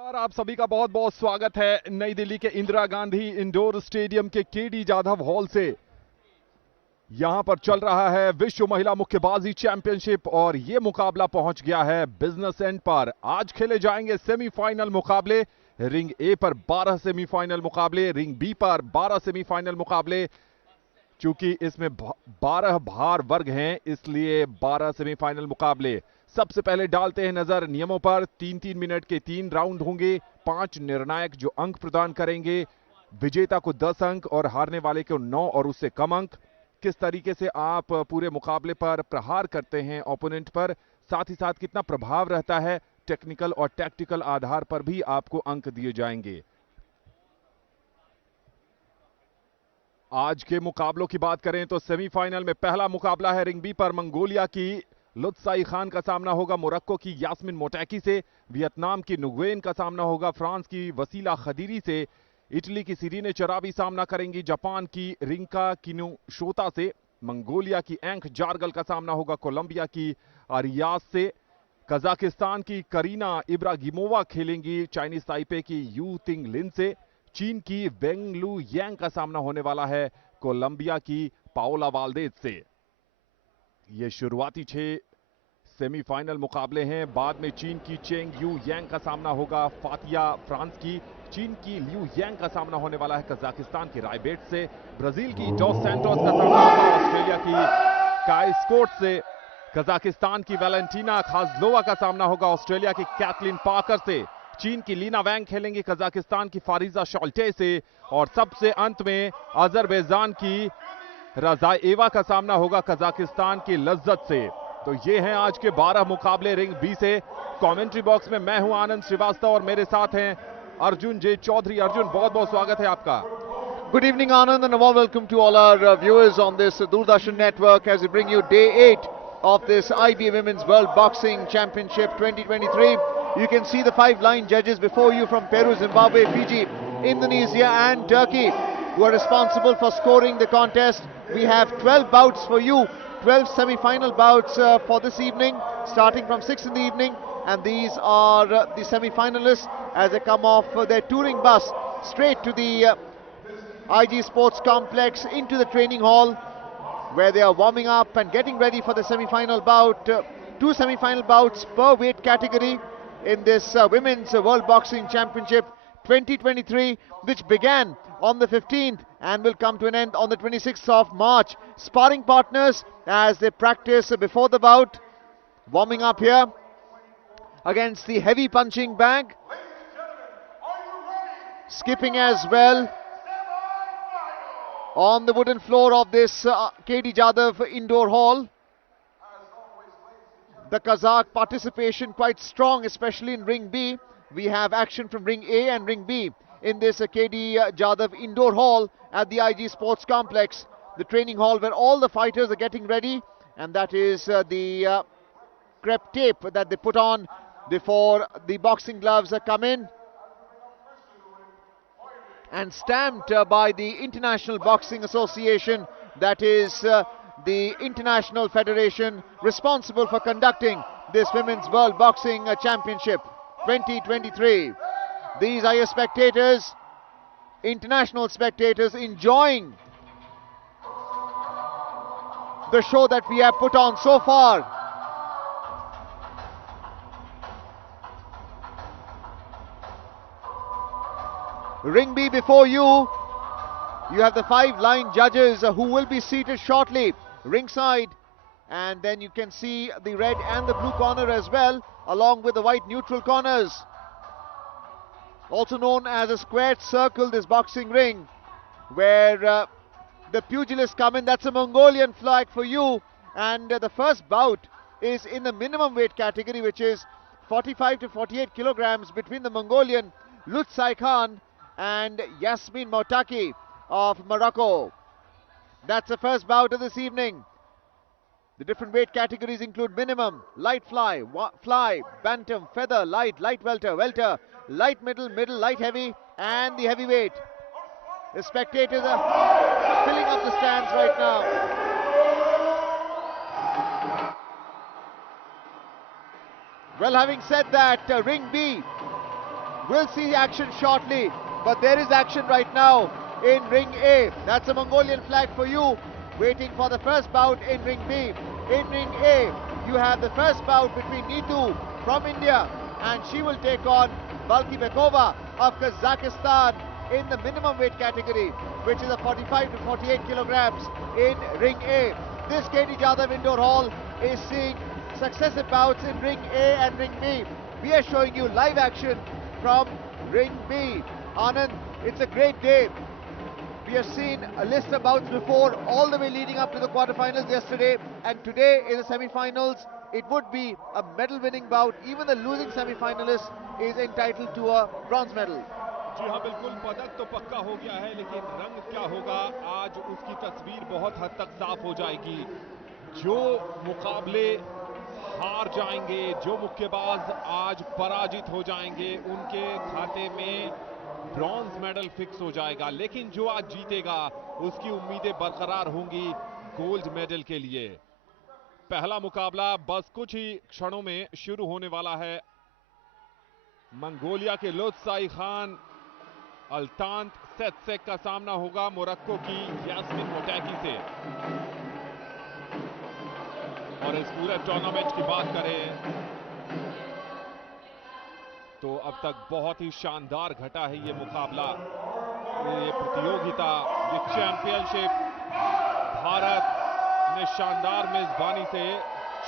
नमस्कार, आप सभी का बहुत बहुत स्वागत है नई दिल्ली के इंदिरा गांधी इंडोर स्टेडियम के केडी जाधव हॉल से। यहां पर चल रहा है विश्व महिला मुक्केबाजी चैंपियनशिप और ये मुकाबला पहुंच गया है बिजनेस एंड पर। आज खेले जाएंगे सेमीफाइनल मुकाबले। रिंग ए पर 12 सेमीफाइनल मुकाबले, रिंग बी पर 12 सेमीफाइनल मुकाबले। चूंकि इसमें 12 भार वर्ग हैं, इसलिए 12 सेमीफाइनल मुकाबले। सबसे पहले डालते हैं नजर नियमों पर। 3-3 मिनट के 3 राउंड होंगे। 5 निर्णायक जो अंक प्रदान करेंगे, विजेता को 10 अंक और हारने वाले को 9 और उससे कम अंक। किस तरीके से आप पूरे मुकाबले पर प्रहार करते हैं ओपोनेंट पर, साथ ही साथ कितना प्रभाव रहता है, टेक्निकल और टैक्टिकल आधार पर भी आपको अंक दिए जाएंगे। आज के मुकाबलों की बात करें तो सेमीफाइनल में पहला मुकाबला है रिंग बी पर। मंगोलिया की लुत्साई खान का सामना होगा मोरक्को की यास्मिन मोटैकी से। वियतनाम की नुगवेन का सामना होगा फ्रांस की वसीला खदीरी से। इटली की सिरीने चराबी सामना करेंगी जापान की रिंका किनुशोता से। मंगोलिया की एंक जारगल का सामना होगा कोलंबिया की आरियास से। कजाकिस्तान की करीना इब्रागिमोवा खेलेंगी चाइनीज ताइपे की यू तिंग लिन से। चीन की वेंग लू यांग का सामना होने वाला है कोलंबिया की पाओला वाल्देज से। ये शुरुआती 6 सेमीफाइनल मुकाबले हैं। बाद में चीन की चेंग यू यांग का सामना होगा फातिया फ्रांस की। चीन की लियू यांग का सामना होने वाला है कजाकिस्तान की रायबेट से। ब्राजील की डॉस सैंटोस का सामना होगा ऑस्ट्रेलिया की काई स्कोट से। कजाकिस्तान की वैलेंटीना खाजलोवा का सामना होगा ऑस्ट्रेलिया की कैथलीन पार्कर से। चीन की लीना वैंग खेलेंगी कजाकिस्तान की फारिजा शॉल्टे से। और सबसे अंत में अजरबैजान की रजाएवा का सामना होगा कजाकिस्तान की लज्जत से। तो ये हैं आज के 12 मुकाबले रिंग बी से। कमेंट्री बॉक्स में मैं हूं आनंद श्रीवास्तव और मेरे साथ हैं अर्जुन जे चौधरी। अर्जुन, बहुत बहुत स्वागत है आपका। Good evening, Anand, and a warm welcome to all our viewers on this Doordarshan network as we bring you day 8 of this IBA Women's World Boxing Championship 2023. You can see the 5 line judges before you from Peru, Zimbabwe, Fiji, Indonesia and Turkey who are responsible for scoring the contest. We have 12 bouts for you, 12 semi-final bouts for this evening, starting from 6 in the evening, and these are the semi-finalists as they come off their touring bus straight to the IG Sports Complex into the training hall where they are warming up and getting ready for the semi-final bout. 2 semi-final bouts per weight category in this Women's World Boxing Championship 2023, which began on the 15th and will come to an end on the 26th of March. Sparring partners as they practice before the bout, warming up here against the heavy punching bag, skipping as well on the wooden floor of this KD Jadhav indoor hall. The Kazakh participation quite strong, especially in ring B. We have action from ring A and ring B in this KD Jadhav indoor hall at the IG Sports Complex, the training hall where all the fighters are getting ready, and that is the crepe tape that they put on before the boxing gloves come in, and stamped by the International Boxing Association, that is the international federation responsible for conducting this Women's World Boxing Championship 2023. These are your spectators, international spectators, enjoying the show that we have put on so far. Ring B before you. You have the 5 line judges who will be seated shortly ringside, and then you can see the red and the blue corner as well, along with the white neutral corners, also known as a squared circle, this boxing ring where the pugilists come in. That's a Mongolian flag for you, and the first bout is in the minimum weight category, which is 45 to 48 kilograms, between the Mongolian Lutsai Khan and Yasmin Mottaki of Morocco. That's the first bout of this evening. The different weight categories include minimum, light fly, fly, bantam, feather, light, light welter, welter, light middle, middle, light heavy, and the heavyweight. The spectators are filling up the stands right now. Well, having said that, ring B, We'll see action shortly, but there is action right now in ring A. That's a Mongolian flag for you, waiting for the first bout in ring B. In ring A, you have the first bout between Neetu from India, and she will take on Balkibekova of Kazakhstan in the minimum weight category, which is a 45 to 48 kilograms in ring A. This KD Jadhav Indoor Hall is seeing successive bouts in ring A and ring B. We are showing you live action from ring B. Anand, it's a great day. We have seen a list of bouts before, all the way leading up to the quarterfinals yesterday, and today in the semi-finals, it would be a medal-winning bout. Even the losing semi-finalist is entitled to a bronze medal. जी हाँ, बिल्कुल पदक तो पक्का हो गया है, लेकिन रंग क्या होगा आज उसकी तस्वीर बहुत हद तक साफ हो जाएगी। जो मुकाबले हार जाएंगे, जो मुक्केबाज आज पराजित हो जाएंगे, उनके खाते में ब्रॉन्ज मेडल फिक्स हो जाएगा, लेकिन जो आज जीतेगा उसकी उम्मीदें बरकरार होंगी गोल्ड मेडल के लिए। पहला मुकाबला बस कुछ ही क्षणों में शुरू होने वाला है। मंगोलिया के लुत्साई खान अल्तांत सेत्सेक का सामना होगा मोरक्को की यास्मिन मोटैकी से। और इस पूरे टूर्नामेंट की बात करें तो अब तक बहुत ही शानदार घटा है ये मुकाबला, ये प्रतियोगिता, ये चैंपियनशिप। भारत ने शानदार मेजबानी से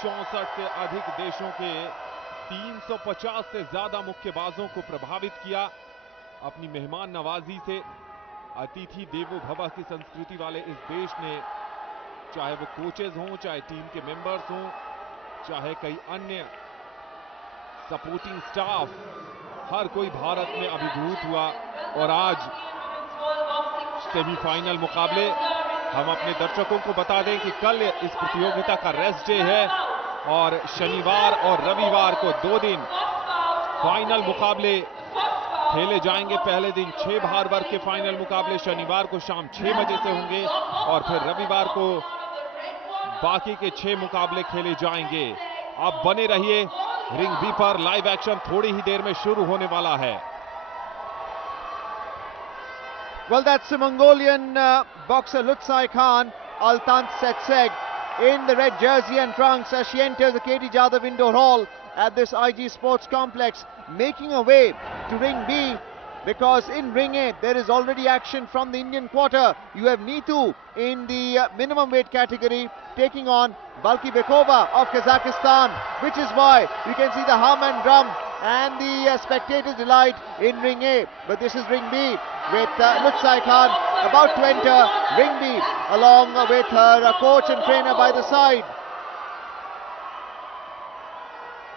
64 से अधिक देशों के 350 से ज्यादा मुक्केबाजों को प्रभावित किया अपनी मेहमान नवाजी से। अतिथि देवो भव की संस्कृति वाले इस देश ने, चाहे वो कोचेज हों, चाहे टीम के मेंबर्स हों, चाहे कई अन्य सपोर्टिंग स्टाफ, हर कोई भारत में अभिभूत हुआ। और आज सेमीफाइनल मुकाबले, हम अपने दर्शकों को बता दें कि कल इस प्रतियोगिता का रेस्ट डे है और शनिवार और रविवार को 2 दिन फाइनल मुकाबले खेले जाएंगे। पहले दिन 6 भार वर्ग के फाइनल मुकाबले शनिवार को शाम 6 बजे से होंगे और फिर रविवार को बाकी के 6 मुकाबले खेले जाएंगे। आप बने रहिए रिंग बी पर, लाइव एक्शन थोड़ी ही देर में शुरू होने वाला है। Well, that's the Mongolian boxer Lutsai Khan, Altant Setseg, in the red jersey and trunks as she enters the KD Jadhav Indoor Hall at this IG Sports Complex, making her way to ring B, because in ring A there is already action from the Indian quarter. You have Neetu in the minimum weight category taking on Balkibekova of Kazakhstan, which is why you can see the hum and drum and the spectators' delight in ring A. But this is ring B with Lutsai Khan about to enter ring B along with her coach and trainer by the side.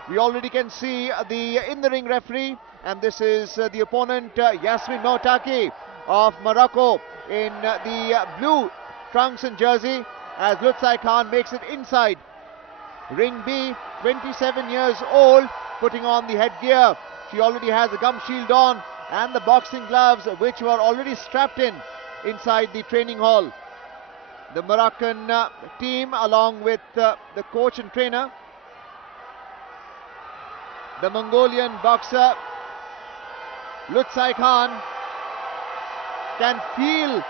We already can see the in-the-ring referee, and this is the opponent Yasmin Mottaki of Morocco in the blue trunks and jersey, as Lutsai Khan makes it inside ring B. 27 years old, putting on the headgear. She already has a gum shield on and the boxing gloves, which were already strapped in inside the training hall. The Moroccan team, along with the coach and trainer, the Mongolian boxer Lutsai Khan, can feel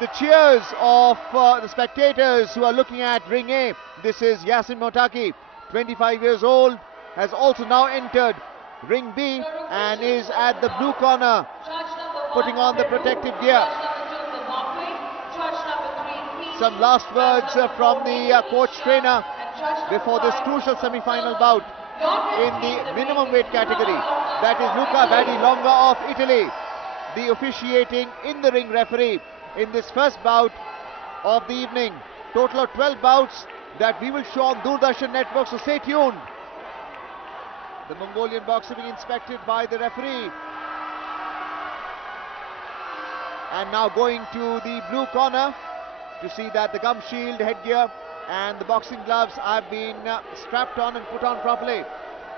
the cheers of the spectators who are looking at ring A. This is Yasmin Mottaki, 25 years old, has also now entered ring B and is at the blue corner putting on the protective gear. Some last words from the coach trainer before this crucial semi-final bout in the minimum weight category. That is Luca Badilonga of Italy, the officiating in the ring referee in this first bout of the evening. Total of 12 bouts that we will show on Doordarshan Network, so stay tuned. The Mongolian boxer being inspected by the referee. And now going to the blue corner to see that the gum shield, headgear and the boxing gloves have been strapped on and put on properly.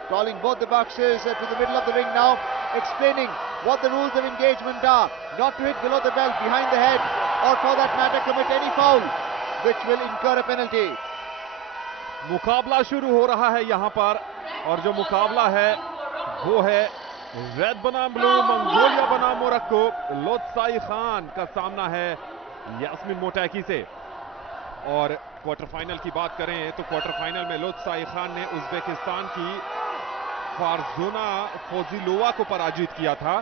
Calling both the boxers to the middle of the ring now, explaining what the rules of engagement are. Not to hit below the belt, behind the head, or for that matter commit any foul which will incur a penalty. मुकाबला शुरू हो रहा है यहां पर, और जो मुकाबला है वो है रेड बनाम ब्लू, मंगोलिया बनाम मोरक्को, लोत्साई खान का सामना है यास्मिन मोटैकी से। और क्वार्टर फाइनल की बात करें तो क्वार्टर फाइनल में लोत्साई खान ने उज्बेकिस्तान की फारजोना फोजिलोवा को पराजित किया था।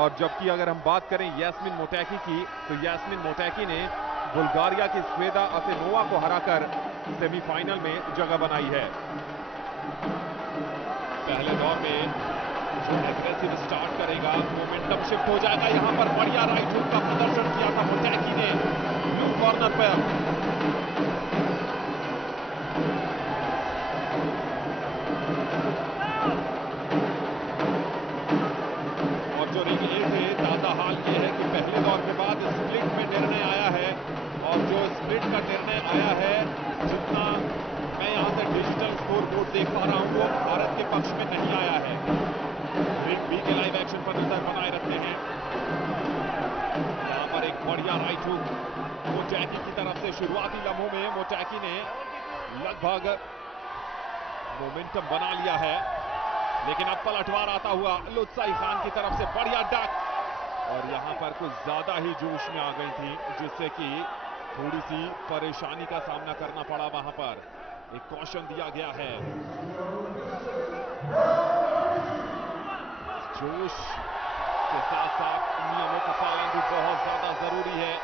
और जबकि अगर हम बात करें यास्मिन मोटैकी की, तो यास्मिन मोटैकी ने बुल्गारिया की स्वेदा असेनोवा को हराकर सेमीफाइनल में जगह बनाई है। पहले दौर में जो एग्रेसिव स्टार्ट करेगा, मोमेंटम शिफ्ट हो जाएगा। यहां पर बढ़िया राइट हुक का प्रदर्शन किया था मोटैकी ने ब्लू कॉर्नर पर। और जो रिंग ए थे, ताजा हाल ये है कि पहले दौर के बाद स्प्लिट में निर्णय आया है। और जो स्प्लिट का निर्णय आया है, जितना मैं यहां से डिजिटल स्कोर बोर्ड देख पा रहा हूं, वो भारत के पक्ष में नहीं आया है। रिंग बी के लाइव एक्शन पर नजर बनाए रखते हैं। यहां पर एक बढ़िया राइट हुक मोटैकी की तरफ से। शुरुआती लम्हों में मोटैकी ने लगभग मोमेंटम बना लिया है, लेकिन अब पलटवार आता हुआ लोत्साई खान की तरफ से बढ़िया डक। और यहां पर कुछ ज्यादा ही जोश में आ गई थी, जिससे कि थोड़ी सी परेशानी का सामना करना पड़ा। वहां पर एक कॉशन दिया गया है। जोश के साथ साथ नियमों का पालन भी बहुत ज्यादा जरूरी है।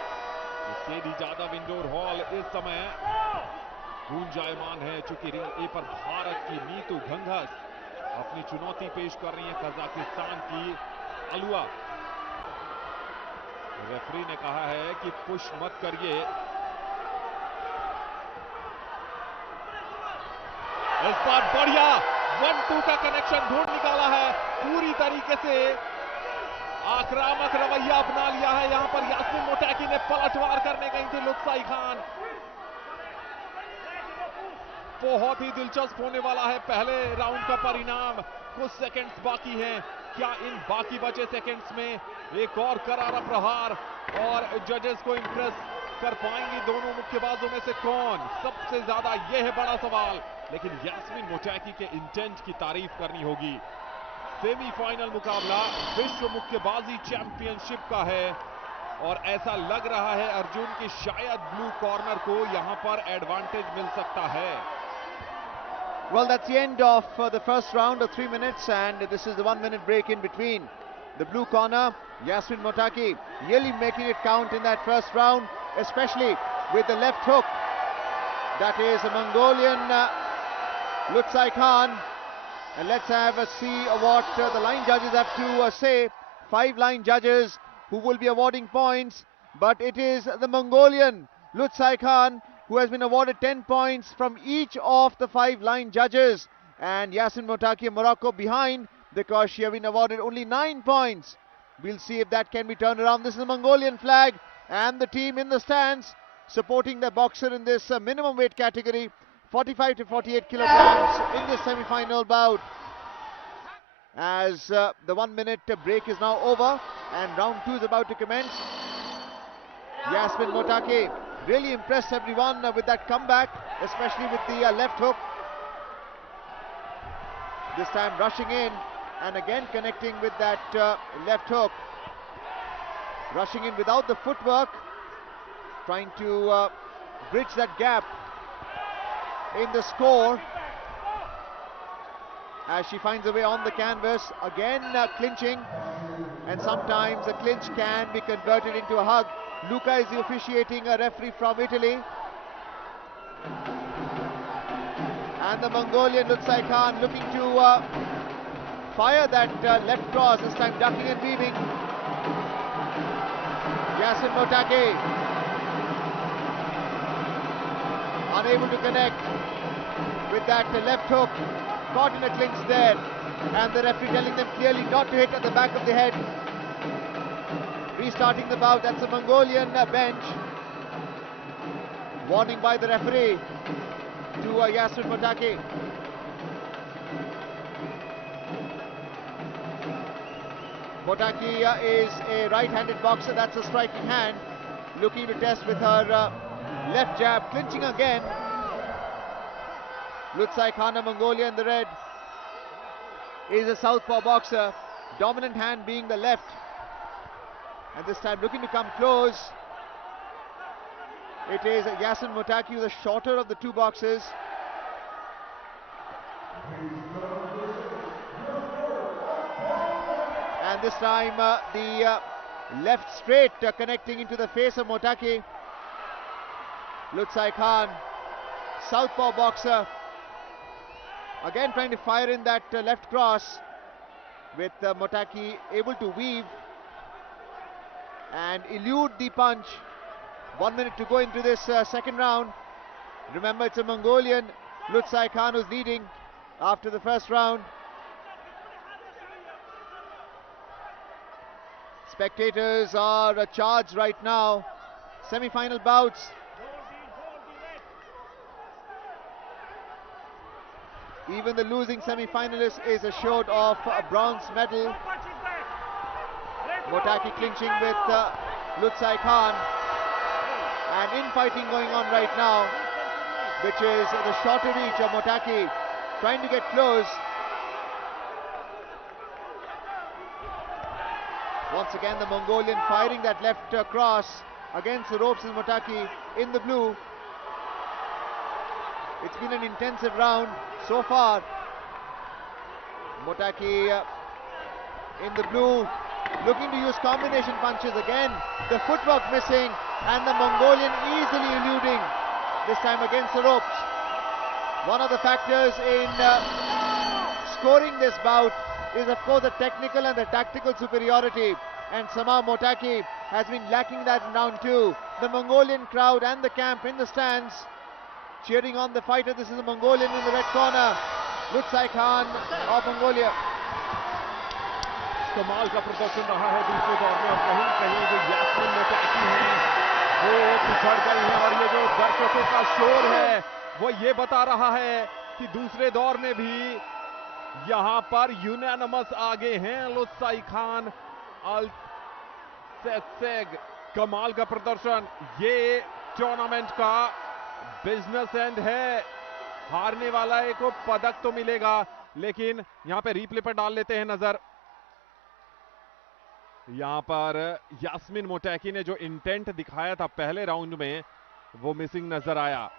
केडी जादव इंडोर हॉल इस समय गूंजायमान है, चूंकि रिंग ए पर भारत की नीतू घंघस अपनी चुनौती पेश कर रही है कजाकिस्तान की अलुआ। रेफरी ने कहा है कि पुश मत करिए। इस बार बढ़िया 1-2 का कनेक्शन ढूंढ निकाला है। पूरी तरीके से आक्रामक रवैया अपना लिया है। यहां पर यास्मिन मोटैकी ने पलटवार करने गई थी लोत्साई खान। बहुत ही दिलचस्प होने वाला है पहले राउंड का परिणाम। कुछ सेकंड्स बाकी हैं। क्या इन बाकी बचे सेकंड्स में एक और करारा प्रहार और जजेस को इंप्रेस कर पाएंगी दोनों मुक्केबाजों में से कौन? सबसे ज्यादा यह है बड़ा सवाल। लेकिन यास्मिन मोटैकी के इंटेंट की तारीफ करनी होगी। सेमीफाइनल मुकाबला विश्व मुक्केबाजी चैंपियनशिप का है और ऐसा लग रहा है अर्जुन की शायद ब्लू कॉर्नर को यहां पर एडवांटेज मिल सकता है। Well, that's the end of the first round of 3 minutes, and this is the 1 minute break in between. The blue corner, Yaspin Mottaki, really making it count in that first round, especially with the left hook. That is a Mongolian Lutsai Khan. And let's have a see what the line judges have to say. 5 line judges who will be awarding points, but it is the Mongolian Lutsai Khan who has been awarded 10 points from each of the 5 line judges, and Yasin Mottaki of Morocco behind because she has been awarded only 9 points. We'll see if that can be turned around. This is the Mongolian flag and the team in the stands supporting the boxer in this minimum weight category, 45 to 48 kilograms in this semi-final bout. As the 1 minute break is now over and round 2 is about to commence. Yaspin Mottaki really impressed everyone with that comeback, especially with the left hook. This time rushing in and again connecting with that left hook. Rushing in without the footwork, trying to bridge that gap in the score. As she finds a way on the canvas, again clinching, and sometimes a clinch can be converted into a hug. Luca is the officiating referee from Italy. And the Mongolian Lutsai Khan looking to fire that left cross, this time ducking and weaving. Yasin Mottaki unable to connect with that left hook, caught in a clinch there, and the referee telling them clearly not to hit at the back of the head. Restarting the bout, that's the Mongolian bench. Warning by the referee to Yasin Mottaki. Mottaki is a right-handed boxer, that's a striking hand. Looking to test with her left jab, clinching again. Lutsai Khan of Mongolia in the red is a southpaw boxer. dominant hand being the left. And this time looking to come close. It is Yasmin Mottaki, the shorter of the two boxers. And this time the left straight connecting into the face of Mottaki. Lutsai Khan, southpaw boxer, again trying to fire in that left cross, with Mottaki able to weave and elude the punch. 1 minute to go into this second round. Remember, it's a Mongolian, Lutsai Khan, who's leading after the first round. Spectators are charged right now. Semi-final bouts. Even the losing semi-finalist is assured of a bronze medal. Mottaki clinching with Lutsai Khan. And infighting going on right now, which is the shorter reach of Mottaki trying to get close. Once again, the Mongolian firing that left cross against the ropes is Mottaki in the blue. It's been an intensive round so far. Mottaki in the blue, looking to use combination punches again. The footwork missing, and the Mongolian easily eluding, this time against the ropes. One of the factors in scoring this bout is of course the technical and the tactical superiority, and somehow Mottaki has been lacking that in round two. The Mongolian crowd and the camp in the stands cheering on the fighter. This is a Mongolian in the red corner, Lutsai Khan of Mongolia. कमाल का प्रदर्शन रहा है दूसरे दौर में, और कहीं न कहीं जो यास्मिन मोटैकी हैं वो पिछड़ गई हैं, और ये जो दर्शकों का शोर है वो ये बता रहा है कि दूसरे दौर में भी यहां पर यूनानिमस आगे हैं लुत्साई खान अल सेग। कमाल का प्रदर्शन, ये टूर्नामेंट का बिजनेस एंड है। हारने वाला को पदक तो मिलेगा, लेकिन यहां पे रिप्ले पर डाल लेते हैं नजर। यहां पर यास्मिन मोटैकी ने जो इंटेंट दिखाया था पहले राउंड में वो मिसिंग नजर आया।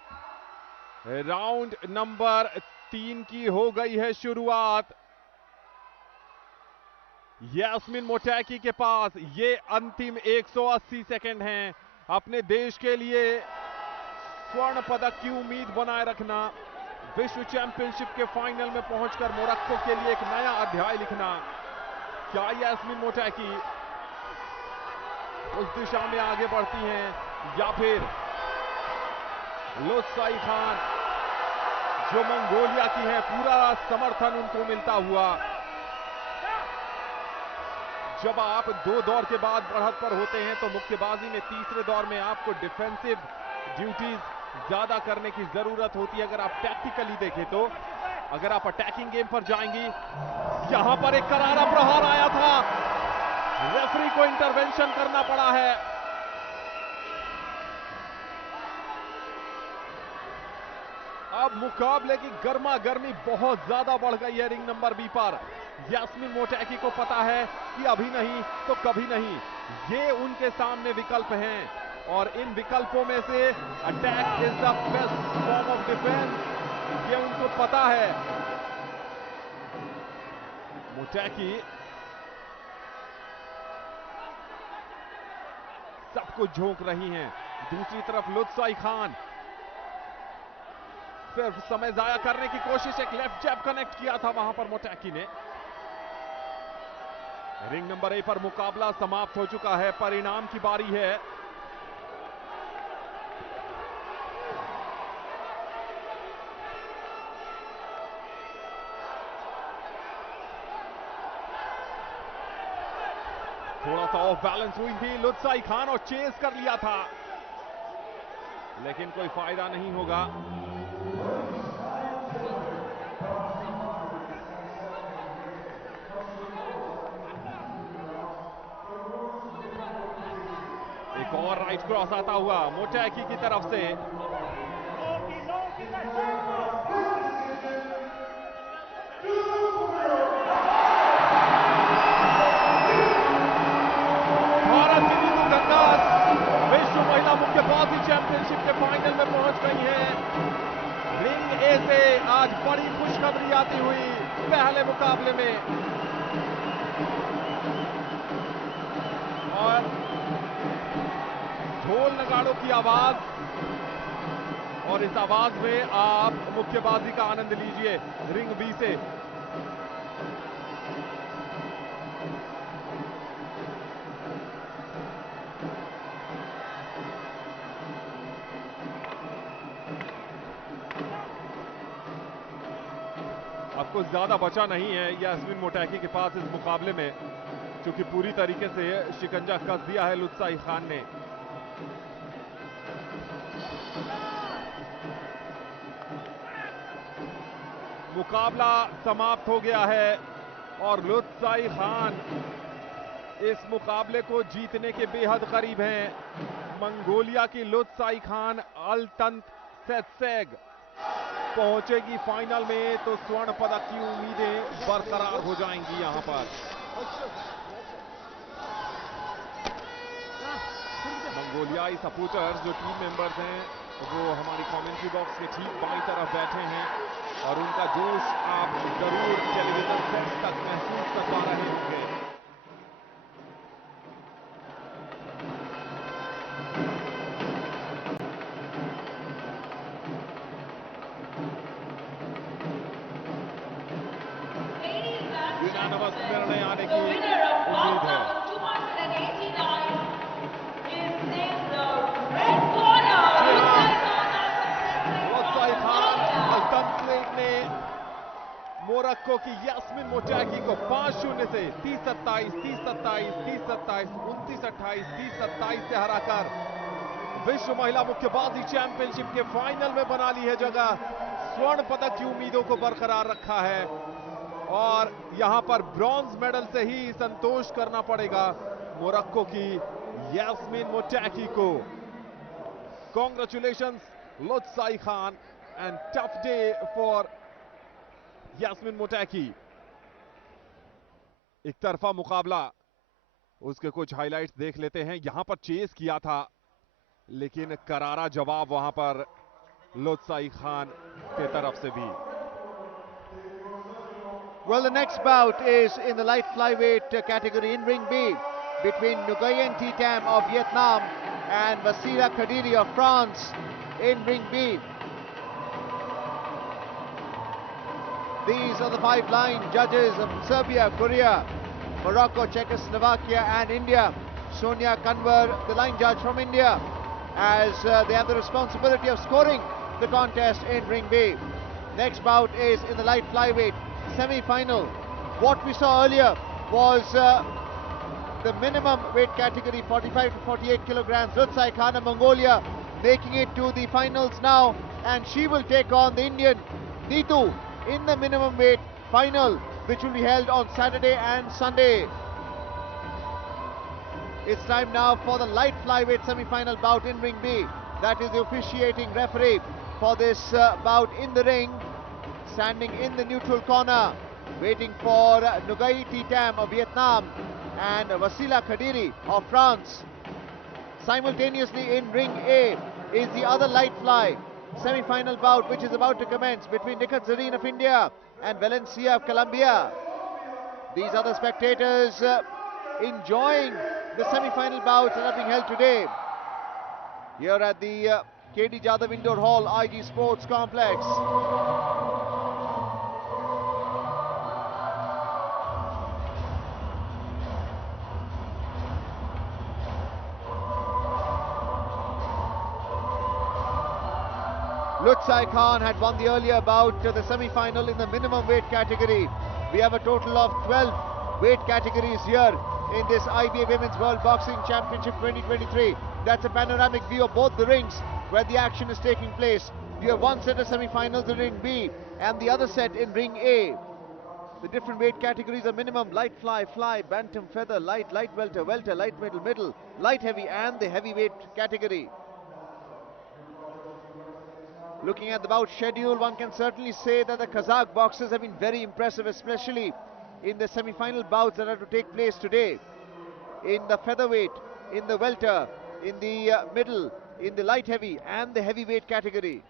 राउंड नंबर 3 की हो गई है शुरुआत। यास्मिन मोटैकी के पास ये अंतिम 180 सेकंड हैं अपने देश के लिए स्वर्ण पदक की उम्मीद बनाए रखना, विश्व चैंपियनशिप के फाइनल में पहुंचकर मोरक्को के लिए एक नया अध्याय लिखना। क्या यास्मिन मोटैकी उस दिशा में आगे बढ़ती हैं, या फिर लुत्साई खान जो मंगोलिया की है पूरा समर्थन उनको मिलता हुआ। जब आप 2 दौर के बाद बढ़त पर होते हैं तो मुक्केबाजी में तीसरे दौर में आपको डिफेंसिव ड्यूटीज ज्यादा करने की जरूरत होती है। अगर आप टैक्टिकली देखें तो अगर आप अटैकिंग गेम पर जाएंगी, यहां पर एक करारा प्रहार आया था, रेफरी को इंटरवेंशन करना पड़ा है। अब मुकाबले की गर्मा गर्मी बहुत ज्यादा बढ़ गई है रिंग नंबर बी पर। यास्मिन मोटैकी को पता है कि अभी नहीं तो कभी नहीं, ये उनके सामने विकल्प हैं, और इन विकल्पों में से attack is the best form of defence, ये उनको पता है। मोटैकी सब कुछ झोंक रही हैं। दूसरी तरफ लुत्साई खान सिर्फ समय जाया करने की कोशिश, एक लेफ्ट जैब कनेक्ट किया था वहां पर मोटैकी ने। रिंग नंबर 1 पर मुकाबला समाप्त हो चुका है, परिणाम की बारी है। थोड़ा सा ऑफ बैलेंस हुई थी लुत्साई खान और चेस कर लिया था, लेकिन कोई फायदा नहीं होगा। एक और राइट क्रॉस आता हुआ मोटैकी की तरफ से। से आज बड़ी खुशखबरी आती हुई पहले मुकाबले में, और ढोल नगाड़ों की आवाज, और इस आवाज में आप मुक्केबाजी का आनंद लीजिए रिंग बी से। अब कुछ ज्यादा बचा नहीं है यास्मीन मोटैकी के पास इस मुकाबले में, क्योंकि पूरी तरीके से शिकंजा कस दिया है लुत्साई खान ने। मुकाबला समाप्त हो गया है और लुत्साई खान इस मुकाबले को जीतने के बेहद करीब हैं। मंगोलिया की लुत्साई खान अल्तंत सेत्सेग पहुंचेगी फाइनल में तो स्वर्ण पदक की उम्मीदें बरकरार हो जाएंगी यहां पर। मंगोलियाई सपोर्टर्स जो टीम मेंबर्स हैं वो हमारी कमेंट्री बॉक्स के ठीक बाईं तरफ बैठे हैं और उनका जोश आप जरूर टेलीविजन सेट तक महसूस कर पा रहे होंगे। यूनानिमस निर्णय आने की उम्मीद है। मोरक्को की यास्मीन मोटैकी को 5-0 से 30-27, 30-27, 30-27, 29-28, 30-27 से हराकर विश्व महिला मुक्केबाजी चैंपियनशिप के फाइनल में बना ली है जगह। स्वर्ण पदक की उम्मीदों को बरकरार रखा है और यहां पर ब्रॉन्ज मेडल से ही संतोष करना पड़ेगा मोरक्को की यास्मीन मोटैकी को। Congratulations Lutsai Khan and tough day for Yasmeen Motaki. एक तरफा मुकाबला, उसके कुछ हाइलाइट्स देख लेते हैं। यहां पर चेस किया था लेकिन करारा जवाब वहां पर लुत्साई खान के तरफ से भी। Well, the next bout is in the light flyweight category in ring B between Nguyen Thi Tam of Vietnam and Vasila Khadiri of France in ring B. These are the five-line judges of Serbia, Korea, Morocco, Czechoslovakia and India. Sonia Kanwar, the line judge from India, as they have the responsibility of scoring the contest in ring B. Next bout is in the light flyweight semi-final. What we saw earlier was the minimum weight category, 45 to 48 kilograms. Lütsaï Khan of Mongolia making it to the finals now, and she will take on the Indian Neetu in the minimum weight final, which will be held on Saturday and Sunday. It's time now for the light flyweight semi-final bout in ring B. That is the officiating referee for this bout in the ring, standing in the neutral corner, waiting for Nguyen Thi Tam of Vietnam and Vasila Khadiri of France. Simultaneously in ring A is the other light fly semi-final bout, which is about to commence between Nikhat Zareen of India and Valencia of Colombia. These are the spectators enjoying the semi-final bouts that are being held today here at the KD Jadhav Indoor Hall, IG Sports Complex. Lütsaï Khan had won the earlier bout, the semi-final in the minimum weight category. We have a total of 12 weight categories here in this IBA Women's World Boxing Championship 2023. That's a panoramic view of both the rings where the action is taking place. You have one set of semi-finals in ring B and the other set in ring A. The different weight categories are minimum: light fly, fly, bantam, feather, light, light welter, welter, light middle, middle, light heavy and the heavyweight category. Looking at the bout schedule, one can certainly say that the Kazakh boxers have been very impressive, especially in the semi-final bouts that are to take place today. In the featherweight, in the welter, in the middle, in the light heavy and the heavyweight category.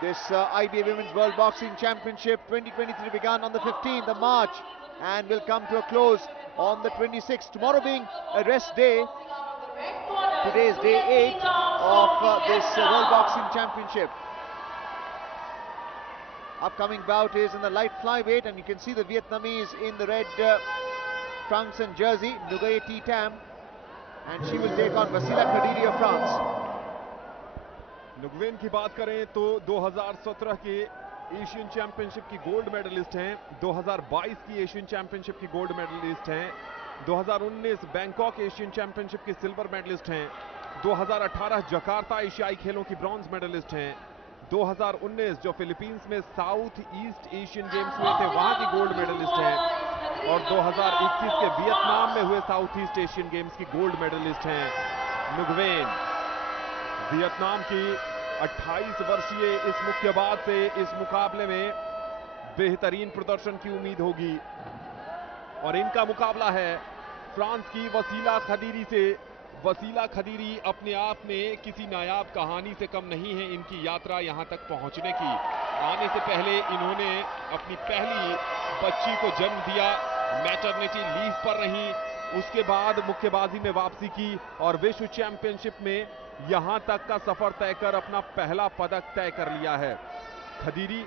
This IBA Women's World Boxing Championship 2023 began on the 15th of March and will come to a close on the 26th. Tomorrow being a rest day. Today is day 8 of this World Boxing Championship. Upcoming bout is in the light flyweight, and you can see the Vietnamese in the red trunks and jersey, Nguyen Tam, and she will take on Wasila Khadiri of France. नुगवेन की बात करें तो 2017 के Asian championship की gold medallist हैं, 2022 की Asian championship की gold medallist हैं, 2019 बैंकॉक एशियन चैंपियनशिप की सिल्वर मेडलिस्ट हैं, 2018 जकार्ता एशियाई खेलों की ब्रॉन्ज मेडलिस्ट हैं, 2019 जो फिलीपींस में साउथ ईस्ट एशियन गेम्स हुए थे वहां की गोल्ड मेडलिस्ट हैं, और 2021 के वियतनाम में हुए साउथ ईस्ट एशियन गेम्स की गोल्ड मेडलिस्ट हैं नुगवेन। वियतनाम की 28 वर्षीय इस मुक्केबाज से इस मुकाबले में बेहतरीन प्रदर्शन की उम्मीद होगी, और इनका मुकाबला है फ्रांस की वसीला खदीरी से। वसीला खदीरी अपने आप में किसी नायाब कहानी से कम नहीं है। इनकी यात्रा यहां तक पहुंचने की, आने से पहले इन्होंने अपनी पहली बच्ची को जन्म दिया, मैटरनिटी लीव पर रहीं, उसके बाद मुक्केबाजी में वापसी की और विश्व चैंपियनशिप में यहां तक का सफर तय कर अपना पहला पदक तय कर लिया है। खदीरी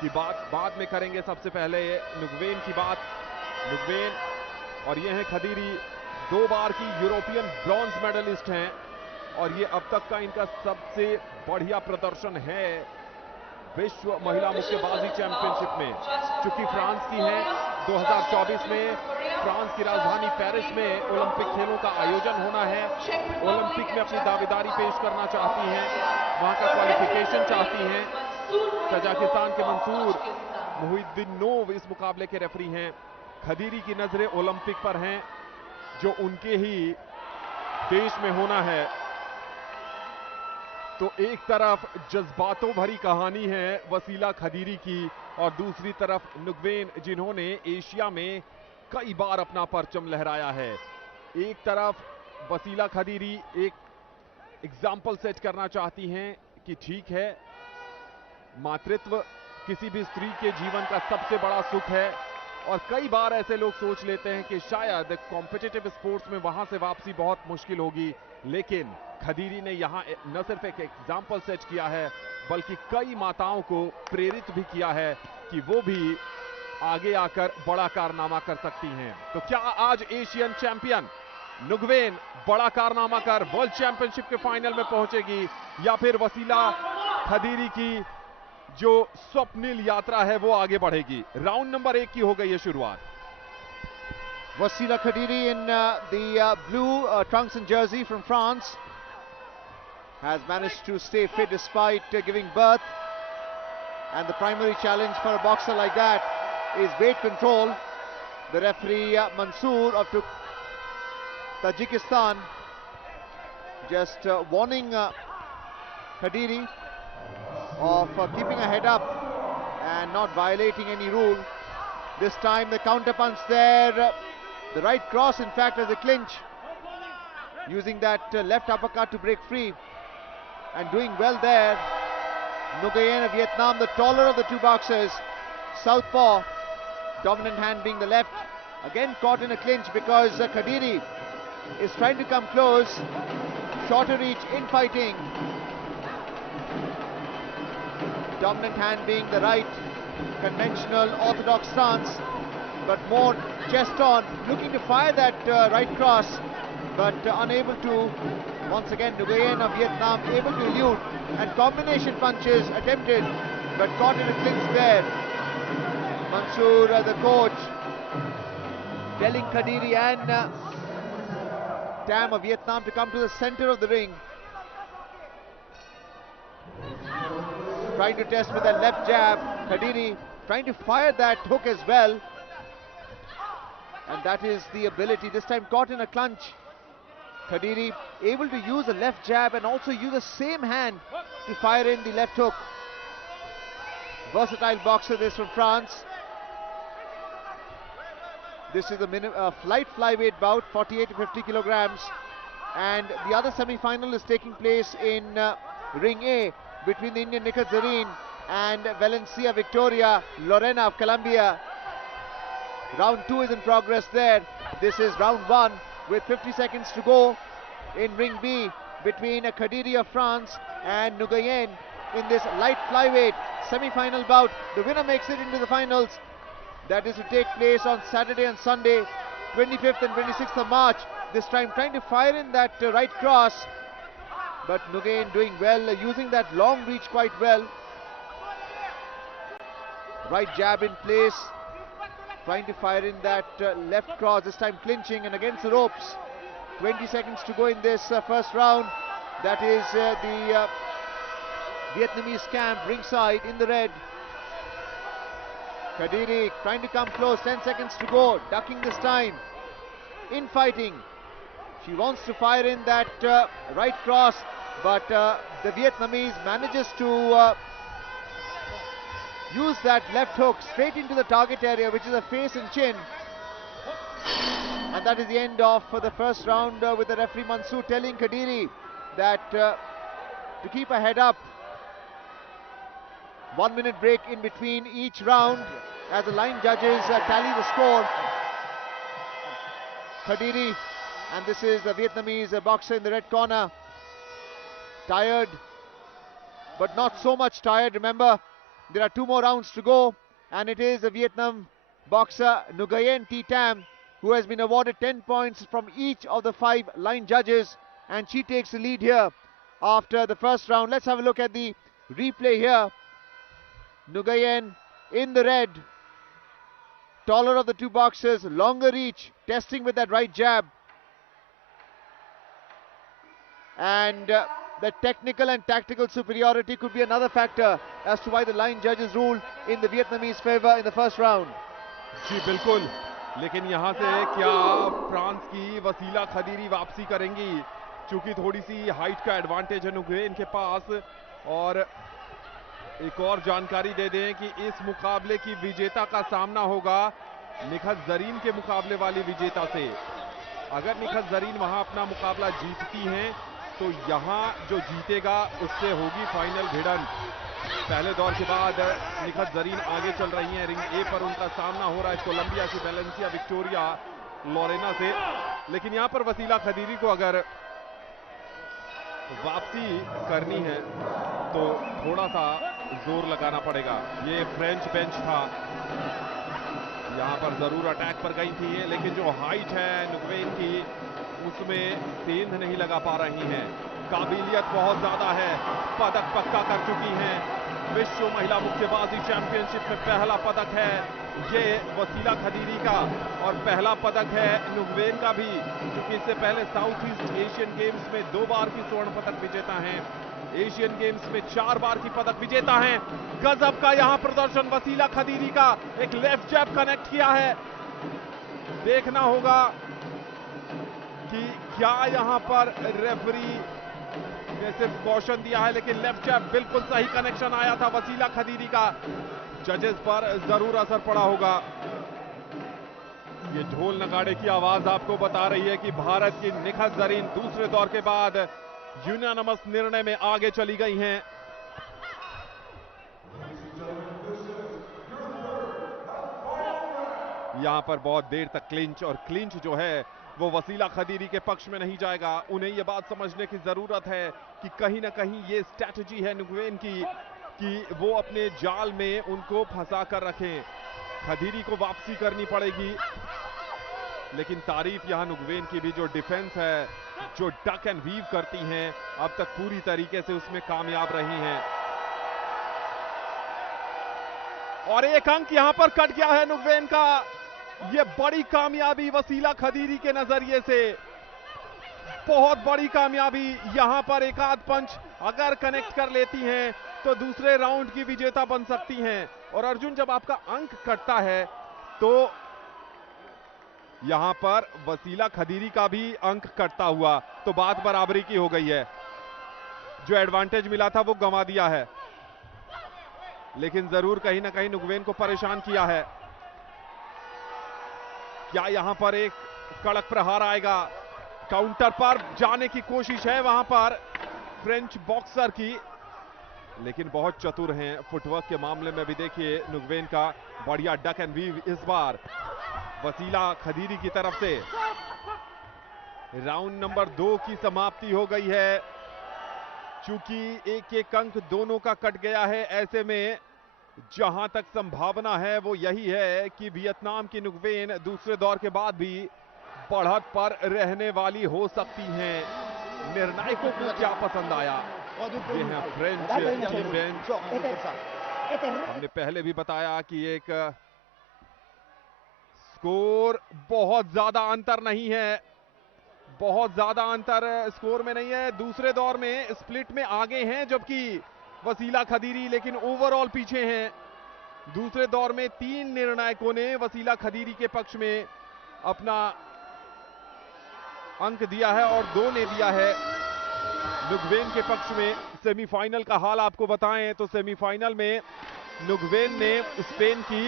की बात बाद में करेंगे, सबसे पहले नुगवेन की बात। नुगवेन और ये है खदीरी, 2 बार की यूरोपियन ब्रॉन्ज मेडलिस्ट हैं, और ये अब तक का इनका सबसे बढ़िया प्रदर्शन है विश्व महिला मुक्केबाजी चैंपियनशिप में। चूंकि फ्रांस की हैं, 2024 में फ्रांस की राजधानी पेरिस में ओलंपिक खेलों का आयोजन होना है, ओलंपिक में अपनी दावेदारी पेश करना चाहती हैं, वहां का क्वालिफिकेशन चाहती हैं। तजाकिस्तान के मंसूर मुहिद्दीनोव इस मुकाबले के रेफरी हैं। खदीरी की नजरें ओलंपिक पर हैं जो उनके ही देश में होना है। तो एक तरफ जज्बातों भरी कहानी है वसीला खदीरी की, और दूसरी तरफ नुगवेन जिन्होंने एशिया में कई बार अपना परचम लहराया है। एक तरफ वसीला खदीरी एक एग्जाम्पल सेट करना चाहती हैं कि ठीक है, मातृत्व किसी भी स्त्री के जीवन का सबसे बड़ा सुख है, और कई बार ऐसे लोग सोच लेते हैं कि शायद कॉम्पिटिटिव स्पोर्ट्स में वहां से वापसी बहुत मुश्किल होगी, लेकिन खदीरी ने यहां न सिर्फ एक एग्जाम्पल सेट किया है बल्कि कई माताओं को प्रेरित भी किया है कि वो भी आगे आकर बड़ा कारनामा कर सकती हैं। तो क्या आज एशियन चैंपियन नुगवेन बड़ा कारनामा कर वर्ल्ड चैंपियनशिप के फाइनल में पहुंचेगी, या फिर वसीला खदीरी की जो स्वप्निल यात्रा है वो आगे बढ़ेगी? राउंड नंबर 1 की हो गई है शुरुआत। Wasila Khadiri in the blue trunks and jersey from France has managed to stay fit despite giving birth, and the primary challenge for a boxer like that is weight control. The referee Mansoor of Tajikistan just warning Khadiri of keeping her head up and not violating any rule. This time the counter punch there, the right cross in fact as a clinch, using that left uppercut to break free and doing well there. Nguyen of Vietnam, the taller of the two boxers, southpaw, dominant hand being the left, again caught in a clinch because Khadiri is trying to come close, shorter reach in fighting. Dominant hand being the right, conventional orthodox stance, but more chest on, looking to fire that right cross, but unable to. Once again, Nguyen of Vietnam able to elude, and combination punches attempted, but caught in a clinch there. Mansoor, the coach, telling Khadiri and Tam of Vietnam to come to the center of the ring. Trying to test with that left jab. Khadiri trying to fire that hook as well. And that is the ability. This time caught in a clinch. Khadiri able to use a left jab and also use the same hand to fire in the left hook. Versatile boxer this from France. This is a light flyweight bout, 48 to 50 kilograms. And the other semi-final is taking place in Ring A. between the Indian Nikhat Zareen and Valencia Victoria Lorena of Colombia. Round 2 is in progress there. This is round 1 with 50 seconds to go in ring B between Khadiri of France and Nguyen in this light flyweight semi-final bout. The winner makes it into the finals. That is to take place on Saturday and Sunday, 25th and 26th of March. This time trying to fire in that right cross, but Nguyen doing well, using that long reach quite well. Right jab in place, trying to fire in that left cross, this time clinching and against the ropes. 20 seconds to go in this first round. That is the Vietnamese camp ringside in the red. Khadiri trying to come close, 10 seconds to go, ducking this time, infighting. She wants to fire in that right cross, but the Vietnamese manages to use that left hook straight into the target area, which is a face and chin. And that is the end of the first round, with the referee Mansoor telling Khadiri that to keep her head up. 1 minute break in between each round as the line judges tally the score. Khadiri, and this is the Vietnamese boxer in the red corner, tired but not so much tired. Remember, there are 2 more rounds to go, and it is the Vietnam boxer Nguyen T Tam who has been awarded 10 points from each of the 5 line judges, and she takes the lead here after the first round. Let's have a look at the replay here. Nguyen in the red, taller of the 2 boxers, longer reach, testing with that right jab. And the technical and tactical superiority could be another factor as to why the line judges ruled in the Vietnamese favor in the first round. जी बिल्कुल, लेकिन यहाँ से क्या France की वसीला खदीरी वापसी करेंगी? चूंकि थोड़ी सी हाइट का एडवांटेज है नुगवेन के पास। और एक और जानकारी दे दें कि इस मुकाबले की विजेता का सामना होगा निखत जरीन के मुकाबले वाली विजेता से। अगर निखत जरीन वहां अपना मुकाबला जीतती हैं तो यहां जो जीतेगा उससे होगी फाइनल भिड़ंत। पहले दौर के बाद निखत जरीन आगे चल रही हैं। रिंग ए पर उनका सामना हो रहा है कोलंबिया की वेलेंसिया विक्टोरिया लोरेना से। लेकिन यहां पर वसीला खदीरी को अगर वापसी करनी है तो थोड़ा सा जोर लगाना पड़ेगा। ये फ्रेंच बेंच था, यहां पर जरूर अटैक पर गई थी, लेकिन जो हाइट है नुगवेन की उसमें सेंध नहीं लगा पा रही हैं। काबिलियत बहुत ज्यादा है, पदक पक्का कर चुकी हैं। विश्व महिला मुक्केबाजी चैंपियनशिप में पहला पदक है ये वसीला खदीरी का, और पहला पदक है नुगवेन का भी, क्योंकि इससे पहले साउथ ईस्ट एशियन गेम्स में 2 बार की स्वर्ण पदक विजेता हैं, एशियन गेम्स में 4 बार की पदक विजेता हैं। गजब का यहां प्रदर्शन वसीला खदीरी का, एक लेफ्ट जैब कनेक्ट किया है। देखना होगा कि क्या यहां पर रेफरी ने सिर्फ कॉशन दिया है, लेकिन लेफ्ट जैब बिल्कुल सही कनेक्शन आया था वसीला खदीरी का। जजेस पर जरूर असर पड़ा होगा। ये ढोल नगाड़े की आवाज आपको बता रही है कि भारत की निखत जरीन दूसरे दौर के बाद यूनानिमस निर्णय में आगे चली गई हैं। यहां पर बहुत देर तक क्लिंच, और क्लिंच जो है वो वसीला खदीरी के पक्ष में नहीं जाएगा। उन्हें यह बात समझने की जरूरत है कि कहीं ना कहीं ये स्ट्रैटेजी है नुगवेन की कि वो अपने जाल में उनको फंसा कर रखें। खदीरी को वापसी करनी पड़ेगी, लेकिन तारीफ यहां नुगवेन की भी, जो डिफेंस है, जो डक एंड वीव करती हैं, अब तक पूरी तरीके से उसमें कामयाब रही हैं। और एक अंक यहां पर कट गया है नुगवेन का। यह बड़ी कामयाबी वसीला खदीरी के नजरिए से, बहुत बड़ी कामयाबी। यहां पर एक आध पंच अगर कनेक्ट कर लेती हैं तो दूसरे राउंड की विजेता बन सकती हैं। और अर्जुन, जब आपका अंक कटता है तो यहां पर वसीला खदीरी का भी अंक कटता हुआ तो बात बराबरी की हो गई है। जो एडवांटेज मिला था वो गंवा दिया है, लेकिन जरूर कहीं ना कहीं नुगवेन को परेशान किया है। क्या यहां पर एक कड़क प्रहार आएगा? काउंटर पर जाने की कोशिश है वहां पर फ्रेंच बॉक्सर की। लेकिन बहुत चतुर हैं फुटवर्क के मामले में भी। देखिए नुगवेन का बढ़िया डक एंड वीव इस बार वसीला खदीरी की तरफ से। राउंड नंबर 2 की समाप्ति हो गई है। चूंकि एक एक अंक दोनों का कट गया है, ऐसे में जहां तक संभावना है वो यही है कि वियतनाम की नुगवेन दूसरे दौर के बाद भी बढ़त पर रहने वाली हो सकती हैं। निर्णायकों को क्या पसंद आया? ये है फ्रेंच टीम बेंच। हमने पहले भी बताया कि एक स्कोर बहुत ज्यादा अंतर नहीं है, बहुत ज्यादा अंतर स्कोर में नहीं है। दूसरे दौर में स्प्लिट में आगे हैं जबकि वसीला खदीरी, लेकिन ओवरऑल पीछे हैं। दूसरे दौर में 3 निर्णायकों ने वसीला खदीरी के पक्ष में अपना अंक दिया है और 2 ने दिया है नुगवेन के पक्ष में। सेमीफाइनल का हाल आपको बताएं तो सेमीफाइनल में नुगवेन ने स्पेन की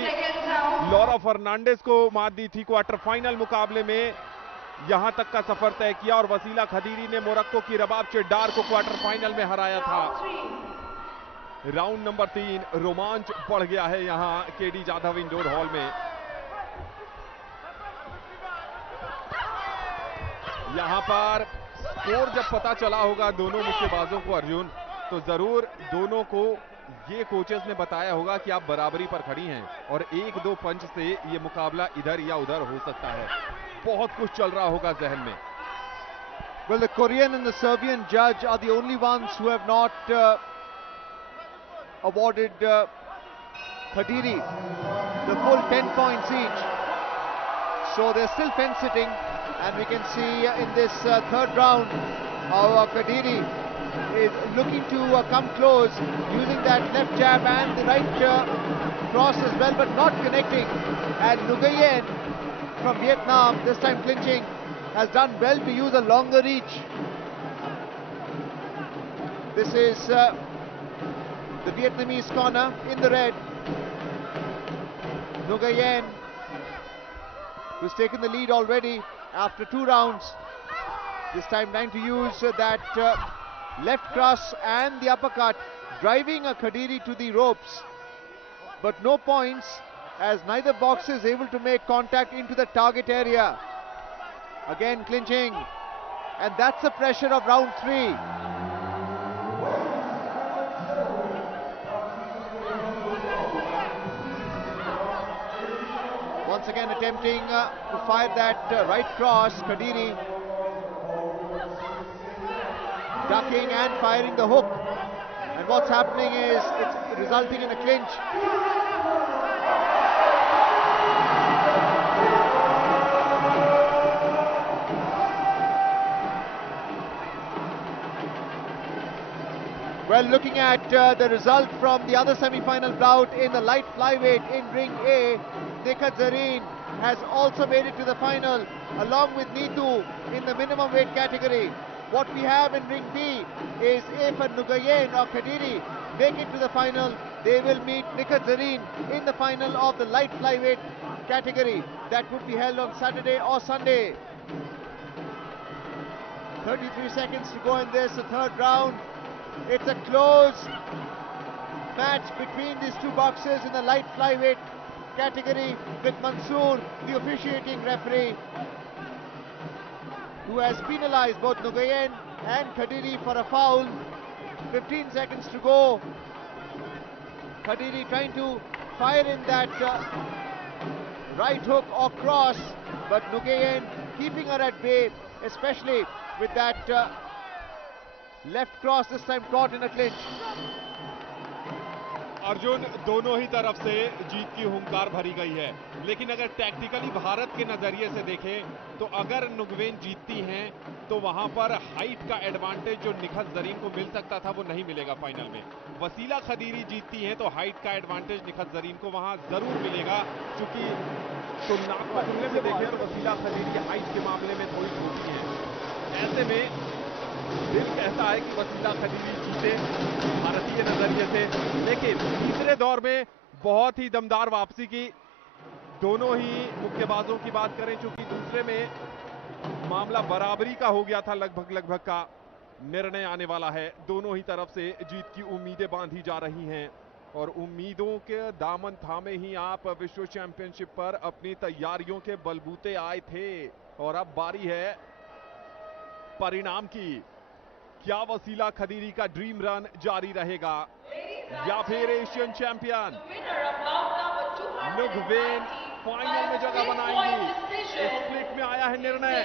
लॉरा फर्नांडिस को मात दी थी। क्वार्टर फाइनल मुकाबले में यहां तक का सफर तय किया और वसीला खदीरी ने मोरक्को की रबाब चेड्डार को क्वार्टर फाइनल में हराया था। राउंड नंबर 3 रोमांच बढ़ गया है यहां केडी जाधव इंडोर हॉल में। यहां पर स्कोर जब पता चला होगा दोनों मुक्केबाजों को अर्जुन, तो जरूर दोनों को ये कोचेस ने बताया होगा कि आप बराबरी पर खड़ी हैं और 1-2 पंच से ये मुकाबला इधर या उधर हो सकता है। बहुत कुछ चल रहा होगा जहन में। Well, the Korean and the Serbian judge are the only ones who have not awarded Khadiri the full 10 points each. So they're still fence sitting, and we can see in this third round how Khadiri is looking to come close, using that left jab and the right cross as well, but not connecting. And Nguyen from Vietnam, this time clinching, has done well to use a longer reach. This is the Vietnamese corner in the red. Nguyen, who's taken the lead already after 2 rounds. This time trying to use that left cross and the uppercut, driving a Khadiri to the ropes. But no points, as neither boxer is able to make contact into the target area. Again clinching, and that's the pressure of round 3. Once again attempting to fire that right cross, Khadiri ducking and firing the hook, and what's happening is it's resulting in a clinch. Well, looking at the result from the other semi-final bout in the light flyweight in ring A, Nikhat Zareen has also made it to the final along with Neetu in the minimum weight category. What we have in ring B is if Nguyen or Khadiri make it to the final, they will meet Nikhat Zareen in the final of the light flyweight category that would be held on Saturday or Sunday. 33 seconds to go in this third round. It's a close match between these two boxers in the light flyweight category, with Mansoor, the officiating referee, who has penalized both Nguyen and Khadiri for a foul. 15 seconds to go. Khadiri trying to fire in that right hook or cross, but Nguyen keeping her at bay, especially with that left cross, this time caught in a clinch. Arjun, दोनों ही तरफ से जीत की हुंकार भरी गई है, लेकिन अगर टैक्टिकली भारत के नजरिए से देखें तो अगर नुगवेन जीतती हैं तो वहां पर हाइट का एडवांटेज जो निखत जरीन को मिल सकता था वो नहीं मिलेगा फाइनल में। वसीला खदीरी जीतती हैं तो हाइट का एडवांटेज निखत जरीन को वहां जरूर मिलेगा, क्योंकि तुलनात्मक रूप से देखें तो वसीला खदीरी हाइट के मामले में थोड़ी छोटी है। ऐसे में दिल कहता है कि वसीला खदीरी जीते भारतीय नजरिए से, लेकिन तीसरे दौर में बहुत ही दमदार वापसी की दोनों ही मुक्केबाजों की बात करें, चूंकि दूसरे में मामला बराबरी का हो गया था लगभग का, निर्णय आने वाला है। दोनों ही तरफ से जीत की उम्मीदें बांधी जा रही हैं और उम्मीदों के दामन थामे ही आप विश्व चैंपियनशिप पर अपनी तैयारियों के बलबूते आए थे और अब बारी है परिणाम की। क्या वसीला खदीरी का ड्रीम रन जारी रहेगा या फिर एशियन चैंपियन नुगवेन फाइनल में जगह बनाएंगी? स्प्लिट में आया है निर्णय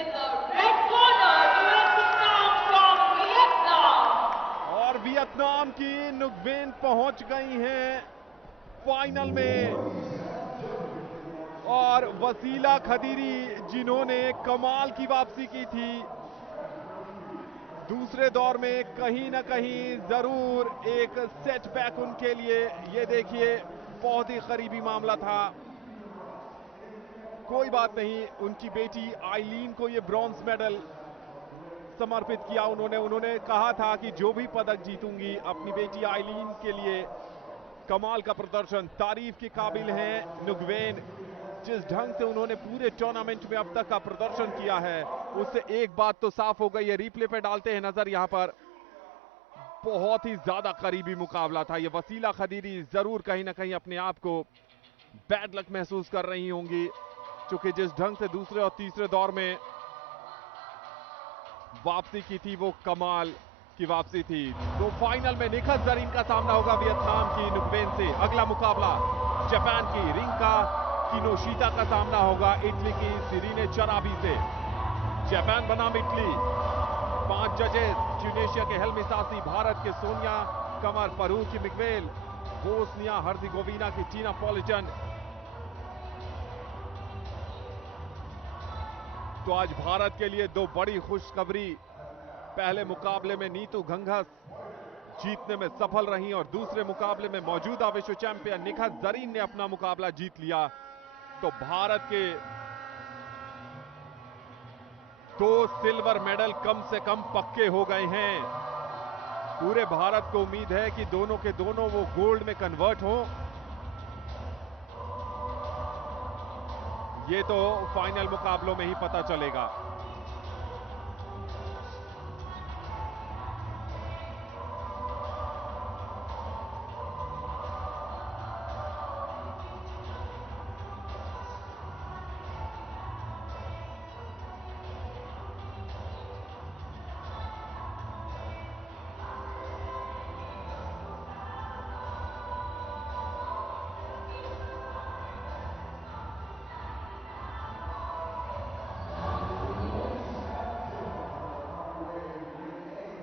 और वियतनाम की नुगवेन पहुंच गई हैं फाइनल में और वसीला खदीरी जिन्होंने कमाल की वापसी की थी दूसरे दौर में कहीं ना कहीं जरूर एक सेटबैक उनके लिए, ये देखिए बहुत ही करीबी मामला था। कोई बात नहीं, उनकी बेटी आइलीन को ये ब्रॉन्ज मेडल समर्पित किया उन्होंने कहा था कि जो भी पदक जीतूंगी अपनी बेटी आइलीन के लिए। कमाल का प्रदर्शन, तारीफ के काबिल हैं नुगवेन। जिस ढंग से उन्होंने पूरे टूर्नामेंट में अब तक का प्रदर्शन किया है उससे एक बात तो साफ हो गई है। रिप्ले पे डालते हैं नजर, यहां पर बहुत ही ज्यादा करीबी मुकाबला था। ये वसीला खदीरी जरूर कहीं ना कहीं अपने आप को बैड लक महसूस कर रही होंगी क्योंकि जिस ढंग से दूसरे और तीसरे दौर में वापसी की थी वो कमाल की वापसी थी। तो फाइनल में निखत जरीन का सामना होगा वियतनाम की नुगवेन से। अगला मुकाबला जापान की रिंका किनोशिता का सामना होगा इटली की सिरीने चराबी से। जापान बनाम इटली, 5 जजेस, ट्यूनेशिया के हेल्मिसासी, भारत के सोनिया कमर, पेरू की मिगवेल, बोस्निया हर्जिगोविना की टीना पॉलिटन। तो आज भारत के लिए दो बड़ी खुशखबरी। पहले मुकाबले में नीतू घंघस जीतने में सफल रही और दूसरे मुकाबले में मौजूदा विश्व चैंपियन निखत जरीन ने अपना मुकाबला जीत लिया। तो भारत के 2 सिल्वर मेडल कम से कम पक्के हो गए हैं। पूरे भारत को उम्मीद है कि दोनों के दोनों वो गोल्ड में कन्वर्ट हो। ये तो फाइनल मुकाबलों में ही पता चलेगा।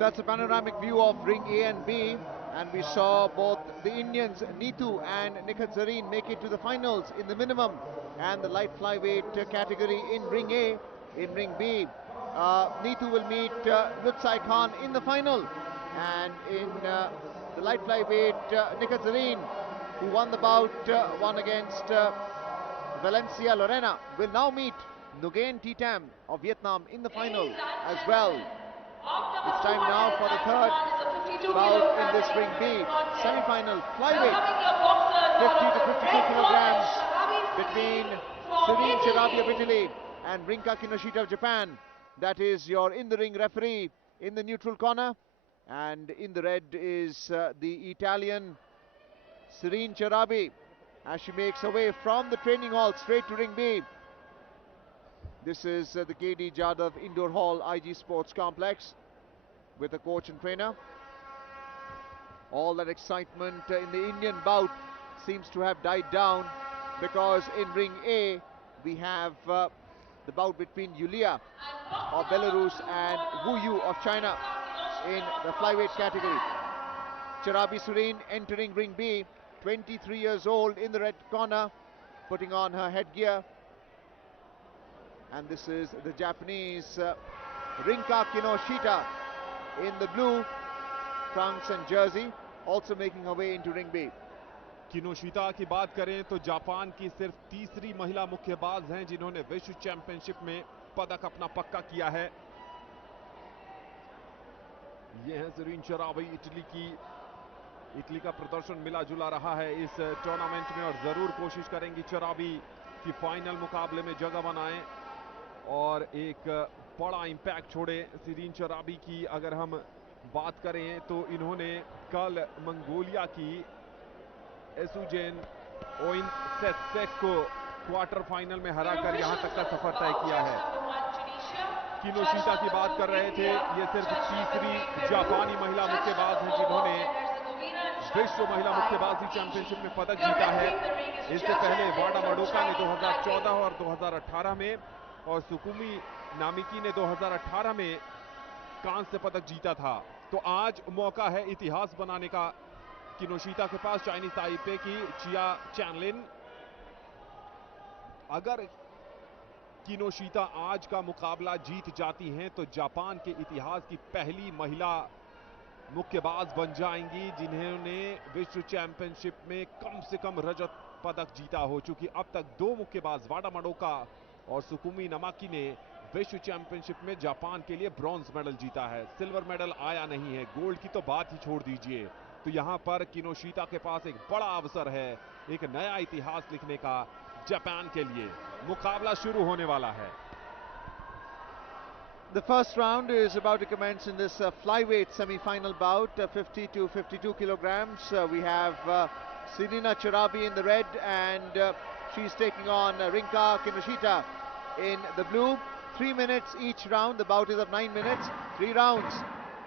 That's a panoramic view of ring A and B, and we saw both the Indians Neetu and Nikhat Zareen make it to the finals in the minimum and the light flyweight category in ring A. In ring B, Neetu will meet Lutsai Khan in the final, and in the light flyweight Nikhat Zareen, who won the bout, won against Valencia Lorena, will now meet Nguyen Thi Tam of Vietnam in the final as well. It's time now for the third bout in this ring B, semi-final flyweight, 50 to 52 kilograms between Serene Cherabi of Italy and Rinka Kinoshita of Japan. That is your in-the-ring referee in the neutral corner, and in the red is the Italian Serene Cherabi as she makes her way from the training hall straight to ring B. This is the KD Jadhav Indoor Hall IG Sports Complex with a coach and trainer. All that excitement in the Indian bout seems to have died down because in ring A we have the bout between Yulia of Belarus and Wu Yu of China in the flyweight category. Cherabi Serene entering ring B, 23 years old, in the red corner, putting on her headgear. And this is the Japanese Rinka Kinoshita in the blue trunks and jersey, also making her way into ring B. किनोशिता की बात करें तो Japan की सिर्फ तीसरी महिला मुक्केबाज हैं जिन्होंने विश्व चैंपियनशिप में पदक अपना पक्का किया है। ये है सरीन चराबी इटली का प्रदर्शन मिला जुला रहा है इस टूर्नामेंट में और जरूर कोशिश करेंगी चराबी की फाइनल मुकाबले में जगह बनाएं और एक बड़ा इंपैक्ट छोड़े। सरीन चराबी की अगर हम बात करें तो इन्होंने कल मंगोलिया की एसुजेन ओइनसेसेक को क्वार्टर फाइनल में हराकर यहां तक का सफर तय किया है। किनोशिता की बात कर रहे थे, ये सिर्फ तीसरी जापानी महिला मुक्केबाज हैं जिन्होंने विश्व महिला मुक्केबाजी चैंपियनशिप में पदक जीता है। इससे पहले वाडा मडोका ने 2014 और 2018 में और सुकुमी नामिकी ने 2018 में कांस्य पदक जीता था। तो आज मौका है इतिहास बनाने का किनोशिता के पास। चाइनीज ताइपे की चिया चैनलिन, अगर किनोशिता आज का मुकाबला जीत जाती हैं तो जापान के इतिहास की पहली महिला मुक्केबाज बन जाएंगी जिन्होंने विश्व चैंपियनशिप में कम से कम रजत पदक जीता हो। चूंकि अब तक दो मुक्केबाज वाडा मडोका और सुकुमी नामाकी ने विश्व चैंपियनशिप में जापान के लिए ब्रॉन्ज मेडल जीता है, सिल्वर मेडल आया नहीं है। गोल्ड की तो बात ही छोड़ दीजिए। तो यहां पर किनोशिता के पास एक बड़ा अवसर है एक नया इतिहास लिखने का जापान के लिए। मुकाबला शुरू होने वाला है। The first round is about to commence in this flyweight semi-final bout, 50 to 52 kilograms. We have Serena Charabi in the red, and she's taking on Rinka Kinoshita in the blue. 3 minutes each round. The bout is of 9 minutes, 3 rounds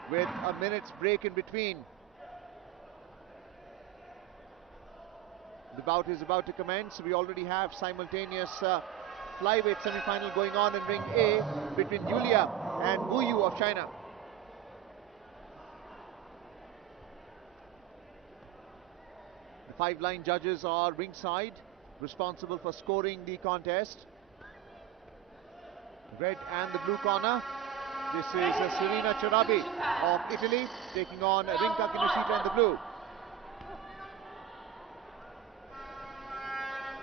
with a minute's break in between. The bout is about to commence. We already have simultaneous flyweight semi-final going on in ring A between Yulia and Wu Yu of China. The 5 line judges are ringside, responsible for scoring the contest. Red and the blue corner. This is Serena Charabi of Italy taking on Rinka Kinoshita in the blue.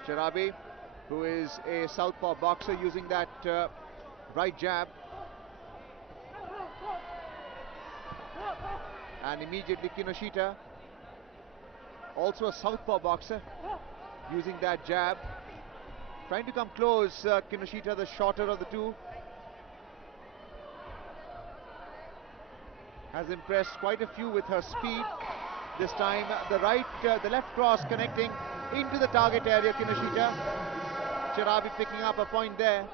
Charabi, who is a southpaw boxer, using that right jab, and immediately Kinoshita, also a southpaw boxer, using that jab, trying to come close. Kinoshita, the shorter of the two, has impressed quite a few with her speed. This time the left cross connecting into the target area. Kinoshita, Charabi picking up a point there,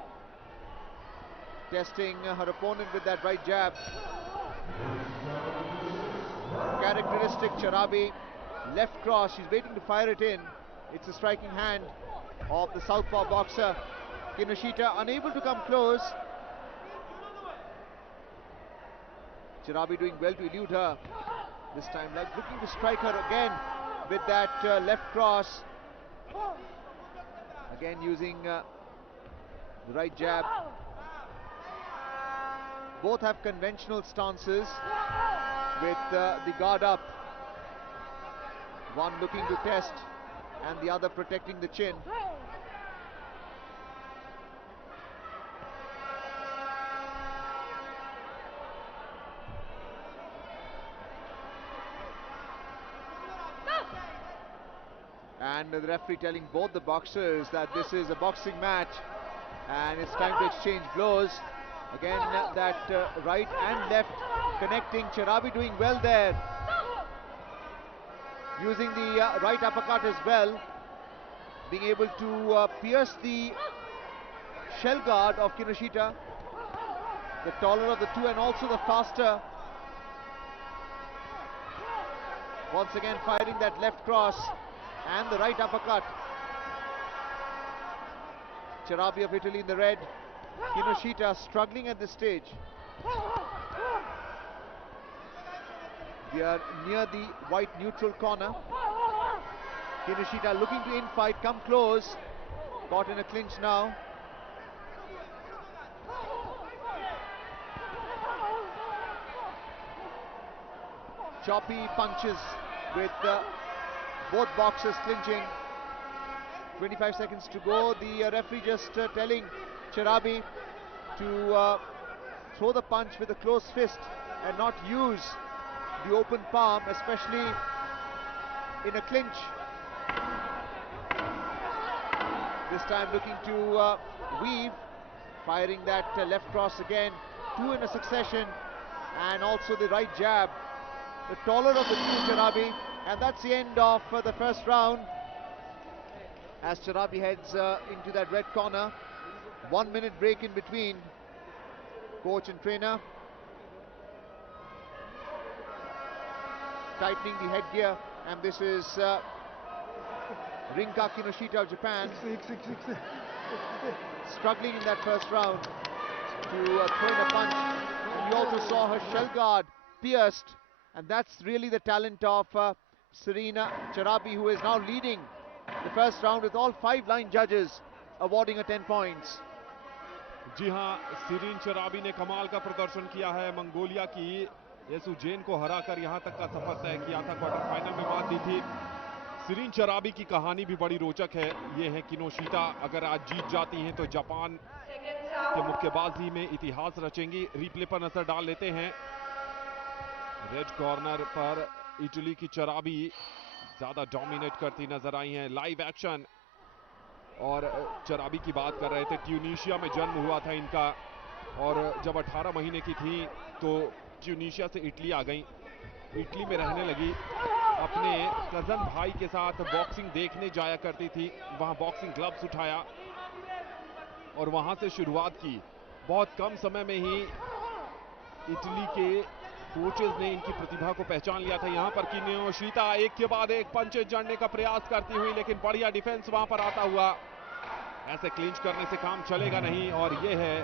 testing her opponent with that right jab. Characteristic Charabi, left cross, she's waiting to fire it in. It's a striking hand of the southpaw boxer. Kinoshita unable to come close. Charabi doing well to elude her. This time like looking to strike her again with that left cross. Again using the right jab. Both have conventional stances with the guard up. One looking to test and the other protecting the chin. And the referee telling both the boxers that this is a boxing match and it's time to exchange blows. Again that right and left connecting. Charabi doing well there, using the right uppercut as well, being able to pierce the shell guard of Kinoshita, the taller of the two and also the faster. Once again firing that left cross and the right uppercut. Charabi of Italy in the red, Kinoshita struggling at this stage. We are near the white neutral corner. Kinoshita looking to infight, come close, caught in a clinch now. Choppy punches with both boxers clinching. 25 seconds to go. The referee just telling Charabi to throw the punch with a closed fist and not use the open palm, especially in a clinch. This time looking to weave, firing that left cross again, two in a succession. and also the right jab. The taller of the two, Charabi, and that's the end of the first round. As Charabi heads into that red corner, 1 minute break in between. Coach and trainer tightening the headgear, and this is Rinka Kinoshita of Japan, struggling in that first round to throw in a punch. And we also saw her shell guard pierced, and that's really the talent of Serena Charabi, who is now leading the first round with all 5 line judges awarding her 10 points. जी हां, serine चराबी ने कमाल का प्रदर्शन किया है। Mongolia की येसु जेन को हराकर यहां तक का सफर तय किया था, क्वार्टर फाइनल में मात दी थी। सीरीन चराबी की कहानी भी बड़ी रोचक है। ये है किनोशिता, अगर आज जीत जाती हैं तो जापान के मुक्केबाजी में इतिहास रचेंगी। रिप्ले पर नजर डाल लेते हैं। रेड कॉर्नर पर इटली की चराबी ज्यादा डोमिनेट करती नजर आई हैं। लाइव एक्शन, और चराबी की बात कर रहे थे। ट्यूनीशिया में जन्म हुआ था इनका, और जब 18 महीने की थी तो ट्यूनीशिया से इटली आ गई। इटली में रहने लगी, अपने कजन भाई के साथ बॉक्सिंग देखने जाया करती थी। वहां बॉक्सिंग ग्लव्स उठाया और वहां से शुरुआत की। बहुत कम समय में ही इटली के कोचेस ने इनकी प्रतिभा को पहचान लिया था। यहां पर किनोशिता एक के बाद एक पंचेस जड़ने का प्रयास करती हुई, लेकिन बढ़िया डिफेंस वहां पर आता हुआ। ऐसे क्लिंच करने से काम चलेगा नहीं। और ये है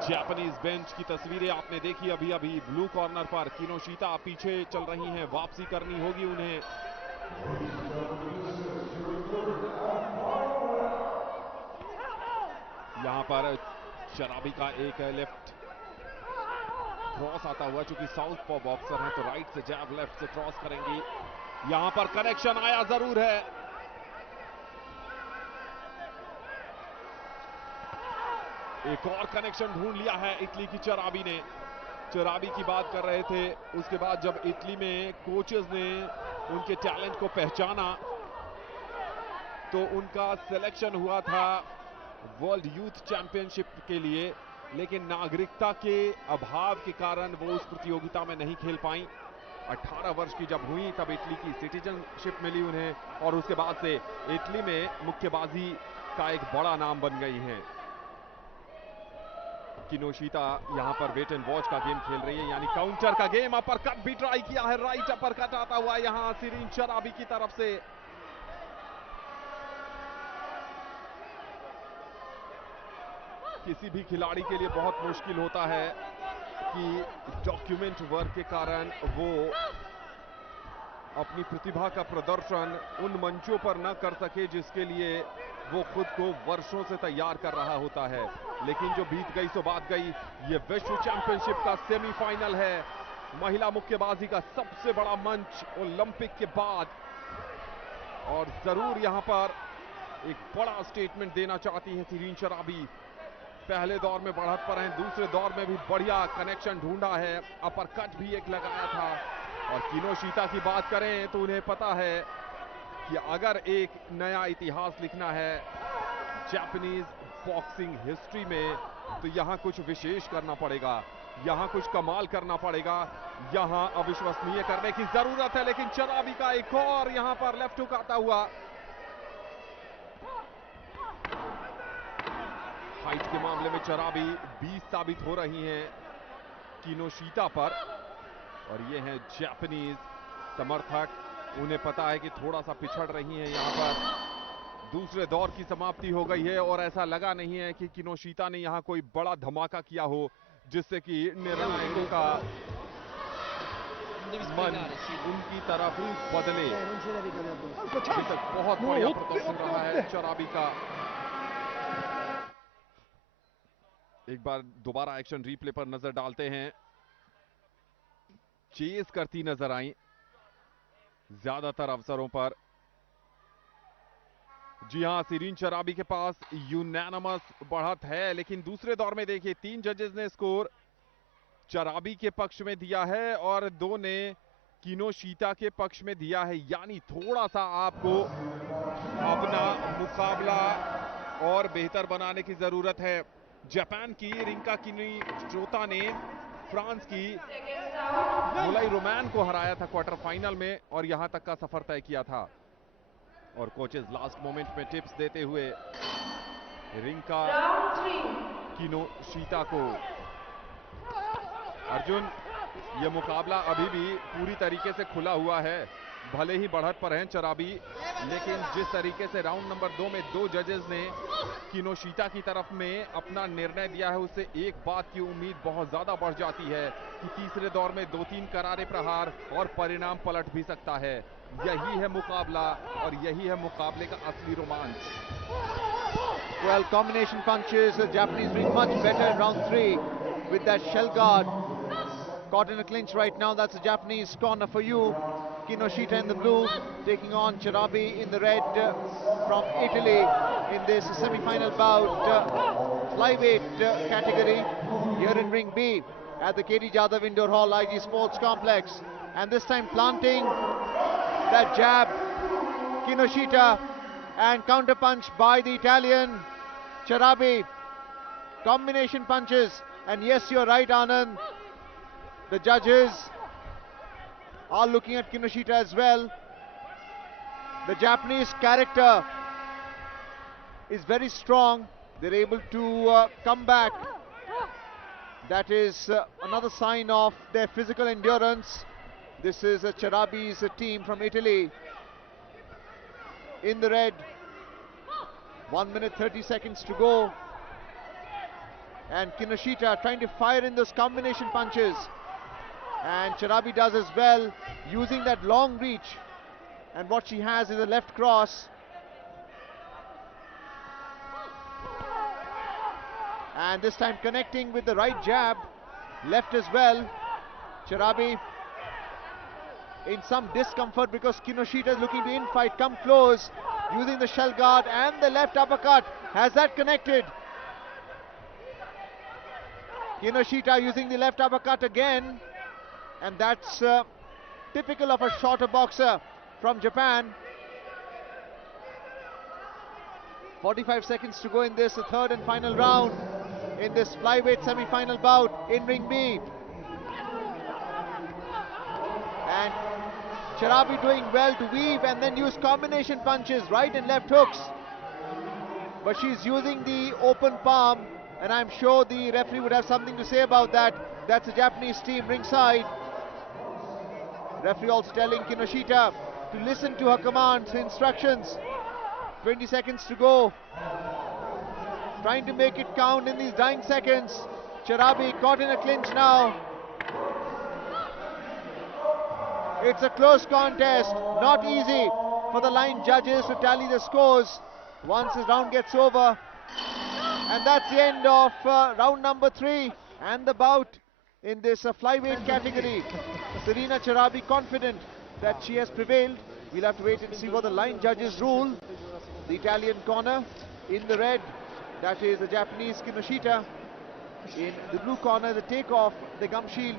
जापानीज बेंच की तस्वीरें आपने देखी अभी अभी। ब्लू कॉर्नर पर किनोशिता पीछे चल रही हैं, वापसी करनी होगी उन्हें। यहां पर चराबी का एक लेफ्ट क्रॉस आता हुआ, चूंकि साउथ पॉ बॉक्सर है तो राइट से जैब, लेफ्ट से क्रॉस करेंगी। यहां पर कनेक्शन आया जरूर है। एक और कनेक्शन ढूंढ लिया है इटली की चराबी ने। चराबी की बात कर रहे थे, उसके बाद जब इटली में कोचेस ने उनके टैलेंट को पहचाना तो उनका सिलेक्शन हुआ था वर्ल्ड यूथ चैंपियनशिप के लिए, लेकिन नागरिकता के अभाव के कारण वो उस प्रतियोगिता में नहीं खेल पाई। 18 वर्ष की जब हुई तब इटली की सिटीजनशिप मिली उन्हें, और उसके बाद से इटली में मुक्केबाजी का एक बड़ा नाम बन गई हैं। किनोशिता यहां पर वेट एंड वॉच का गेम खेल रही है, यानी काउंटर का गेम। अपर कट भी ट्राई किया है, राइट अपर कट आता हुआ यहां सीरीन चराबी की तरफ से। किसी भी खिलाड़ी के लिए बहुत मुश्किल होता है कि डॉक्यूमेंट वर्क के कारण वो अपनी प्रतिभा का प्रदर्शन उन मंचों पर न कर सके जिसके लिए वो खुद को वर्षों से तैयार कर रहा होता है। लेकिन जो बीत गई सो बात गई। ये विश्व चैंपियनशिप का सेमीफाइनल है, महिला मुक्केबाजी का सबसे बड़ा मंच ओलंपिक के बाद, और जरूर यहां पर एक बड़ा स्टेटमेंट देना चाहती है सीरीन चराबी। पहले दौर में बढ़त पर हैं, दूसरे दौर में भी बढ़िया कनेक्शन ढूंढा है, अपर कट भी एक लगाया था। और किनोशिता की बात करें तो उन्हें पता है कि अगर एक नया इतिहास लिखना है जापानीज बॉक्सिंग हिस्ट्री में तो यहां कुछ विशेष करना पड़ेगा, यहां कुछ कमाल करना पड़ेगा, यहां अविश्वसनीय करने की जरूरत है। लेकिन चराबी का एक और यहां पर लेफ्ट हुक आता हुआ। हाइट के मामले में चराबी 20 साबित हो रही हैं किनोशिता पर, और ये हैं जापानीज समर्थक। उन्हें पता है कि थोड़ा सा पिछड़ रही हैं यहां पर। दूसरे दौर की समाप्ति हो गई है और ऐसा लगा नहीं है कि किनोशिता ने यहां कोई बड़ा धमाका किया हो जिससे कि निर्णायकों का मन उनकी तरफ बदले। अभी तक बहुत बढ़िया प्रदर्शन रहा है चराबी का। एक बार दोबारा एक्शन रिप्ले पर नजर डालते हैं। चेस करती नजर आई ज्यादातर अवसरों पर। जी हां, सीरीन चराबी के पास यूनानिमस बढ़त है, लेकिन दूसरे दौर में देखिए 3 जजेस ने स्कोर चराबी के पक्ष में दिया है और 2 ने किनोशिता के पक्ष में दिया है। यानी थोड़ा सा आपको अपना मुकाबला और बेहतर बनाने की जरूरत है। जापान की रिंका किनोशिता ने फ्रांस की मुलाई रोमान को हराया था क्वार्टर फाइनल में और यहां तक का सफर तय किया था। और कोचेस लास्ट मोमेंट में टिप्स देते हुए रिंका किनोशिता को। अर्जुन, यह मुकाबला अभी भी पूरी तरीके से खुला हुआ है। भले ही बढ़त पर हैं चराबी, लेकिन जिस तरीके से राउंड नंबर 2 में 2 जजेस ने किनोशिता की तरफ में अपना निर्णय दिया है, उससे एक बात की उम्मीद बहुत ज्यादा बढ़ जाती है कि तीसरे दौर में 2-3 करारे प्रहार और परिणाम पलट भी सकता है। यही है मुकाबला और यही है मुकाबले का असली रोमांच। Well, combination punches. The Japanese doing much better in round 3 with that shell guard. Caught in a clinch right now. That's the Japanese corner for you. Kinoshita in the blue, taking on Charabi in the red from Italy in this semi-final bout, flyweight category here in Ring B at the KD Jadhav Indoor Hall, IG Sports Complex. And this time planting that jab, Kinoshita, and counterpunch by the Italian Charabi. Combination punches, and yes, you're right, Anand. The judges are looking at Kinoshita as well. The Japanese character is very strong. They're able to come back. That is another sign of their physical endurance. This is Charabi's team from Italy. In the red, 1 minute 30 seconds to go. And Kinoshita trying to fire in those combination punches. And Charabi does as well, using that long reach. And what she has is a left cross. And this time connecting with the right jab, left as well. Charabi in some discomfort because Kinoshita is looking to infight, come close, using the shell guard and the left uppercut. Has that connected? Kinoshita using the left uppercut again. And that's typical of a shorter boxer from Japan. 45 seconds to go in this third and final round in this flyweight semi-final bout in Ring B. And Charabi doing well to weave and then use combination punches, right and left hooks. But she's using the open palm, and I'm sure the referee would have something to say about that. That's the Japanese team ringside. Referee also telling Kinoshita to listen to her commands, instructions. 20 seconds to go. Trying to make it count in these dying seconds. Charabi caught in a clinch now. It's a close contest. Not easy for the line judges to tally the scores once this round gets over. And that's the end of round number 3 and the bout in this flyweight category. Serena Charabi confident that she has prevailed. We'll have to wait and see what the line judges rule. The Italian corner in the red, that is the Japanese Kinoshita. In the blue corner, the takeoff, the gum shield,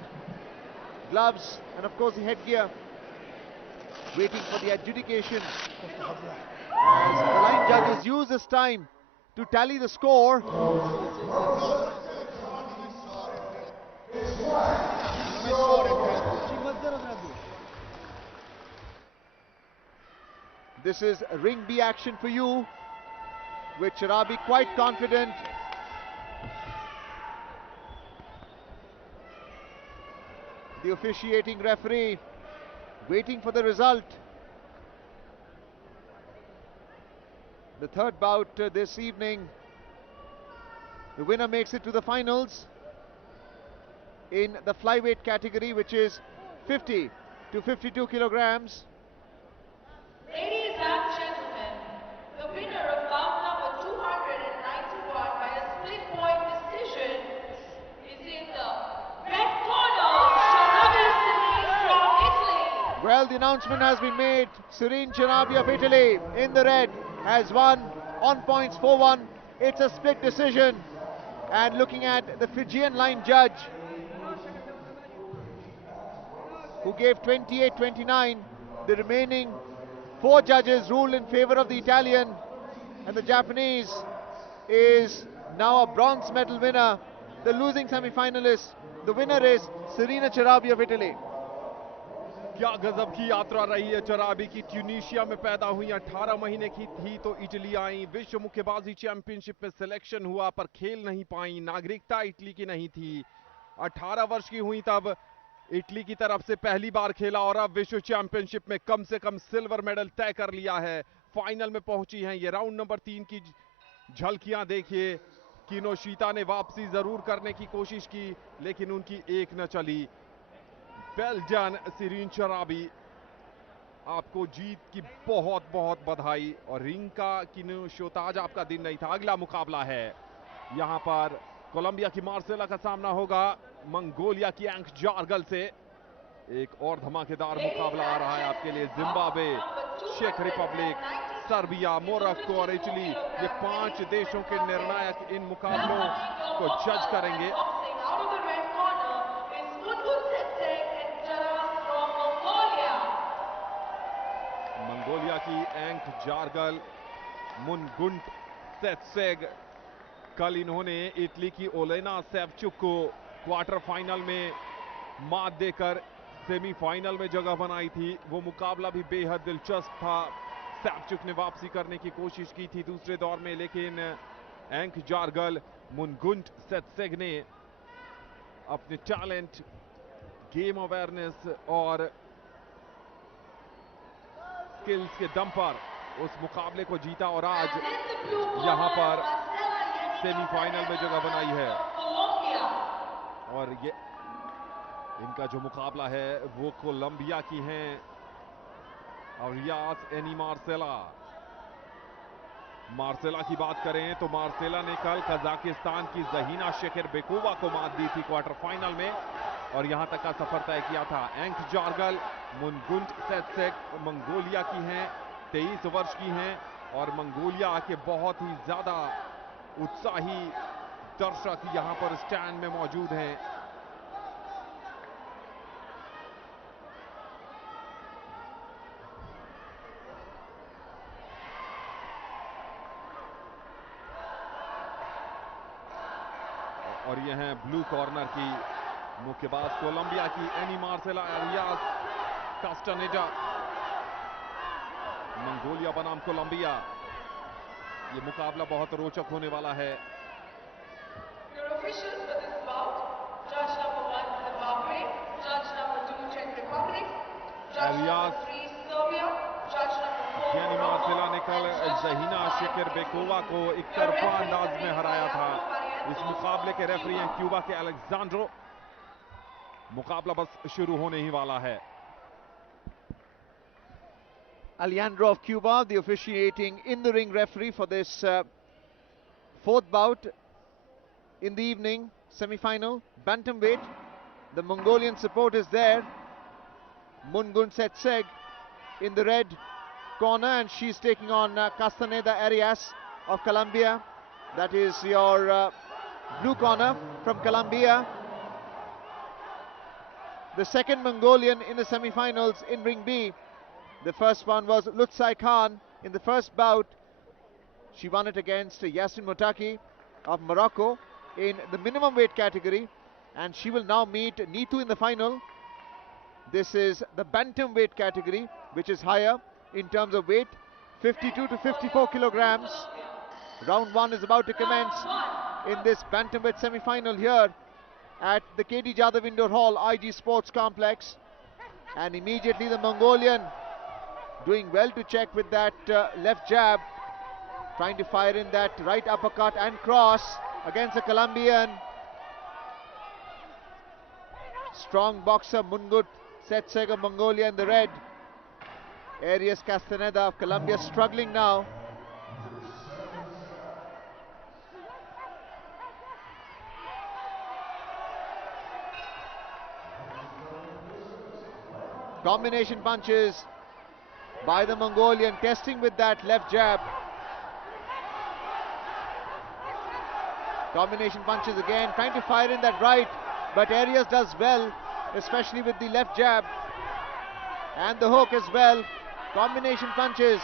gloves, and of course the headgear. Waiting for the adjudication as the line judges use this time to tally the score. This is Ring B action for you, with Charabi quite confident. The officiating referee waiting for the result. The third bout this evening. The winner makes it to the finals in the flyweight category, which is 50 to 52 kilograms. Ladies and gentlemen, the winner of bout number 291 by a split point decision is in the red corner, Charabi from Italy. Well, the announcement has been made. Serene Charabi of Italy in the red has won on points 4-1. It's a split decision. And looking at the Fijian line judge, who gave 28-29, the remaining 4 judges ruled in favor of the Italian, and the Japanese is now a bronze medal winner. The losing semi-finalist The winner is Serena Charabi of Italy. क्या गजब की यात्रा रही है चराबी की। Tunisia में पैदा हुई, 18 महीने की थी तो इटली आई। विश्व मुक्केबाजी चैंपियनशिप में सिलेक्शन हुआ पर खेल नहीं पाई। नागरिकता इटली की नहीं थी। 18 वर्ष की हुई तब इटली की तरफ से पहली बार खेला और अब विश्व चैंपियनशिप में कम से कम सिल्वर मेडल तय कर लिया है। फाइनल में पहुंची हैं। ये राउंड नंबर 3 की झलकियां देखिए। किनोशिता ने वापसी जरूर करने की कोशिश की लेकिन उनकी एक न चली। वेल डन सीरीन चराबी, आपको जीत की बहुत बहुत बधाई। और रिंग का किनोशिता आज आपका दिन नहीं था। अगला मुकाबला है यहां पर कोलंबिया की मार्सेला का सामना होगा मंगोलिया की एंक जार्गल से। एक और धमाकेदार मुकाबला आ रहा है आपके लिए। जिम्बाब्वे, चेक रिपब्लिक, सर्बिया, मोरक्को और इटली, ये 5 देशों के निर्णायक इन मुकाबलों को जज करेंगे। मंगोलिया की एंक जार्गल मुनगुंट सेत्सेग, कल इन्होंने इटली की ओलेना सेवचुक को क्वार्टर फाइनल में मात देकर सेमीफाइनल में जगह बनाई थी। वो मुकाबला भी बेहद दिलचस्प था। सेवचुक ने वापसी करने की कोशिश की थी दूसरे दौर में लेकिन एंक जार्गल मुनगुंट सेत्सेग ने अपने टैलेंट, गेम अवेयरनेस और स्किल्स के दम पर उस मुकाबले को जीता और आज यहां पर सेमीफाइनल में जगह बनाई है। और ये इनका जो मुकाबला है वो कोलंबिया की हैं और रियास एनी मार्सेला की बात करें तो मार्सेला ने कल कजाकिस्तान की जहीना शेखरबेकोवा को मात दी थी क्वार्टर फाइनल में और यहां तक का सफर तय किया था। एंक जार्गल मुनगुंट सेत्सेग मंगोलिया की हैं, 23 वर्ष की हैं और मंगोलिया के बहुत ही ज्यादा उत्साही दर्शक यहां पर स्टैंड में मौजूद हैं। और यह है ब्लू कॉर्नर की मुक्केबाज कोलंबिया की any Marcela areas Castaneda, Mongolia बनाम कोलंबिया। ये मुकाबला बहुत रोचक होने वाला है। Your officials for this bout: Judge number 1 Zimbabwe, Judge number 2 Czech Republic, Judge Arias, number 3 Serbia, Judge number 4 यानी मार्सेला ने कल जहीना शेखरबेकोवा को एक तरफा अंदाज में हराया था। इस मुकाबले के रेफरी हैं क्यूबा के अलेक्जेंड्रो। मुकाबला बस शुरू होने ही वाला है। Alejandro of Cuba, the officiating in-the-ring referee for this fourth bout in the evening semi-final. Bantamweight, the Mongolian support is there. Mungun Setseg in the red corner and she's taking on Castaneda Arias of Colombia. That is your blue corner from Colombia. The second Mongolian in the semi-finals in Ring B. The first one was Lutsai Khan in the first bout. She won it against Yasmin Motaki of Morocco in the minimum weight category, and she will now meet Neetu in the final. This is the bantamweight category, which is higher in terms of weight, 52 to 54 kilograms. Round 1 is about to commence in this bantamweight semi-final here at the KD Jadhav Indoor Hall, IG Sports Complex. And immediately the Mongolian doing well to check with that left jab, trying to fire in that right uppercut and cross against the Colombian. Strong boxer Mungut Setseg of Mongolia in the red. Arias Castaneda of Colombia struggling now. Combination punches by the Mongolian, testing with that left jab. Combination punches again, trying to fire in that right, but Arias does well, especially with the left jab and the hook as well. Combination punches.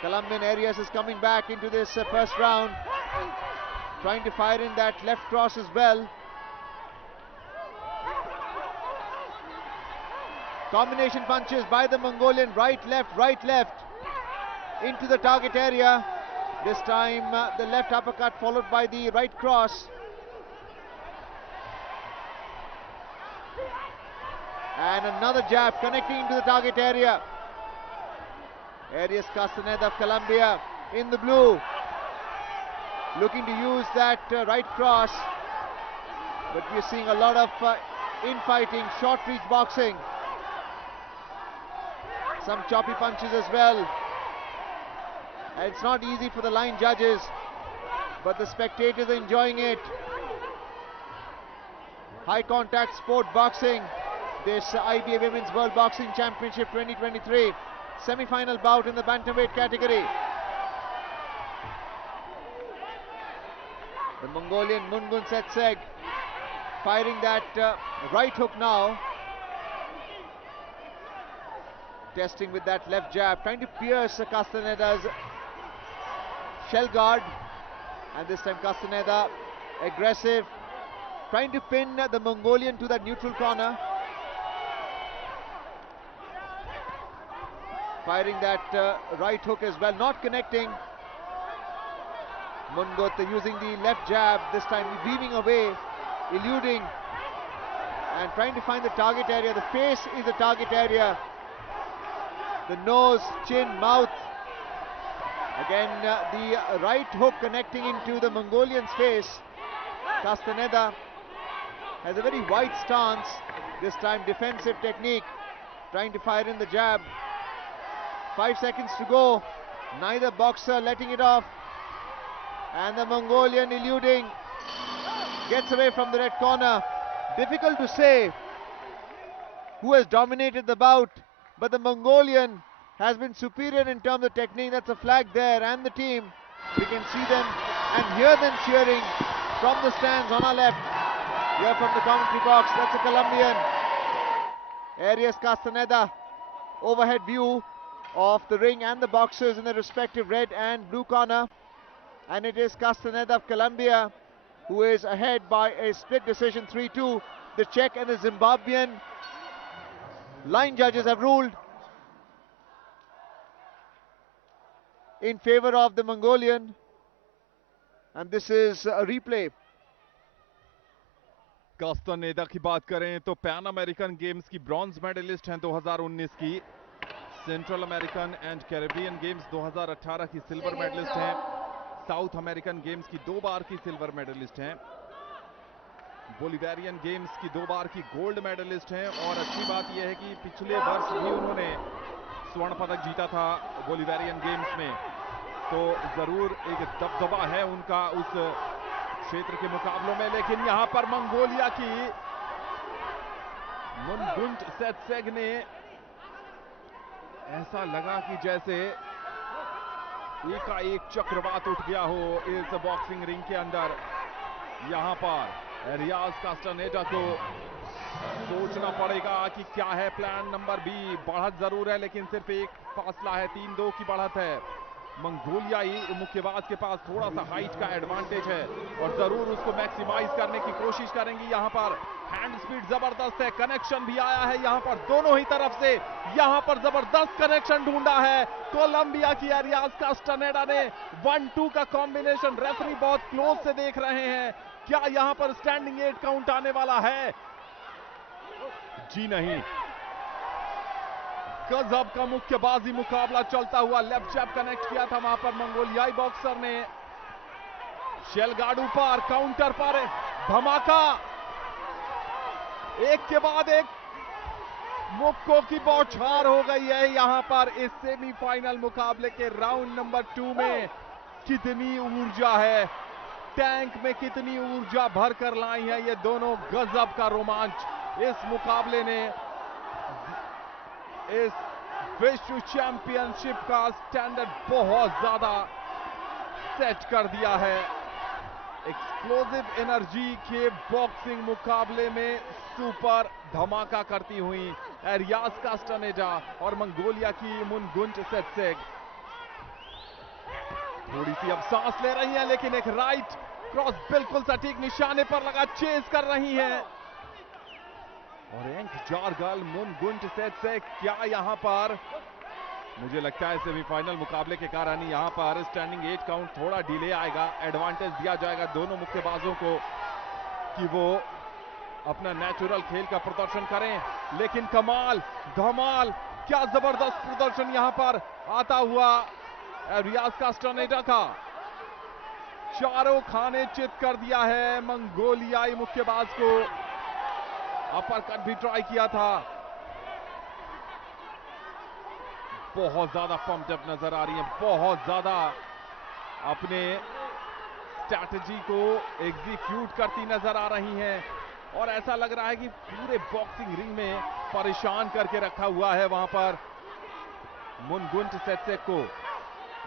Colombian Arias is coming back into this first round, trying to fire in that left cross as well. Combination punches by the Mongolian, right, left, into the target area. This time the left uppercut followed by the right cross. And another jab connecting into the target area. Arias Castaneda of Colombia in the blue, looking to use that right cross. But we're seeing a lot of infighting, short reach boxing. Some choppy punches as well. And it's not easy for the line judges, but the spectators are enjoying it. High contact sport boxing. This IBA Women's World Boxing Championship 2023 semi-final bout in the Bantamweight category. The Mongolian Mungun Setseg firing that right hook now. Testing with that left jab, trying to pierce Castaneda's shell guard. And this time Castaneda aggressive, trying to pin the Mongolian to that neutral corner. Firing that right hook as well, not connecting. Mungut using the left jab, this time weaving away, eluding and trying to find the target area. The face is the target area. The nose, chin, mouth. Again the right hook connecting into the Mongolian's face. Castaneda has a very wide stance, this time defensive technique, trying to fire in the jab. 5 seconds to go, neither boxer letting it off, and the Mongolian eluding, gets away from the red corner. Difficult to say who has dominated the bout, but the Mongolian has been superior in terms of technique. That's a flag there, and the team, we can see them and hear them cheering from the stands on our left, here from the commentary box. That's a Colombian. Arias Castaneda, overhead view of the ring and the boxers in the respective red and blue corner, and it is Castaneda of Colombia who is ahead by a split decision 3-2. The Czech and the Zimbabwean line judges have ruled in favor of the Mongolian, and this is a replay. कास्तानेदा की बात करें तो pan American games की bronze medallist हैं 2019 की, central American and Caribbean games 2018 की silver medallist हैं, south American games की 2 बार की सिल्वर मेडलिस्ट हैं, बोलिवियन गेम्स की 2 बार की गोल्ड मेडलिस्ट हैं। और अच्छी बात यह है कि पिछले वर्ष भी उन्होंने स्वर्ण पदक जीता था बोलिवियन गेम्स में, तो जरूर एक दबदबा है उनका उस क्षेत्र के मुकाबलों में। लेकिन यहां पर मंगोलिया की मुनगुंट सेत्सेग ने ऐसा लगा कि जैसे एकाएक चक्रवात उठ गया हो इस बॉक्सिंग रिंग के अंदर। यहां पर रियाज कास्टानेडा को सोचना पड़ेगा कि क्या है प्लान नंबर बी। बढ़त जरूर है लेकिन सिर्फ एक फासला है, 3-2 की बढ़त है। मंगोलियाई मुक्केबाज के पास थोड़ा सा हाइट का एडवांटेज है और जरूर उसको मैक्सिमाइज करने की कोशिश करेंगी। यहां पर हैंड स्पीड जबरदस्त है, कनेक्शन भी आया है यहां पर दोनों ही तरफ से। यहां पर जबरदस्त कनेक्शन ढूंढा है कोलंबिया की रियाज कास्टानेडा ने। 1-2 का कॉम्बिनेशन रेफरी बहुत क्लोज से देख रहे हैं। क्या यहां पर स्टैंडिंग 8 काउंट आने वाला है? जी नहीं। गजब का मुक्केबाजी मुकाबला चलता हुआ, लेफ्ट जैब कनेक्ट किया था वहां पर मंगोलियाई बॉक्सर ने। शेल गार्ड ऊपर, काउंटर पर धमाका, एक के बाद एक मुक्कों की बौछार हो गई है यहां पर इस सेमीफाइनल मुकाबले के राउंड नंबर 2 में। कितनी ऊर्जा है, टैंक में कितनी ऊर्जा भरकर लाई है ये दोनों। गजब का रोमांच इस मुकाबले ने इस विश्व चैंपियनशिप का स्टैंडर्ड बहुत ज्यादा सेट कर दिया है। एक्सप्लोसिव एनर्जी के बॉक्सिंग मुकाबले में सुपर धमाका करती हुई रियाज कास्टानेडा और मंगोलिया की मुनगुंट सेत्सेग थोड़ी सी अब सांस ले रही हैं, लेकिन एक राइट क्रॉस बिल्कुल सटीक निशाने पर लगा, चेज कर रही हैं। और एंक जारगल मुनगुंट से क्या यहां पर मुझे लगता है सेमीफाइनल मुकाबले के कारण यहां पर स्टैंडिंग 8 काउंट थोड़ा डिले आएगा, एडवांटेज दिया जाएगा दोनों मुक्केबाजों को कि वो अपना नेचुरल खेल का प्रदर्शन करें। लेकिन कमाल धमाल क्या जबरदस्त प्रदर्शन यहां पर आता हुआ रियाज कास्टानेडा का, चारों खाने चित कर दिया है मंगोलियाई मुक्केबाज को। अपर कट भी ट्राई किया था, बहुत ज्यादा पंप्ड अप नजर आ रही है, बहुत ज्यादा अपने स्ट्रैटेजी को एग्जीक्यूट करती नजर आ रही हैं और ऐसा लग रहा है कि पूरे बॉक्सिंग रिंग में परेशान करके रखा हुआ है वहां पर मुनगुंट सेत्सेक को।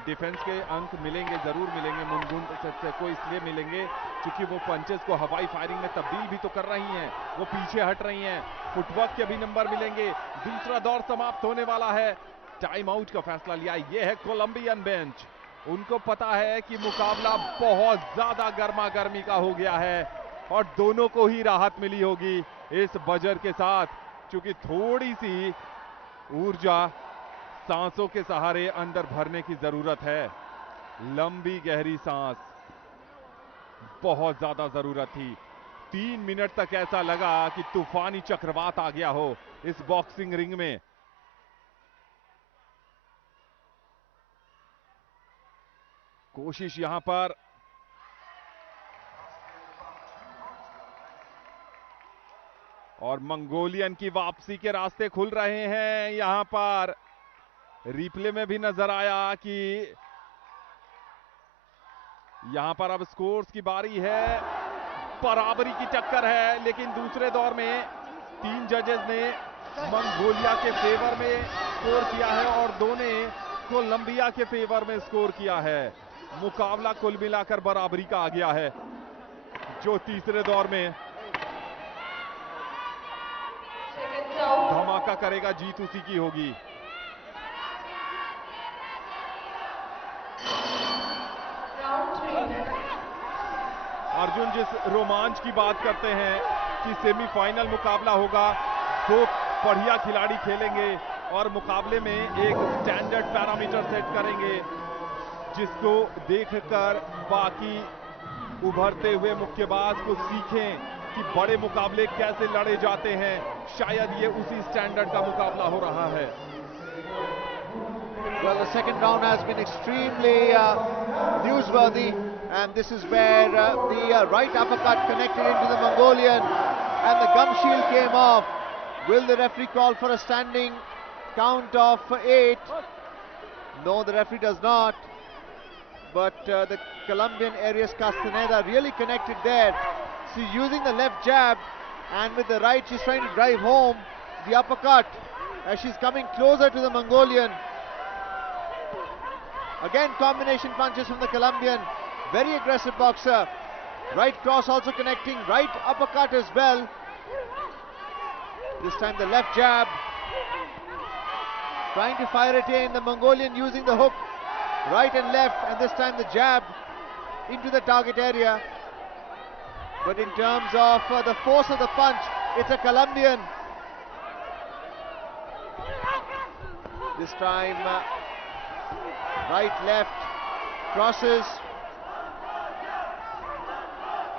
डिफेंस के अंक मिलेंगे, जरूर मिलेंगे मुनगुंट सेत्सेक को, इसलिए मिलेंगे क्योंकि वो पंचेस को हवाई फायरिंग में तब्दील भी तो कर रही हैं, वो पीछे हट रही हैं, फुटवर्क के भी नंबर मिलेंगे। दूसरा दौर समाप्त होने वाला है, टाइम आउट का फैसला लिया ये है कोलंबियन बेंच। उनको पता है कि मुकाबला बहुत ज्यादा गर्मा गर्मी का हो गया है और दोनों को ही राहत मिली होगी इस बजर के साथ, क्योंकि थोड़ी सी ऊर्जा सांसों के सहारे अंदर भरने की जरूरत है। लंबी गहरी सांस बहुत ज्यादा जरूरत थी। 3 मिनट तक ऐसा लगा कि तूफानी चक्रवात आ गया हो इस बॉक्सिंग रिंग में। कोशिश यहां पर और मंगोलियन की वापसी के रास्ते खुल रहे हैं। यहां पर रिप्ले में भी नजर आया कि यहां पर अब स्कोर्स की बारी है, बराबरी की टक्कर है, लेकिन दूसरे दौर में 3 जजेस ने मंगोलिया के फेवर में स्कोर किया है और 2 ने कोलंबिया के फेवर में स्कोर किया है। मुकाबला कुल मिलाकर बराबरी का आ गया है, जो तीसरे दौर में धमाका करेगा जीत उसी की होगी। अर्जुन, जिस रोमांच की बात करते हैं कि सेमीफाइनल मुकाबला होगा, 2 बढ़िया खिलाड़ी खेलेंगे और मुकाबले में एक स्टैंडर्ड पैरामीटर सेट करेंगे जिसको देखकर बाकी उभरते हुए मुक्केबाज को सीखें कि बड़े मुकाबले कैसे लड़े जाते हैं। शायद ये उसी स्टैंडर्ड का मुकाबला हो रहा है। Well, the second round has been extremely newsworthy, and this is where the right uppercut connected into the Mongolian and the gum shield came off. Will the referee call for a standing count of 8? No, the referee does not. But the Colombian Arias Castaneda really connected there. She's using the left jab, and with the right she's trying to drive home the uppercut as she's coming closer to the Mongolian. Again combination punches from the Colombian, very aggressive boxer. Right cross also connecting, right uppercut as well. This time the left jab, trying to fire it in, the Mongolian using the hook, right and left, and this time the jab into the target area. But in terms of the force of the punch, it's a Colombian. This time right, left, crosses,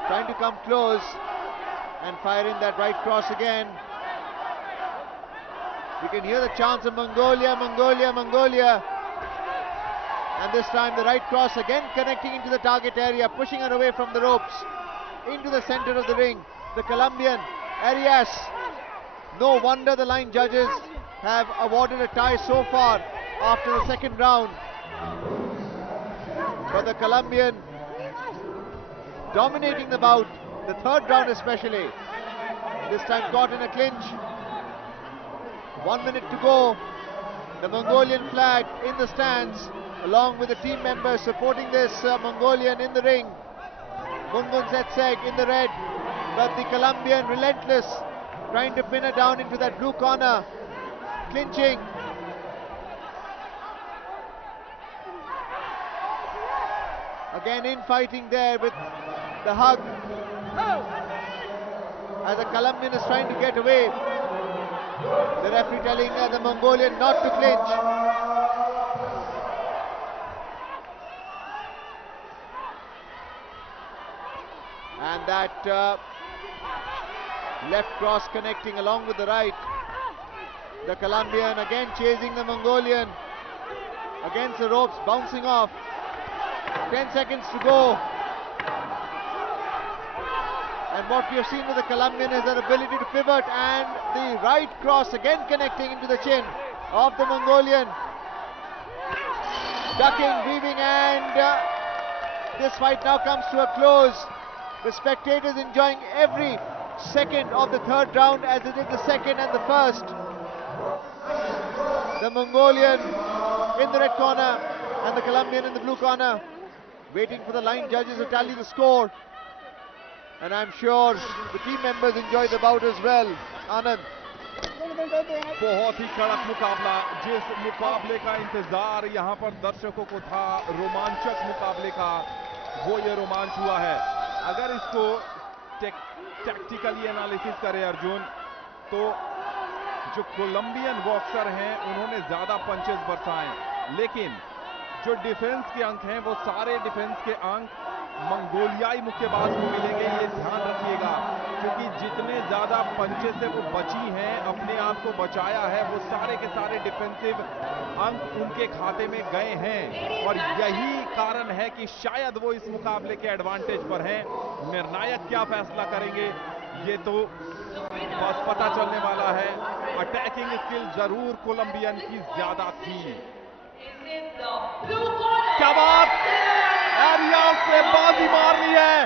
trying to come close and fire in that right cross again. We can hear the chants of Mongolia, Mongolia, Mongolia. And this time the right cross again connecting into the target area, pushing her away from the ropes into the center of the ring. The Colombian, Arias. No wonder the line judges have awarded a tie so far after the second round. But the Colombian dominating the bout, the third round especially. This time caught in a clinch. 1 minute to go. The Mongolian flag in the stands, along with the team members supporting this Mongolian in the ring. Mungun Zetseg in the red, but the Colombian relentless, trying to pin her down into that blue corner, clinching. Again infighting there with the hug, as the Colombian is trying to get away. The referee telling the Mongolian not to clinch. And that left cross connecting along with the right. The Colombian again chasing the Mongolian against the ropes, bouncing off. 10 seconds to go. And what we have seen with the Colombian is their ability to pivot, and the right cross again connecting into the chin of the Mongolian. Ducking, weaving, and this fight now comes to a close. The spectators enjoying every second of the third round as they did the second and the first. The Mongolian in the red corner and the Colombian in the blue corner, waiting for the line judges to tally the score. And I'm sure the team members enjoy the bout as well. Anand. बहुत ही कड़क मुकाबला, जिस मुकाबले का इंतजार यहां पर दर्शकों को था, रोमांचक मुकाबले का, वो ये रोमांच हुआ है। अगर इसको टैक्टिकली एनालिसिस करें अर्जुन, तो जो कोलंबियन बॉक्सर हैं उन्होंने ज्यादा पंचेस बरसाए, लेकिन जो डिफेंस के अंक हैं वो सारे डिफेंस के अंक मंगोलियाई मुक्केबाज को मिलेंगे, ये ध्यान रखिएगा, क्योंकि जितने ज्यादा पंचेस से वो बची हैं, अपने आप को बचाया है, वो सारे के सारे डिफेंसिव अंक उनके खाते में गए हैं, और यही कारण है कि शायद वो इस मुकाबले के एडवांटेज पर हैं। निर्णायक क्या फैसला करेंगे ये तो बस पता चलने वाला है। अटैकिंग स्किल जरूर कोलंबियन की ज्यादा थी। क्या बात, एरियाज से बाजी मार ली है।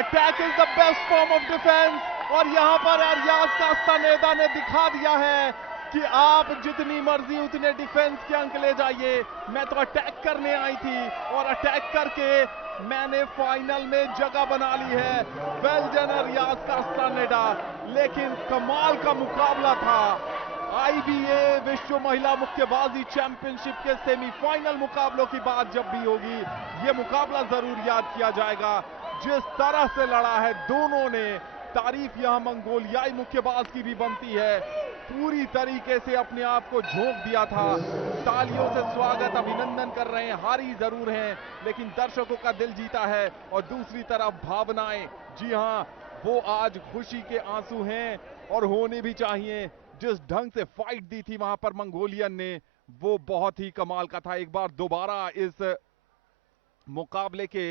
Attack is the best form of defence, और यहां पर एरियाज का सनेदा ने दिखा दिया है कि आप जितनी मर्जी उतने डिफेंस के अंक ले जाइए, मैं तो अटैक करने आई थी और अटैक करके मैंने फाइनल में जगह बना ली है। वेल डन एरियाज का सनेदा, लेकिन कमाल का मुकाबला था। IBA विश्व महिला मुक्केबाजी चैंपियनशिप के सेमीफाइनल मुकाबलों की बात जब भी होगी, ये मुकाबला जरूर याद किया जाएगा। जिस तरह से लड़ा है दोनों ने, तारीफ यहां मंगोलियाई मुक्केबाज की भी बनती है, पूरी तरीके से अपने आप को झोंक दिया था। तालियों से स्वागत, अभिनंदन कर रहे हैं, हारी जरूर हैं लेकिन दर्शकों का दिल जीता है। और दूसरी तरफ भावनाएं, जी हां, वो आज खुशी के आंसू हैं और होने भी चाहिए। जिस ढंग से फाइट दी थी वहां पर मंगोलियन ने, वो बहुत ही कमाल का था। एक बार दोबारा इस मुकाबले के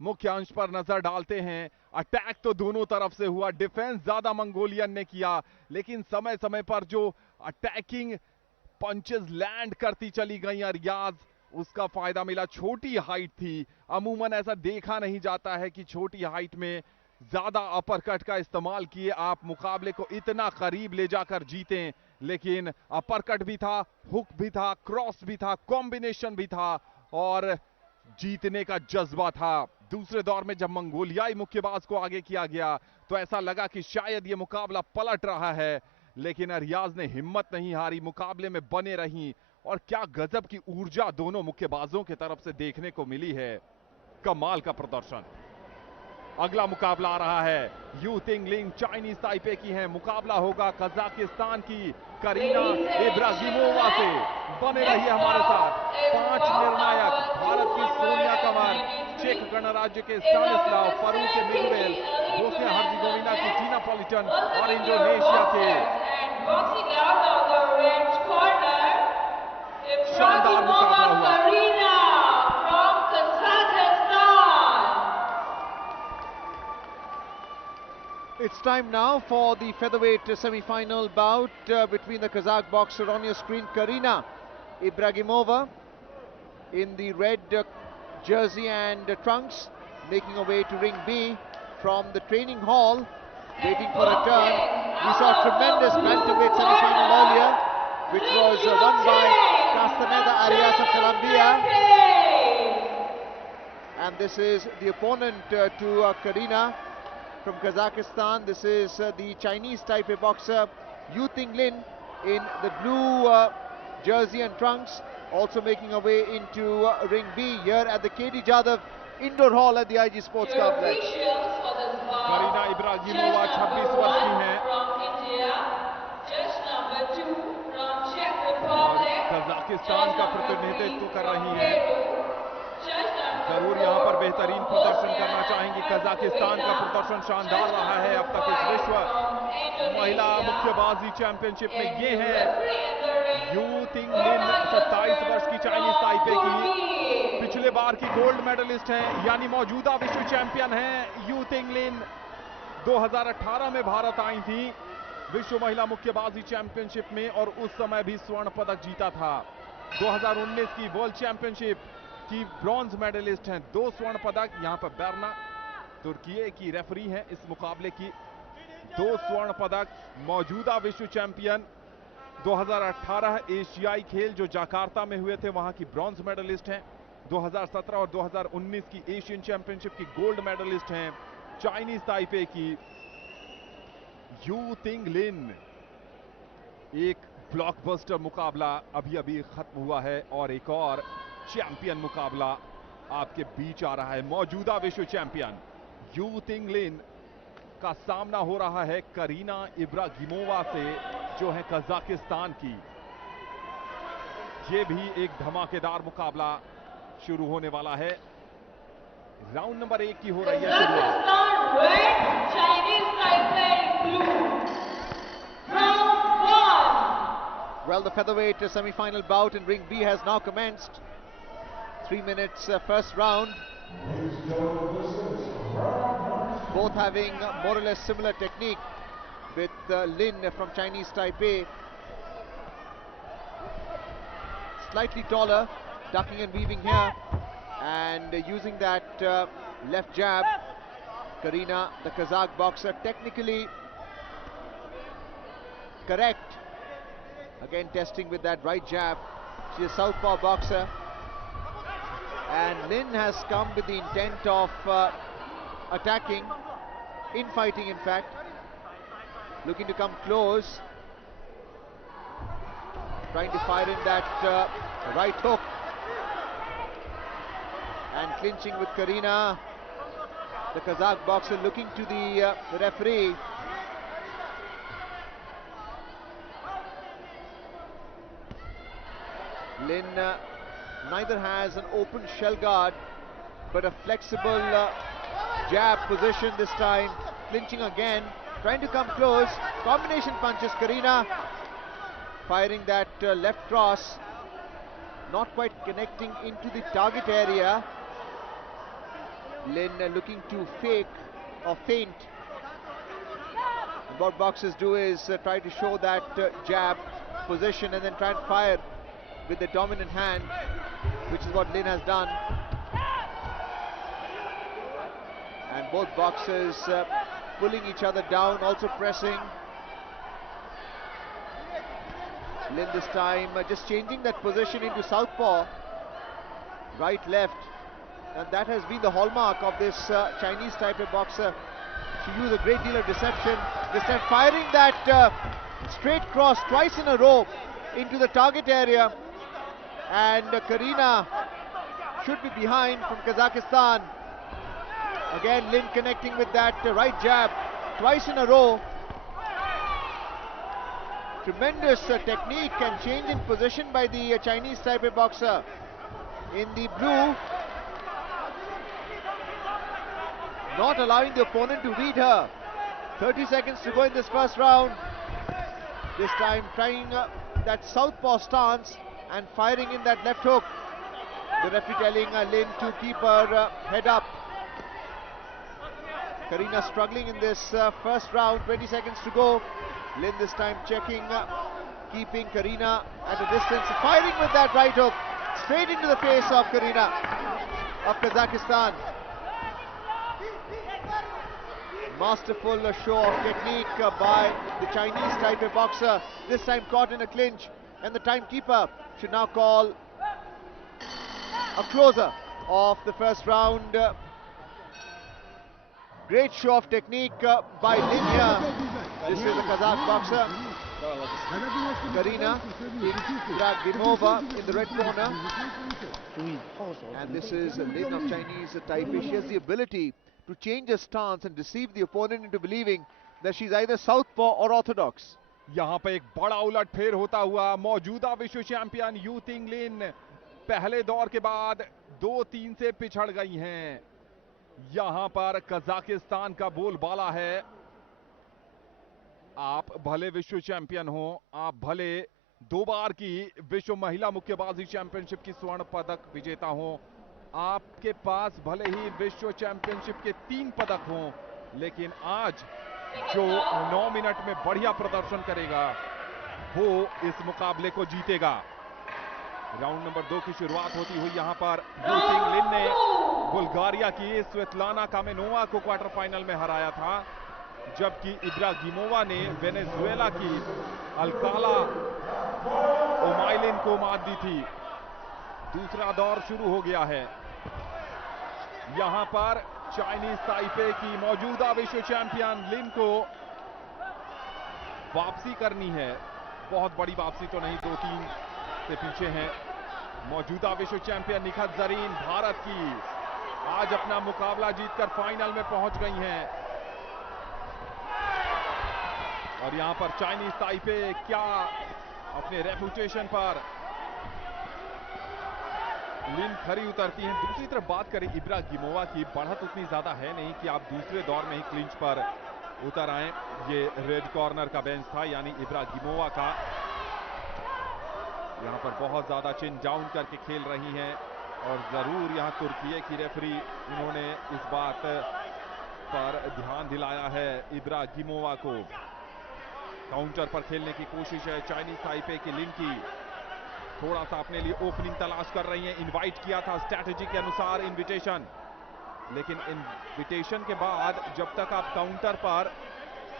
मुख्य अंश पर नजर डालते हैं। अटैक तो दोनों तरफ से हुआ, डिफेंस ज्यादा मंगोलियन ने किया, लेकिन समय समय पर जो अटैकिंग पंचेस लैंड करती चली गई रियाज, उसका फायदा मिला। छोटी हाइट थी, अमूमन ऐसा देखा नहीं जाता है कि छोटी हाइट में ज्यादा अपर कट का इस्तेमाल किए आप मुकाबले को इतना करीब ले जाकर जीतें, लेकिन अपर कट भी था, हुक भी था, क्रॉस भी था, कॉम्बिनेशन भी था और जीतने का जज्बा था। दूसरे दौर में जब मंगोलियाई मुक्केबाज को आगे किया गया तो ऐसा लगा कि शायद यह मुकाबला पलट रहा है, लेकिन रियाज ने हिम्मत नहीं हारी, मुकाबले में बने रही और क्या गजब की ऊर्जा दोनों मुक्केबाजों की तरफ से देखने को मिली है। कमाल का प्रदर्शन। अगला मुकाबला आ रहा है, यू तिंगलिंग चाइनीज ताइपे की है, मुकाबला होगा कजाकिस्तान की करीना इब्रागिमोवा से। बने रहिए हमारे साथ। 5 निर्णायक, भारत की सोनिया कंवर, चेक गणराज्य के स्टानिस्लाव, पेरू के मिगुएल, बोस्निया हर्जेगोविना की टीना पॉलिटन और इंडोनेशिया के शानदार मुकाबला हुआ। It's time now for the featherweight semi-final bout between the Kazakh boxer on your screen, Karina Ibragimova, in the red jersey and trunks, making her way to ring B from the training hall, waiting for a turn. We saw a tremendous bantamweight semi-final earlier, which was won by Castaneda Arias of Colombia. And this is the opponent to Karina from Kazakhstan. This is the Chinese Taipei boxer Yu Tinglin in the blue jersey and trunks, also making her way into ring B here at the KD Jadhav Indoor Hall at the IG Sports Complex. Kareena इब्रागिमोवा 26 वर्ष की हैं। Kazakhstan का प्रतिनिधित्व कर रही हैं, जरूर यहां पर बेहतरीन प्रदर्शन करना चाहेंगी। कजाकिस्तान का प्रदर्शन शानदार रहा है अब तक इस विश्व महिला मुक्केबाजी चैंपियनशिप में। ये है यू तिंग लिन, 27 वर्ष की चाइनीज ताइपे की, पिछले बार की गोल्ड मेडलिस्ट हैं, यानी मौजूदा विश्व चैंपियन हैं यू तिंग लिन। 2018 में भारत आई थी विश्व महिला मुक्केबाजी चैंपियनशिप में और उस समय भी स्वर्ण पदक जीता था। 2019 की वर्ल्ड चैंपियनशिप की ब्रॉन्ज मेडलिस्ट हैं, 2 स्वर्ण पदक। यहां पर बेरना तुर्की की रेफरी हैं इस मुकाबले की, 2 स्वर्ण पदक। मौजूदा विश्व चैंपियन 2018 एशियाई खेल जो जकार्ता में हुए थे वहां की ब्रॉन्ज मेडलिस्ट हैं। 2017 और 2019 की एशियन चैंपियनशिप की गोल्ड मेडलिस्ट हैं चाइनीज ताइपे की यू तिंग लिन। एक ब्लॉकबस्टर मुकाबला अभी अभी खत्म हुआ है और एक और चैंपियन मुकाबला आपके बीच आ रहा है। मौजूदा विश्व चैंपियन यू तिंग लिन का सामना हो रहा है करीना इब्रागिमोवा से, जो है कजाकिस्तान की। ये भी एक धमाकेदार मुकाबला शुरू होने वाला है। राउंड नंबर 1 की हो रही है शुरुआत। Well, the featherweight semi-final bout in ring B has now commenced. 3 minutes first round. Both having more or less similar technique, with Lin from Chinese Taipei slightly taller, ducking and weaving here, and using that left jab. Karina, the Kazakh boxer, technically correct. Again testing with that right jab. She's a southpaw boxer. And Lin has come with the intent of attacking, infighting in fact. Looking to come close. Trying to fire in that right hook. And clinching with Karina. The Kazakh boxer looking to the referee. Lin neither has an open shell guard, but a flexible jab position this time. Clinching again, trying to come close. Combination punches, Karina firing that left cross, not quite connecting into the target area. Lin looking to fake or feint. And what boxers do is try to show that jab position and then try and fire with the dominant hand, which is what Lin has done. And both boxers pulling each other down, also pressing. Lin this time just changing that position into southpaw, right, left, and that has been the hallmark of this Chinese Taipei boxer. She used a great deal of deception. This time firing that straight cross twice in a row into the target area, and Karina should be behind from Kazakhstan. Again Lin connecting with that right jab twice in a row. Tremendous technique and change in position by the Chinese Taipei boxer in the blue, not allowing the opponent to read her. 30 seconds to go in this first round. This time trying that southpaw stance and firing in that left hook. The referee telling Lin to keep her head up. Karina struggling in this first round, 20 seconds to go. Lin this time checking, keeping Karina at a distance, firing with that right hook straight into the face of Karina of Kazakhstan. Masterful show of technique by the Chinese Taipei boxer, this time caught in a clinch, and the timekeeper should now call a closer of the first round. Great show of technique by Lin here. This is the Kazakh boxer. Karina Ibragimova in the red corner. And this is Lin of Chinese Taipei. She has the ability to change her stance and deceive the opponent into believing that she's either southpaw or orthodox. यहां पे एक बड़ा उलटफेर होता हुआ मौजूदा विश्व champion you तिंग लिन पहले दौर के बाद 2-3 से पिछड़ गई हैं। यहां पर कजाकिस्तान का बोलबाला है, आप भले विश्व चैंपियन हो, आप भले 2 बार की विश्व महिला मुक्केबाजी चैंपियनशिप की स्वर्ण पदक विजेता हो, आपके पास भले ही विश्व चैंपियनशिप के 3 पदक हों, लेकिन आज जो 9 मिनट में बढ़िया प्रदर्शन करेगा वो इस मुकाबले को जीतेगा। राउंड नंबर 2 की शुरुआत होती हुई यहां पर यू तिंग लिन ने बुल्गारिया की स्वेतलाना कामेनोवा को क्वार्टर फाइनल में हराया था, जबकि इब्रागिमोवा ने वेनेजुएला की अल्काला ओमाइलिन को मात दी थी। दूसरा दौर शुरू हो गया है। यहां पर चाइनीज ताइपे की मौजूदा विश्व चैंपियन लिन को वापसी करनी है। बहुत बड़ी वापसी तो नहीं, 2-3 से पीछे हैं। मौजूदा विश्व चैंपियन निखत जरीन भारत की आज अपना मुकाबला जीतकर फाइनल में पहुंच गई हैं। और यहां पर चाइनीज ताइपे क्या अपने रेपुटेशन पर लिन खरी उतरती हैं। दूसरी तरफ बात करें इब्रागिमोवा की, बढ़त उतनी ज्यादा है नहीं कि आप दूसरे दौर में ही क्लिंच पर उतर आए। ये रेड कॉर्नर का बेंच था, यानी इब्रागिमोवा का। यहां पर बहुत ज्यादा चिन डाउन करके खेल रही हैं और जरूर यहां तुर्की की रेफरी इन्होंने इस बात पर ध्यान दिलाया है इब्रागिमोवा को। काउंटर पर खेलने की कोशिश है चाइनीज ताइपे की लिन की, थोड़ा सा अपने लिए ओपनिंग तलाश कर रही हैं। इनवाइट किया था स्ट्रैटेजी के अनुसार इनविटेशन, लेकिन इनविटेशन के बाद जब तक आप काउंटर पर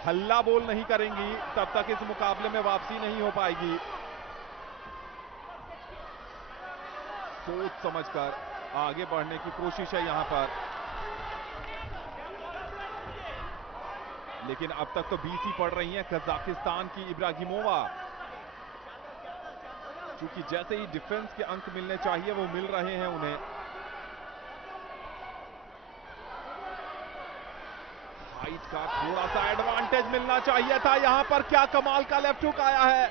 हल्ला बोल नहीं करेंगी तब तक इस मुकाबले में वापसी नहीं हो पाएगी। सोच समझकर आगे बढ़ने की कोशिश है यहां पर, लेकिन अब तक तो 20 ही पड़ रही हैं कजाकिस्तान की इब्रागिमोवा। क्योंकि जैसे ही डिफेंस के अंक मिलने चाहिए वो मिल रहे हैं उन्हें। हाइट का थोड़ा सा एडवांटेज मिलना चाहिए था यहां पर। क्या कमाल का लेफ्ट हुक आया है,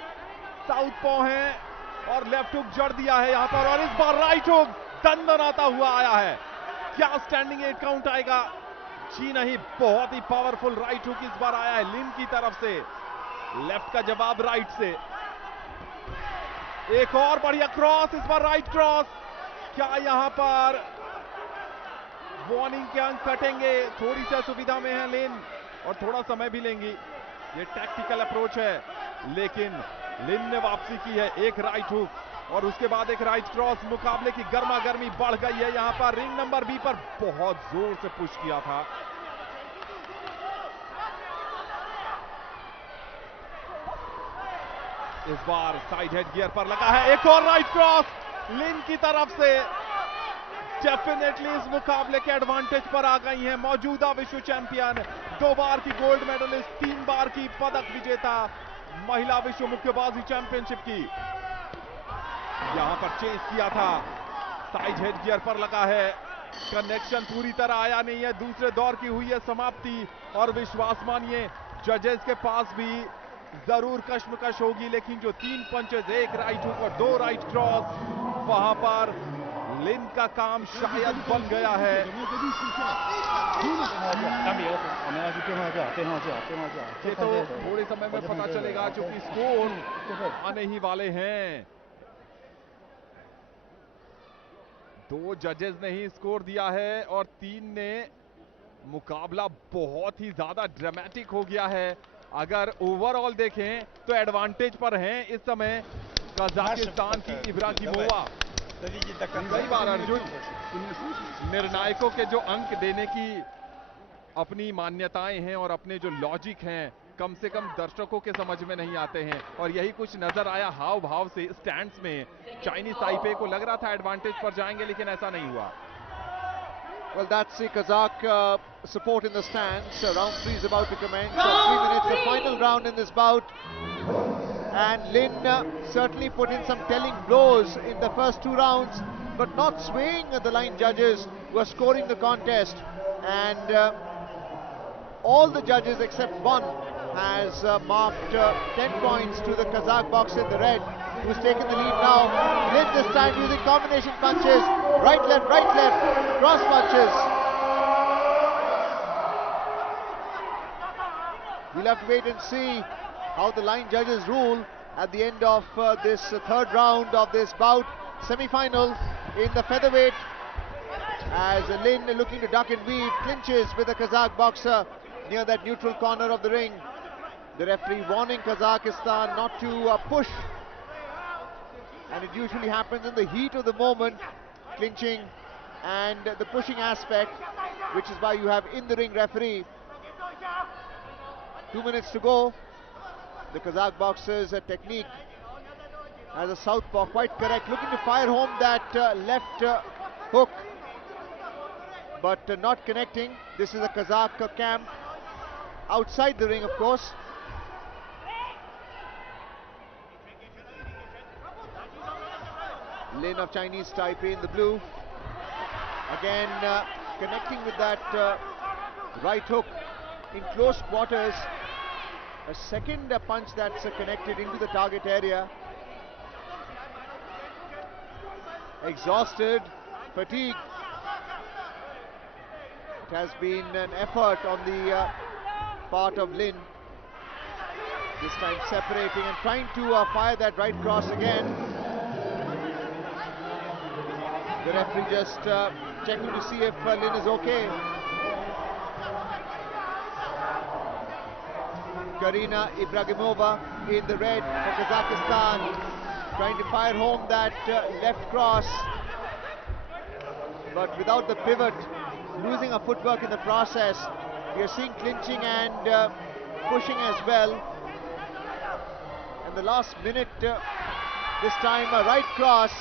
साउथ पॉ है और लेफ्ट हुक जड़ दिया है यहां पर, और इस बार राइट हुक दंदनाता हुआ आया है। क्या स्टैंडिंग 8 काउंट आएगा? जी नहीं, बहुत ही पावरफुल राइट हुक इस बार आया है लिन की तरफ से। लेफ्ट का जवाब राइट से। एक और बढ़िया क्रॉस, इस बार राइट क्रॉस। क्या यहां पर वार्निंग के अंक कटेंगे? थोड़ी सी सुविधा में है लिन और थोड़ा समय भी लेंगी। ये टैक्टिकल अप्रोच है, लेकिन लिन ने वापसी की है। एक राइट हुक और उसके बाद एक राइट क्रॉस। मुकाबले की गर्मा गर्मी बढ़ गई है यहां पर। रिंग नंबर बी पर बहुत जोर से पुश किया था। इस बार साइड हेड गियर पर लगा है। एक और राइट क्रॉस लिन की तरफ से। डेफिनेटली इस मुकाबले के एडवांटेज पर आ गई हैं मौजूदा विश्व चैंपियन, 2 बार की गोल्ड मेडलिस्ट, 3 बार की पदक विजेता महिला विश्व मुक्केबाजी चैंपियनशिप की। यहां पर चेस किया था, साइड हेड गियर पर लगा है। कनेक्शन पूरी तरह आया नहीं है। दूसरे दौर की हुई है समाप्ति और विश्वास मानिए जजेस के पास भी जरूर कश्मकश होगी, लेकिन जो 3 पंचेज, एक राइट हुक और 2 राइट क्रॉस, वहां पर लिन का काम शायद बन गया है। ये तो थोड़े समय में पता चलेगा, क्योंकि स्कोर आने ही वाले हैं। 2 जजेस ने ही स्कोर दिया है और 3 ने। मुकाबला बहुत ही ज्यादा ड्रामेटिक हो गया है। अगर ओवरऑल देखें तो एडवांटेज पर हैं इस समय कजाकिस्तान की इब्रागिमोवा। कई बार अर्जुन, निर्णायकों के जो अंक देने की अपनी मान्यताएं हैं और अपने जो लॉजिक हैं, कम से कम दर्शकों के समझ में नहीं आते हैं, और यही कुछ नजर आया हाव भाव से स्टैंड्स में। चाइनीज ताइपे को लग रहा था एडवांटेज पर जाएंगे, लेकिन ऐसा नहीं हुआ। Well, that's the Kazakh support in the stands. Round 3 is about to commence. 3 minutes, the final round in this bout. And Lin certainly put in some telling blows in the first 2 rounds, but not swaying the line judges who are scoring the contest. And all the judges except one has marked 10 points to the Kazakh boxer in the red, who's taken the lead now. Lin this time using combination punches, right, left, cross punches. We'll have to wait and see how the line judges rule at the end of this third round of this bout. Semi-final in the featherweight, as Lin, looking to duck and weave, clinches with the Kazakh boxer near that neutral corner of the ring. The referee warning Kazakhstan not to push, and it usually happens in the heat of the moment, clinching and the pushing aspect, which is why you have in the ring referee. 2 minutes to go. The Kazakh boxer's technique as a southpaw, quite correct, looking to fire home that left hook, but not connecting. This is a Kazakh camp outside the ring, of course. Lin of Chinese Taipei in the blue, again connecting with that right hook in close quarters. A second punch that's connected into the target area. Exhausted, fatigued. It has been an effort on the part of Lin. This time separating and trying to fire that right cross again. The referee just checking to see if Lin is okay. Karina Ibragimova in the red for Kazakhstan, trying to fire home that left cross, but without the pivot, losing her footwork in the process. We are seeing clinching and pushing as well. In the last minute, this time a right cross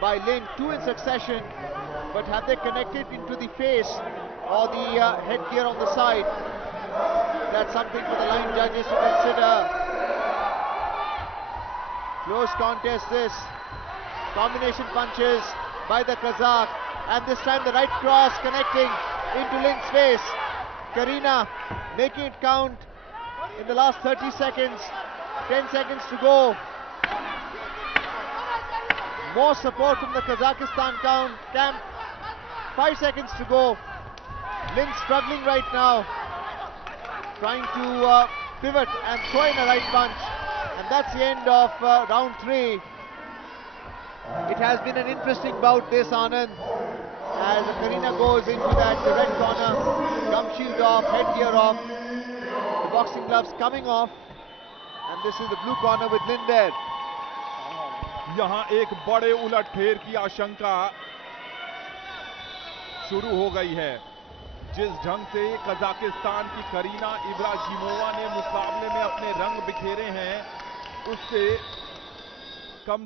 by Lin, 2 in succession, but have they connected into the face or the headgear on the side? That's something for the line judges to consider. Close contest this. Combination punches by the Kazakh, and this time the right cross connecting into Lin's face. Karina making it count in the last 30 seconds. 10 seconds to go. More support from the Kazakhstan camp. 5 seconds to go. Lin struggling right now, trying to pivot and throw in a right punch, and that's the end of round 3. It has been an interesting bout this, Anand, as Karina goes into that red corner, gum shield off, headgear off, the boxing gloves coming off, and this is the blue corner with Lin there. यहां एक बड़े उलटफेर की आशंका शुरू हो गई है। जिस ढंग से कजाकिस्तान की करीना इब्रागिमोवा ने मुकाबले में अपने रंग बिखेरे हैं, उससे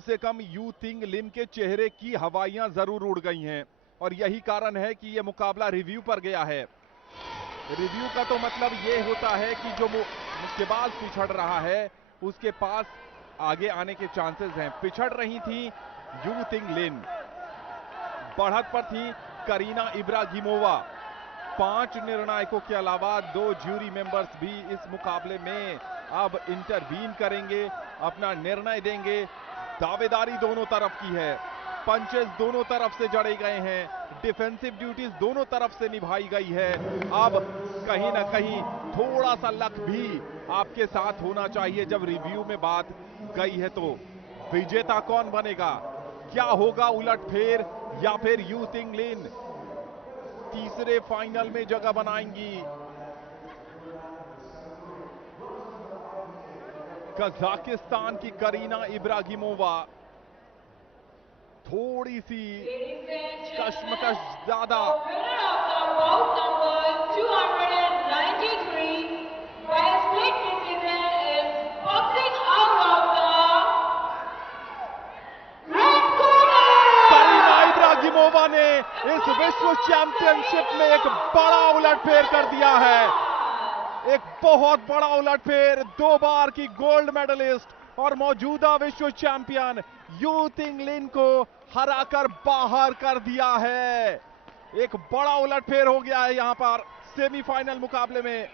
से कम यू तिंग लिन के चेहरे की हवाइयां जरूर उड़ गई हैं, और यही कारण है कि यह मुकाबला रिव्यू पर गया है। रिव्यू का तो मतलब यह होता है कि जो मुक्केबाज पिछड़ रहा है उसके पास आगे आने के चांसेस हैं। पिछड़ रही थी यू तिंग लिन, बढ़त पर थी करीना इब्रागिमोवा। 5 निर्णायकों के अलावा 2 ज्यूरी मेंबर्स भी इस मुकाबले में अब इंटरवीन करेंगे, अपना निर्णय देंगे। दावेदारी दोनों तरफ की है, पंचेस दोनों तरफ से जड़े गए हैं, डिफेंसिव ड्यूटीज दोनों तरफ से निभाई गई है। अब कहीं ना कहीं थोड़ा सा लक भी आपके साथ होना चाहिए जब रिव्यू में बात गई है। तो विजेता कौन बनेगा? क्या होगा उलटफेर, या फिर यू तिंग लिन तीसरे फाइनल में जगह बनाएंगी? कजाकिस्तान की करीना इब्रागिमोवा थोड़ी सी कश्मकश ज्यादा। करीना इब्रागिमोवा ने इस विश्व चैंपियनशिप में एक बड़ा उलटफेर कर दिया है, एक बहुत बड़ा उलटफेर। 2 बार की गोल्ड मेडलिस्ट और मौजूदा विश्व चैंपियन यू तिंग लिन को हराकर बाहर कर दिया है। एक बड़ा उलटफेर हो गया है यहां पर सेमीफाइनल मुकाबले में।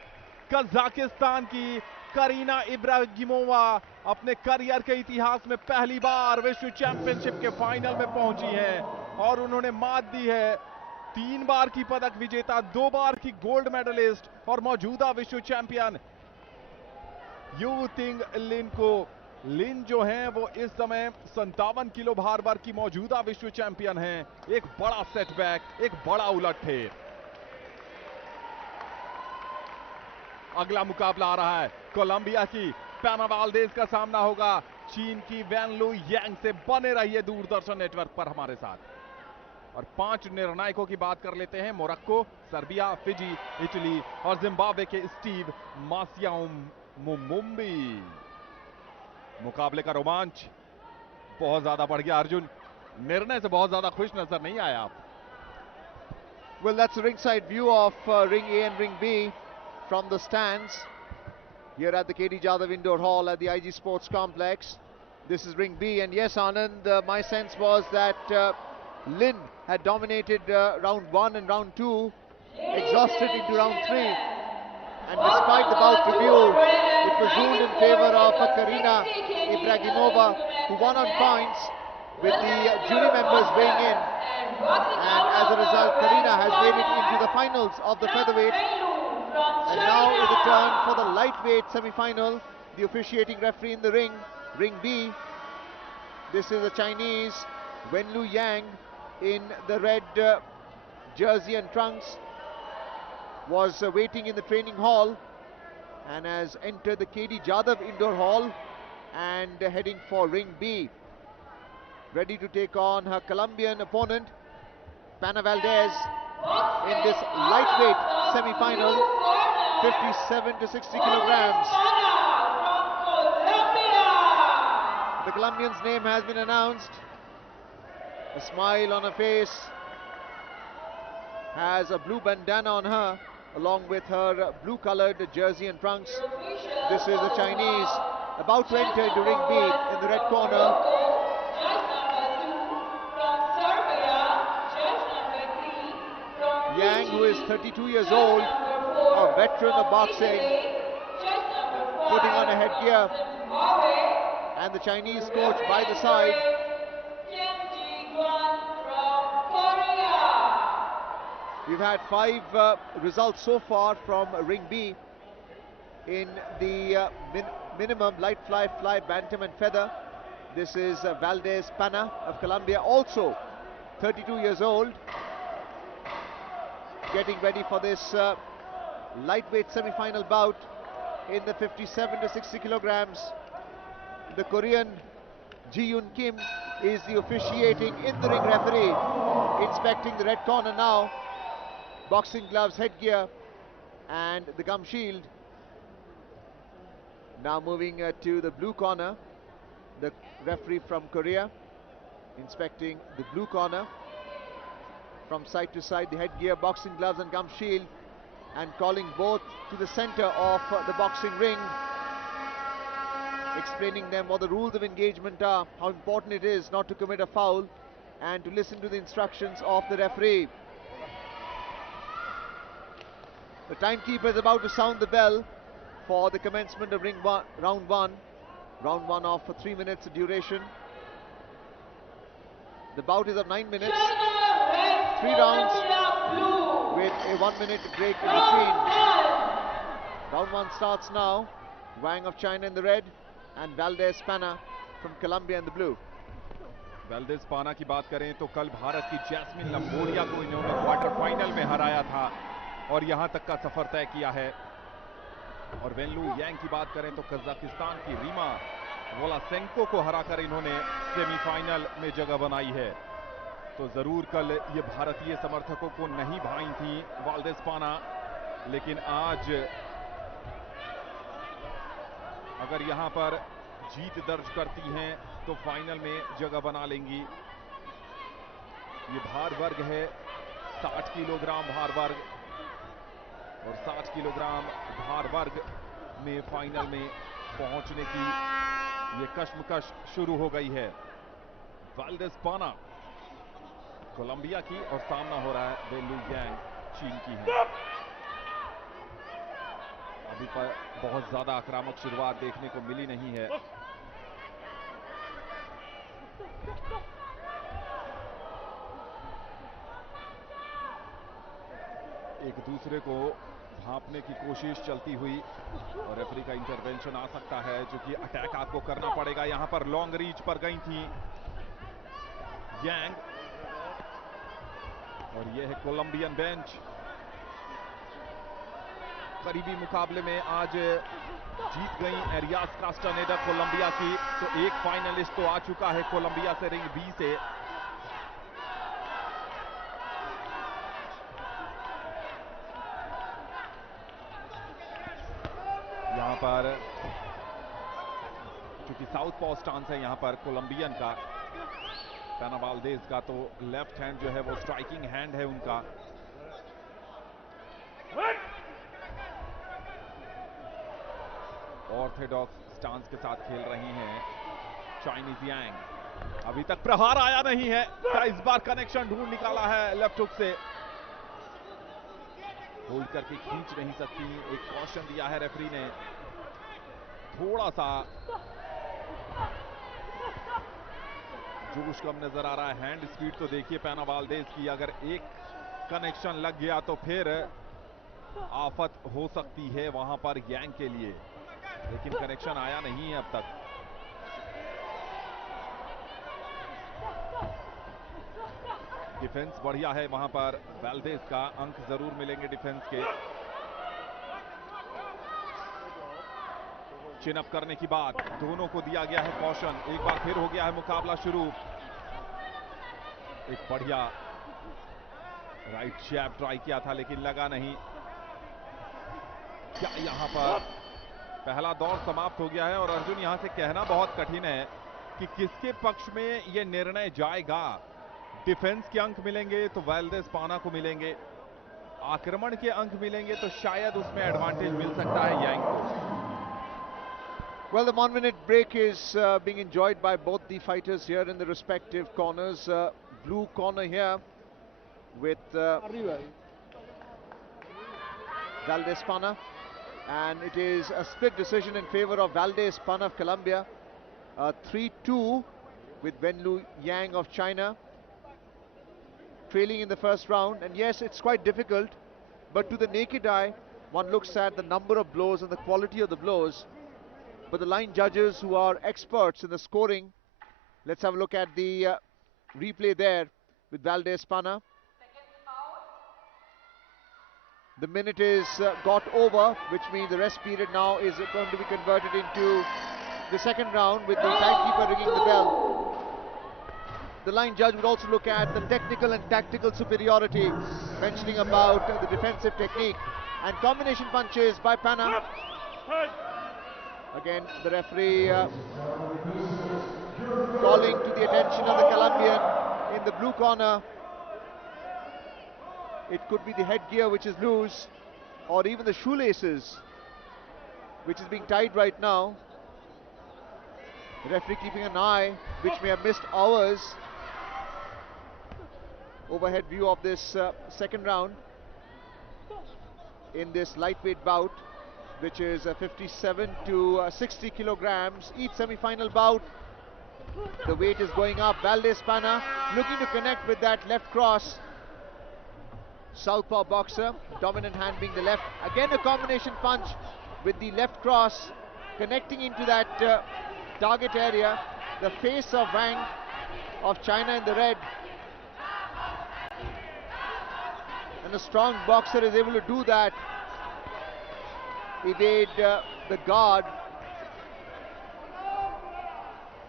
कजाकिस्तान की करीना इब्रागिमोवा अपने करियर के इतिहास में पहली बार विश्व चैंपियनशिप के फाइनल में पहुंची हैं और उन्होंने मात दी है 3 बार की पदक विजेता, 2 बार की गोल्ड मेडलिस्ट और मौजूदा विश्व चैंपियन यू तिंग लिन को। लिन जो हैं वो इस समय 57 किलो भार वर्ग की मौजूदा विश्व चैंपियन हैं। एक बड़ा सेटबैक, एक बड़ा उलटफेर। अगला मुकाबला आ रहा है, कोलंबिया की पैना वाल्देज का सामना होगा चीन की वैनलू यांग से। बने रहिए दूरदर्शन नेटवर्क पर हमारे साथ। और 5 निर्णायकों की बात कर लेते हैं। मोरक्को, सर्बिया, फिजी, इटली और जिम्बाब्वे के स्टीव मासियामुम्बी। मुकाबले का रोमांच बहुत ज्यादा बढ़ गया। अर्जुन, निर्णय से बहुत ज्यादा खुश नजर नहीं आया आप। Well, that's a ringside view of Ring A and Ring B from the stands here at the KD Jadhav Indoor Hall at the IG Sports Complex. This is Ring B, and yes, Anand, my sense was that Lin had dominated round 1 and round 2, exhausted into round 3, and despite the bout review, it was ruled in favor of Karina Ibragimova, who won on points with the jury members weighing in. And as a result, Karina has made it into the finals of the featherweight. And now is the turn for the lightweight semi-final. The officiating referee in the ring, Ring B. This is a Chinese, Wenlu Yang, in the red jersey and trunks. Was waiting in the training hall and has entered the KD Jadhav Indoor Hall and heading for Ring B. Ready to take on her Colombian opponent, Pana Valdez, in this lightweight semi-final, 57 to 60 kilograms. The Colombian's name has been announced. A smile on her face, has a blue bandana on her, along with her blue-colored jersey and trunks. This is the Chinese, about to enter into Ring B in the red corner. Yang, who is 32 years old, a veteran of boxing, putting on a headgear, and the Chinese coach by the side. We've had 5 results so far from Ring B in the minimum light fly, bantam and feather. This is Valdez Pana of Colombia, also 32 years old, getting ready for this lightweight semi-final bout in the 57 to 60 kilograms. The Korean Ji-Yoon Kim is the officiating in-the-ring referee, inspecting the red corner now. Boxing gloves, headgear and the gum shield. Now moving to the blue corner, the referee from Korea, inspecting the blue corner from side to side, the headgear, boxing gloves and gum shield, and calling both to the center of the boxing ring, explaining them what the rules of engagement are, how important it is not to commit a foul and to listen to the instructions of the referee. The timekeeper is about to sound the bell for the commencement of round one. Round 1 of 3 minutes duration. The bout is of 9 minutes. 3 rounds with a 1 minute break in between. Round 1 starts now. Wang of China in the red and Valdez Pana from Colombia in the blue. वेल्डेज पाना की बात करें तो कल भारत की jasmine Lamboria को इन्होंने quarter final में हराया था और यहां तक का सफर तय किया है। और वेनलू यांग की बात करें तो कजाकिस्तान की रीमा वोलासेंको को हराकर इन्होंने सेमीफाइनल में जगह बनाई है। तो जरूर कल ये भारतीय समर्थकों को नहीं भाई थी वाल्देज पाना, लेकिन आज अगर यहां पर जीत दर्ज करती हैं तो फाइनल में जगह बना लेंगी। ये भार वर्ग है 60 किलोग्राम भार वर्ग, और 60 किलोग्राम भार वर्ग में फाइनल में पहुंचने की ये कश्मकश शुरू हो गई है। वाल्डेज पाना कोलंबिया की और सामना हो रहा है वेनलू यांग चीन की है। अब अभी पर बहुत ज्यादा आक्रामक शुरुआत देखने को मिली नहीं है। एक दूसरे को भांपने की कोशिश चलती हुई और रेफरी का इंटरवेंशन आ सकता है, जो कि अटैक आपको करना पड़ेगा। यहां पर लॉन्ग रीच पर गई थी यांग, और यह है कोलंबियन बेंच। करीबी मुकाबले में आज जीत गई एरियास कास्टानेडा कोलंबिया की, तो एक फाइनलिस्ट तो आ चुका है कोलंबिया से, रिंग बी से। यहां पर चूंकि साउथ पॉ स्टांस है यहां पर कोलंबियन का, पेनावाल्देज का तो लेफ्ट हैंड जो है वो स्ट्राइकिंग हैंड है उनका। ऑर्थोडॉक्स स्टांस के साथ खेल रही हैं चाइनीज यांग। अभी तक प्रहार आया नहीं है, इस बार कनेक्शन ढूंढ निकाला है लेफ्ट हुक से। होल्ड करके खींच नहीं सकती, एक कॉशन दिया है रेफरी ने। थोड़ा सा जोश कम नजर आ रहा है। हैंड स्पीड तो देखिए पेनावाल्देज की, अगर एक कनेक्शन लग गया तो फिर आफत हो सकती है वहां पर यांग के लिए, लेकिन कनेक्शन आया नहीं है अब तक। डिफेंस बढ़िया है वहां पर वाल्देज का, अंक जरूर मिलेंगे डिफेंस के। चिनअप करने की बात, दोनों को दिया गया है कॉशन। एक बार फिर हो गया है मुकाबला शुरू। एक बढ़िया राइट जैब ट्राई किया था लेकिन लगा नहीं। क्या यहां पर पहला दौर समाप्त हो गया है, और अर्जुन यहां से कहना बहुत कठिन है कि किसके पक्ष में यह निर्णय जाएगा। डिफेंस के अंक मिलेंगे तो वाल्देज पाना को मिलेंगे, आक्रमण के अंक मिलेंगे तो शायद उसमें एडवांटेज मिल सकता है यांग को। Well, the 1 minute break is being enjoyed by both the fighters here in the respective corners. Blue corner here with Valdez Pana, and it is a split decision in favor of Valdez Pana of Colombia. 3-2 with Wenlu Yang of China trailing in the first round. And yes, it's quite difficult, but to the naked eye, one looks at the number of blows and the quality of the blows. But the line judges, who are experts in the scoring, let's have a look at the replay there with Valdez Pana. The minute is got over, which means the rest period now is going to be converted into the second round with the timekeeper ringing the bell. The line judge would also look at the technical and tactical superiority, mentioning about the defensive technique and combination punches by Pana. Again, the referee calling to the attention of the Colombian in the blue corner. It could be the headgear which is loose, or even the shoelaces which is being tied right now. The referee keeping an eye, which may have missed hours. Overhead view of this second round in this lightweight bout, which is 57 to 60 kilograms. Each semi-final bout, the weight is going up. Valdez Pana looking to connect with that left cross. Southpaw boxer, dominant hand being the left. Again a combination punch with the left cross, connecting into that target area. The face of Wang of China in the red. And a strong boxer is able to do that. Evade the guard.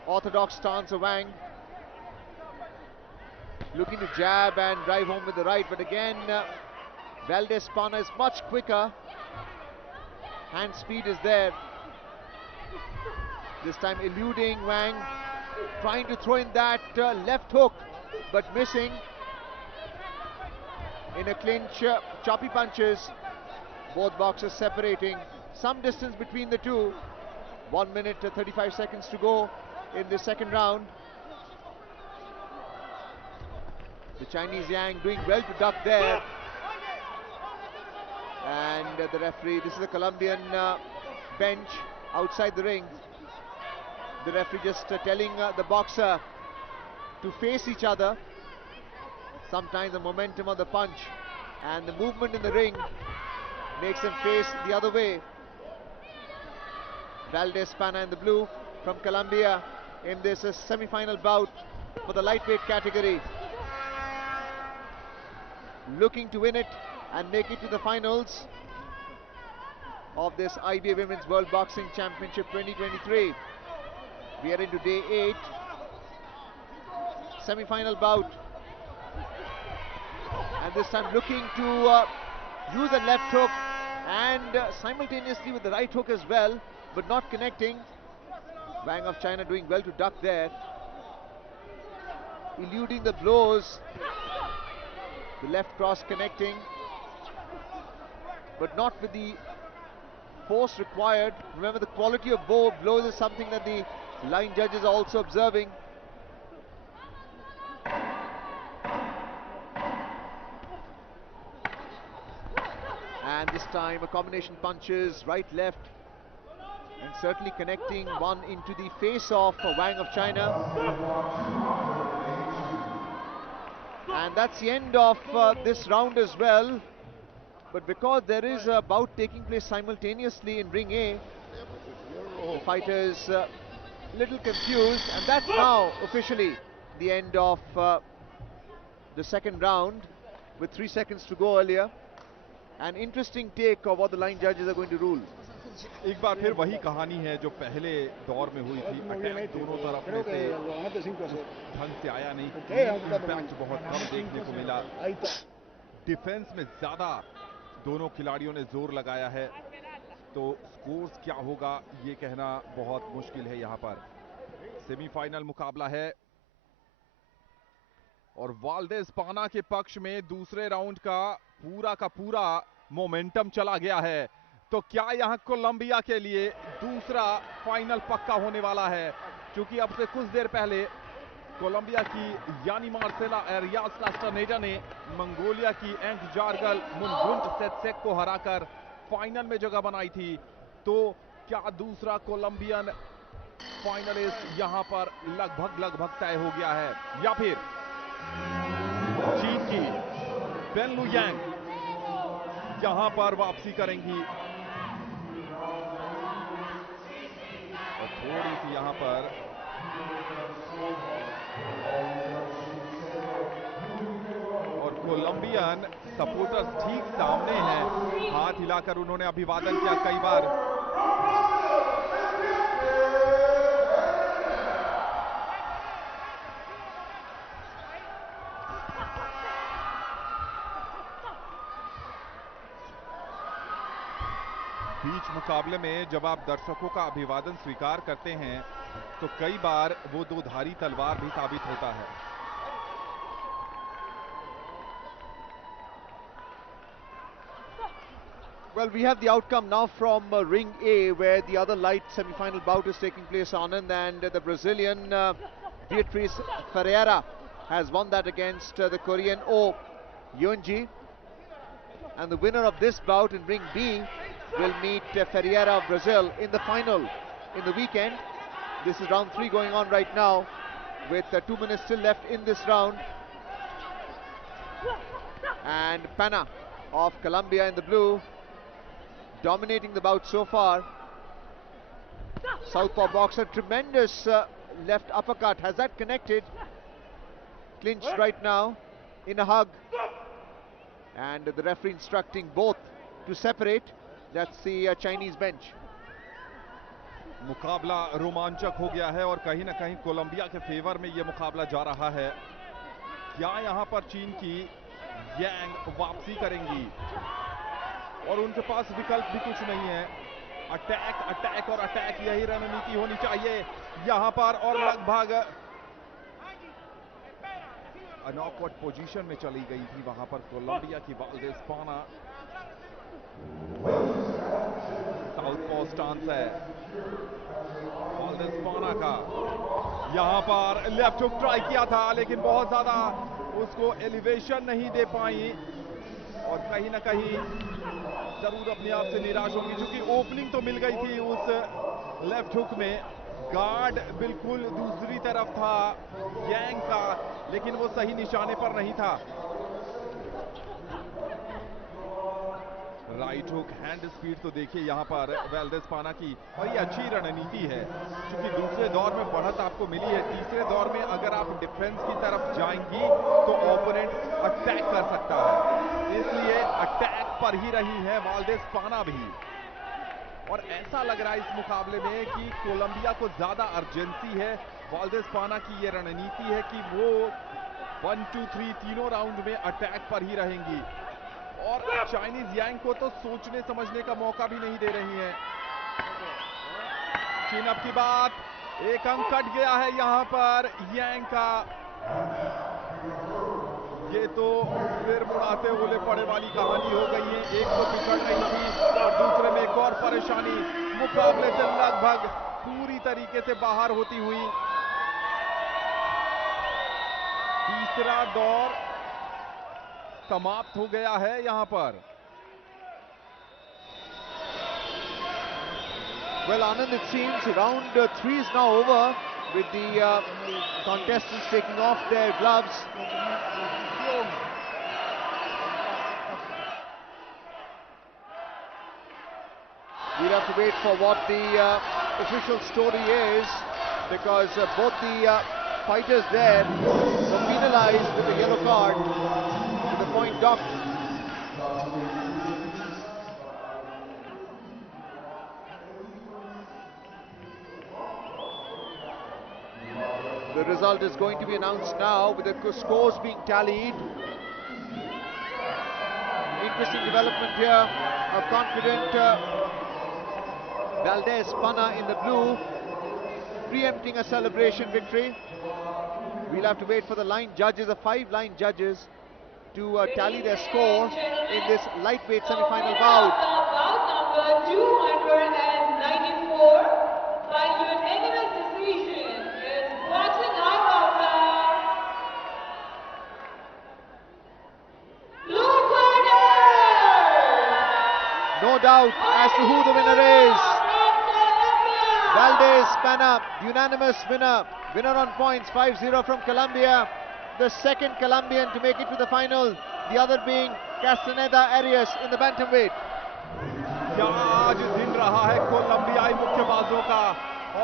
Orthodox stance of Wang. Looking to jab and drive home with the right, but again Valdez Pana is much quicker. Hand speed is there. This time eluding Wang, trying to throw in that left hook, but missing. In a clinch, choppy punches. Both boxers separating. Some distance between the two. 1 minute 35 seconds to go in the second round. The Chinese Yang doing well to duck there. And And the referee, this is the Colombian bench outside the ring. The referee just telling the boxer to face each other. Sometimes the momentum of the punch and the movement in the ring makes them face the other way. Valdez Pana in the blue from Colombia in this semi-final bout for the lightweight category, looking to win it and make it to the finals of this IBA Women's World Boxing Championship 2023. We are into day 8, semi-final bout, and this time looking to use a left hook and simultaneously with the right hook as well, but not connecting. Wang of China doing well to duck there, eluding the blows. The left cross connecting, but not with the force required. Remember, the quality of blows is something that the line judges are also observing. And this time a combination punches, right, left, and certainly connecting one into the face of Wang of China. And that's the end of this round as well. But because there is a bout taking place simultaneously in ring A, the fighters little confused, and that's now officially the end of the second round with 3 seconds to go earlier. An interesting take of what the line judges are going to rule. एक बार फिर वही कहानी है जो पहले दौर में हुई थी। अटैक दोनों तरफ में से ढंग से आया नहीं, इम्पैक्ट बहुत कम देखने को मिला। डिफेंस में ज्यादा दोनों खिलाड़ियों ने जोर लगाया है, तो स्कोर्स क्या होगा ये कहना बहुत मुश्किल है। यहाँ पर सेमीफाइनल मुकाबला है और वाल्देस पाना के पक्ष में दूसरे राउंड का पूरा मोमेंटम चला गया है। तो क्या यहां कोलंबिया के लिए दूसरा फाइनल पक्का होने वाला है? क्योंकि अब से कुछ देर पहले कोलंबिया की यानी मार्सेला एरियास कास्टानेडा ने मंगोलिया की एंग जार्गल मुनगुंट सेत्सेक को हराकर फाइनल में जगह बनाई थी। तो क्या दूसरा कोलंबियन फाइनलिस्ट यहां पर लगभग तय हो गया है, या फिर चीन की बेन लुयांग यहां पर वापसी करेंगी? और थोड़ी सी यहां पर और कोलंबियन सपोर्टर्स ठीक सामने हैं, हाथ हिलाकर उन्होंने अभिवादन किया कई बार। बीच मुकाबले में जब आप दर्शकों का अभिवादन स्वीकार करते हैं तो कई बार वो दो धारी तलवार भी साबित होता है। Well, we have the outcome now from ring A, where the other light semi-final bout is taking place, Anand, and the Brazilian Beatriz Ferreira has won that against the Korean Oh Yeonji. And the winner of this bout in ring B will meet Ferreira of Brazil in the final in the weekend. This is round 3 going on right now with 2 minutes still left in this round. And Pana of Colombia in the blue, dominating the bout so far. Southpaw boxer, tremendous left uppercut. Has that connected? Clinched right now in a hug. And the referee instructing both to separate. That's the Chinese bench. मुकाबला रोमांचक हो गया है और कहीं ना कहीं Colombia के फेवर में यह मुकाबला जा रहा है। क्या यहां पर चीन की यांग वापसी करेंगी? और उनके पास विकल्प भी कुछ नहीं है। अटैक, अटैक और अटैक, यही रणनीति होनी चाहिए यहां पर। और लगभग अनऑकवर्ड पोजीशन में चली गई थी वहां पर कोलंबिया की वाल्देस पाना। साउथपॉ स्टांस है वाल्देस पाना का। यहां पर लेफ्ट हुक ट्राई किया था, लेकिन बहुत ज्यादा उसको एलिवेशन नहीं दे पाई और कहीं ना कहीं जरूर अपने आप से निराश होंगी, क्योंकि ओपनिंग तो मिल गई थी उस लेफ्ट हुक में। गार्ड बिल्कुल दूसरी तरफ था यांग का, लेकिन वो सही निशाने पर नहीं था। राइट हुक हैंड स्पीड तो देखिए यहाँ पर वेल्डेस्पाना की, और ये अच्छी रणनीति है, क्योंकि दूसरे दौर में बढ़त आपको मिली है। तीसरे दौर में अगर आप डिफेंस की तरफ जाएंगी तो ओपोनेंट अटैक कर सकता है, इसलिए अटैक पर ही रही है वेल्डेस्पाना भी। और ऐसा लग रहा है इस मुकाबले में कि कोलंबिया को ज्यादा अर्जेंसी है। वेल्डेस्पाना की ये रणनीति है कि वो 1, 2, 3 तीनों राउंड में अटैक पर ही रहेंगी, और चाइनीज यांग को तो सोचने समझने का मौका भी नहीं दे रही हैं। चिन अप की बात, एक अंक कट गया है यहां पर यांग का। ये तो फिर मुड़ाते ओले पड़े वाली कहानी हो गई है। एक तो बिगड़ रही थी और दूसरे में एक और परेशानी, मुकाबले से लगभग पूरी तरीके से बाहर होती हुई। तीसरा दौर समाप्त हो गया है यहां पर। Well, Anand, it seems round 3 is now over with the contestants taking off their gloves. We'll have to wait for what the official story is, because both the fighters there were penalized with a yellow card, with the point docked. The result is going to be announced now, with the scores being tallied. Interesting development here. A confident Veldespana in the blue, preempting a celebration victory. We'll have to wait for the line judges, the 5 line judges, to tally their score in this lightweight semi-final bout. Bout number 294 by unanimous decision is boxing out of the blue corner. No doubt as to who the winner is. Veldespana, unanimous winner. Winner on points, 5-0 from Colombia. The second Colombian to make it to the final. The other being Castaneda Arias in the Bantamweight. क्या आज दिन रहा है कोलंबियाई मुक्केबाजों का,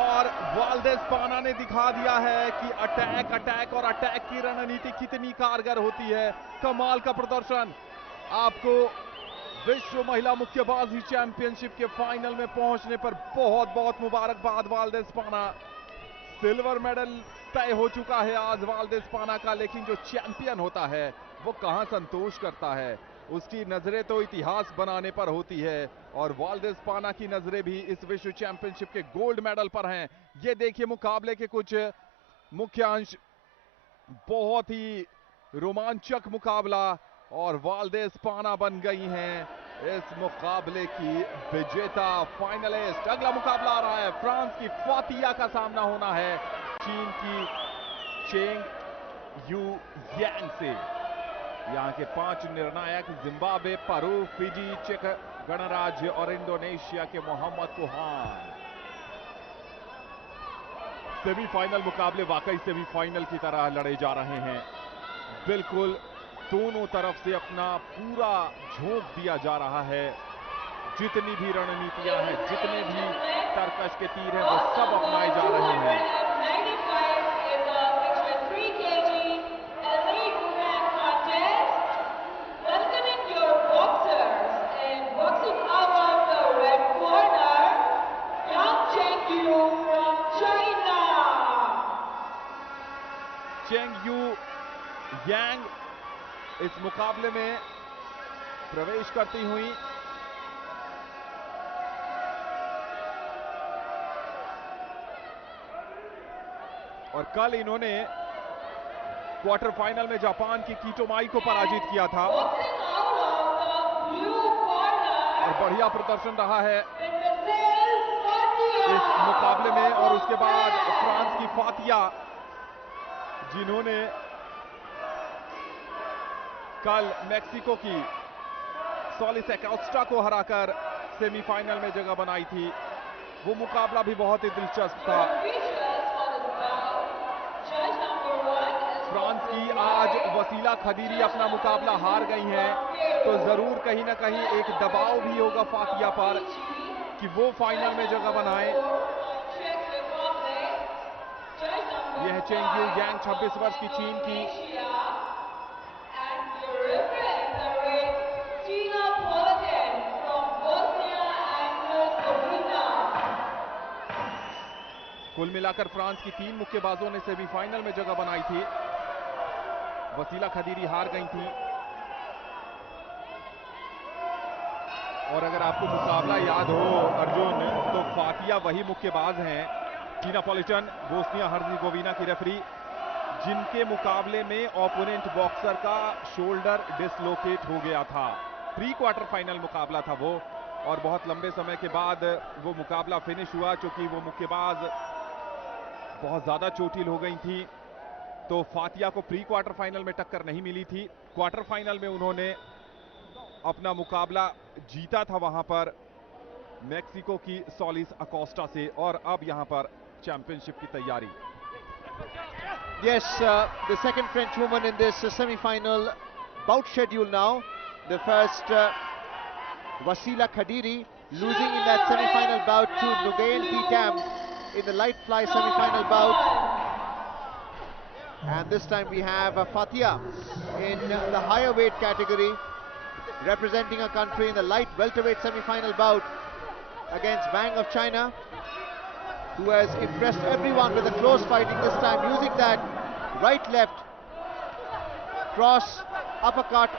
और वेल्डेस्पाना ने दिखा दिया है कि अटैक अटैक और अटैक की रणनीति कितनी कारगर होती है। कमाल का प्रदर्शन। आपको विश्व महिला मुक्केबाजी चैंपियनशिप के फाइनल में पहुंचने पर बहुत बहुत मुबारकबाद वेल्डेस्पाना। सिल्वर मेडल तय हो चुका है आज वेल्डेस्पाना का, लेकिन जो चैंपियन होता है वो कहां संतोष करता है। उसकी नजरें तो इतिहास बनाने पर होती है, और वेल्डेस्पाना की नजरें भी इस विश्व चैंपियनशिप के गोल्ड मेडल पर हैं। ये देखिए मुकाबले के कुछ मुख्य अंश। बहुत ही रोमांचक मुकाबला, और वेल्डेस्पाना बन गई हैं इस मुकाबले की विजेता, फाइनलिस्ट। अगला मुकाबला आ रहा है, फ्रांस की फातिया का सामना होना है चीन की चेंग यू यांग से। यहाँ के 5 निर्णायक जिम्बाब्वे, पेरू, फिजी, चेक गणराज्य और इंडोनेशिया के मोहम्मद कुहान। सेमीफाइनल मुकाबले वाकई सेमीफाइनल की तरह लड़े जा रहे हैं। बिल्कुल दोनों तरफ से अपना पूरा झोंक दिया जा रहा है। जितनी भी रणनीतियां हैं, जितने भी तरकश के तीर हैं, वो सब अपनाए जा रहे हैं। चेंग यू यांग इस मुकाबले में प्रवेश करती हुई। और कल इन्होंने क्वार्टर फाइनल में जापान की कीटोमाई को पराजित किया था, और बढ़िया प्रदर्शन रहा है इस मुकाबले में। और उसके बाद फ्रांस की फातिया, जिन्होंने कल मेक्सिको की सॉलिस एकोस्टा को हराकर सेमीफाइनल में जगह बनाई थी। वो मुकाबला भी बहुत ही दिलचस्प था। फ्रांस की आज वसीला खदीरी अपना मुकाबला हार गई हैं, तो जरूर कहीं ना कहीं एक दबाव भी होगा फातिया पर कि वो फाइनल में जगह बनाए। यह है चेंग यू यांग, 26 वर्ष की चीन की। कुल मिलाकर फ्रांस की 3 मुक्केबाजों ने सेमीफाइनल में जगह बनाई थी। वसीला खदीरी हार गई थी। और अगर आपको मुकाबला याद हो अर्जुन, तो फातिया वही मुक्केबाज हैं, टीनापोलिटन, बोस्निया हर्जेगोविना की रेफरी, जिनके मुकाबले में ओपोनेंट बॉक्सर का शोल्डर डिसलोकेट हो गया था। प्री क्वार्टर फाइनल मुकाबला था वो, और बहुत लंबे समय के बाद वो मुकाबला फिनिश हुआ। चूंकि वो मुक्केबाज बहुत ज्यादा चोटिल हो गई थी, तो फातिया को प्री क्वार्टर फाइनल में टक्कर नहीं मिली थी। क्वार्टर फाइनल में उन्होंने अपना मुकाबला जीता था वहां पर मेक्सिको की सॉलिस अकोस्टा से, और अब यहां पर चैंपियनशिप की तैयारी। Yes, the second French woman in this semi-final bout schedule now. The first, Wasila Khadiri, losing in that semi-final bout to Nguyen Thi Tam in the light fly semi-final bout. And this time we have Fatia in the higher weight category, representing a country in the light welterweight semi-final bout against Wang of China, who has impressed everyone with the close fighting this time, using that right-left cross, uppercut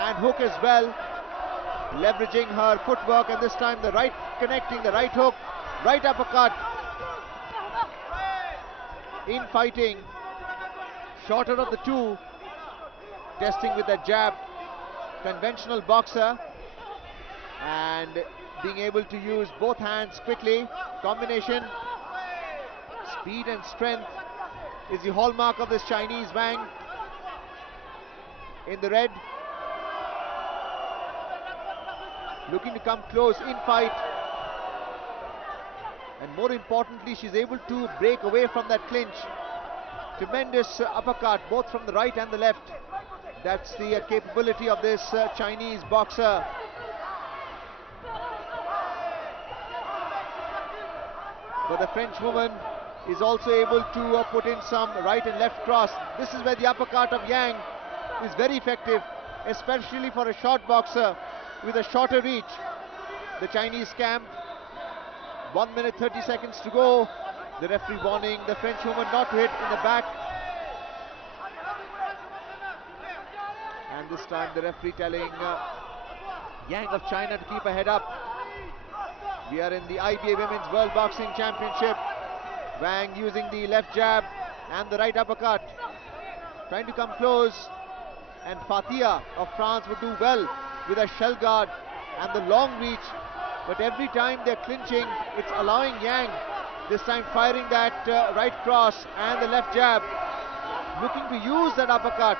and hook as well, leveraging her footwork, and this time the right connecting, the right hook, right uppercut. In fighting, shorter of the two, testing with the jab, conventional boxer, and being able to use both hands quickly. Combination, speed and strength is the hallmark of this Chinese Wang in the red. Looking to come close in fight, and more importantly, she's able to break away from that clinch. Tremendous uppercut, both from the right and the left. That's the capability of this Chinese boxer. But the French woman is also able to put in some right and left cross. This is where the uppercut of Yang is very effective, especially for a short boxer with a shorter reach. The Chinese camp, 1 minute 30 seconds to go. The referee warning the French woman not to hit in the back. And this time the referee telling Yang of China to keep her head up. We are in the IBA Women's World Boxing Championship. Wang using the left jab and the right uppercut, trying to come close, and Fatia of France would do well with a shell guard and the long reach, but every time they're clinching, it's allowing Yang, this time firing that right cross and the left jab, looking to use that uppercut.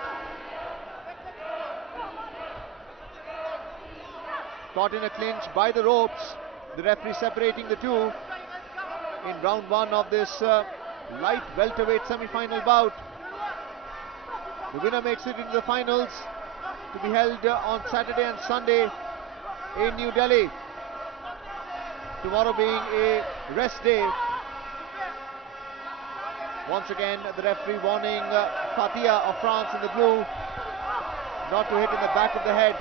Caught in a clinch by the ropes, the referee separating the two in round one of this light welterweight semi-final bout. The winner makes it into the finals, to be held on Saturday and Sunday in New Delhi. Tomorrow being a rest day. Once again, the referee warning Fatia of France in the blue not to hit in the back of the head.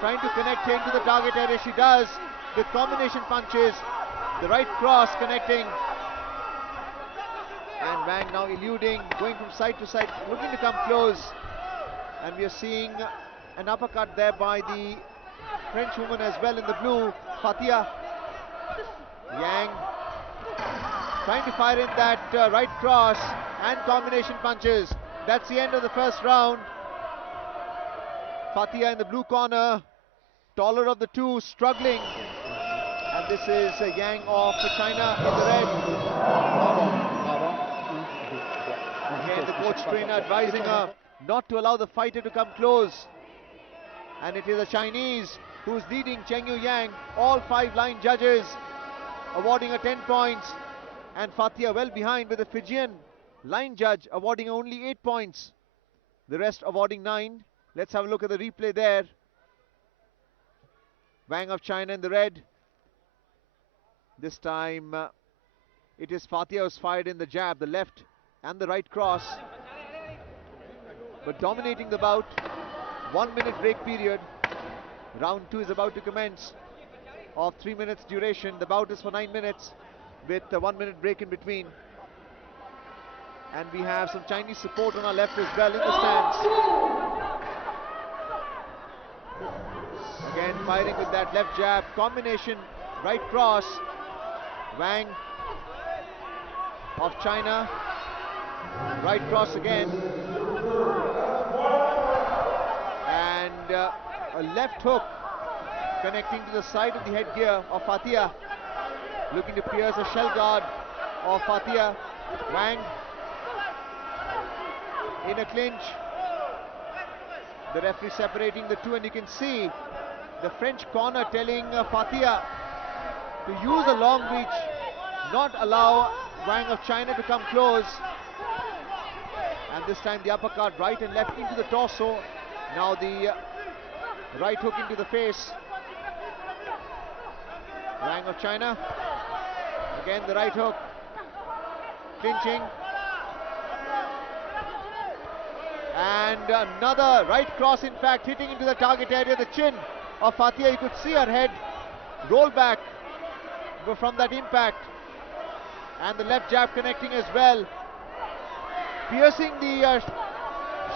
Trying to connect into the target area, she does with combination punches. The right cross connecting, and Wang now eluding, going from side to side, looking to come close, and we are seeing an uppercut there by the French woman as well in the blue, Fatia. Yang trying to fire in that right cross and combination punches. That's the end of the first round. Fatia in the blue corner, taller of the two, struggling. And this is Yang of China in the red. Again, the coach trainer advising her not to allow the fighter to come close. And it is a Chinese who's leading Cheng Yu Yang. All 5 line judges awarding her 10 points. And Fatia well behind with the Fijian line judge awarding only 8 points. The rest awarding 9. Let's have a look at the replay there. Wang of China in the red. This time it is Fatia who's fired in the jab, the left and the right cross. But dominating the bout. 1 minute break period. Round 2 is about to commence of 3 minutes duration. The bout is for 9 minutes with a 1 minute break in between. And we have some Chinese support on our left as well in the stands. Again firing with that left jab, combination, right cross. Wang of China, right cross again. And a left hook connecting to the side of the headgear of Fatia. Looking to pierce a shell guard of Fatia. Wang in a clinch. The referee separating the two, and you can see the French corner telling Fatia to use a long reach, not allow Wang of China to come close. And this time the uppercut right and left into the torso. Now the right hook into the face. Wang of China. Again the right hook. Clinching. And another right cross, in fact, hitting into the target area, the chin of Fatia. You could see her head roll back from that impact. And the left jab connecting as well. Piercing the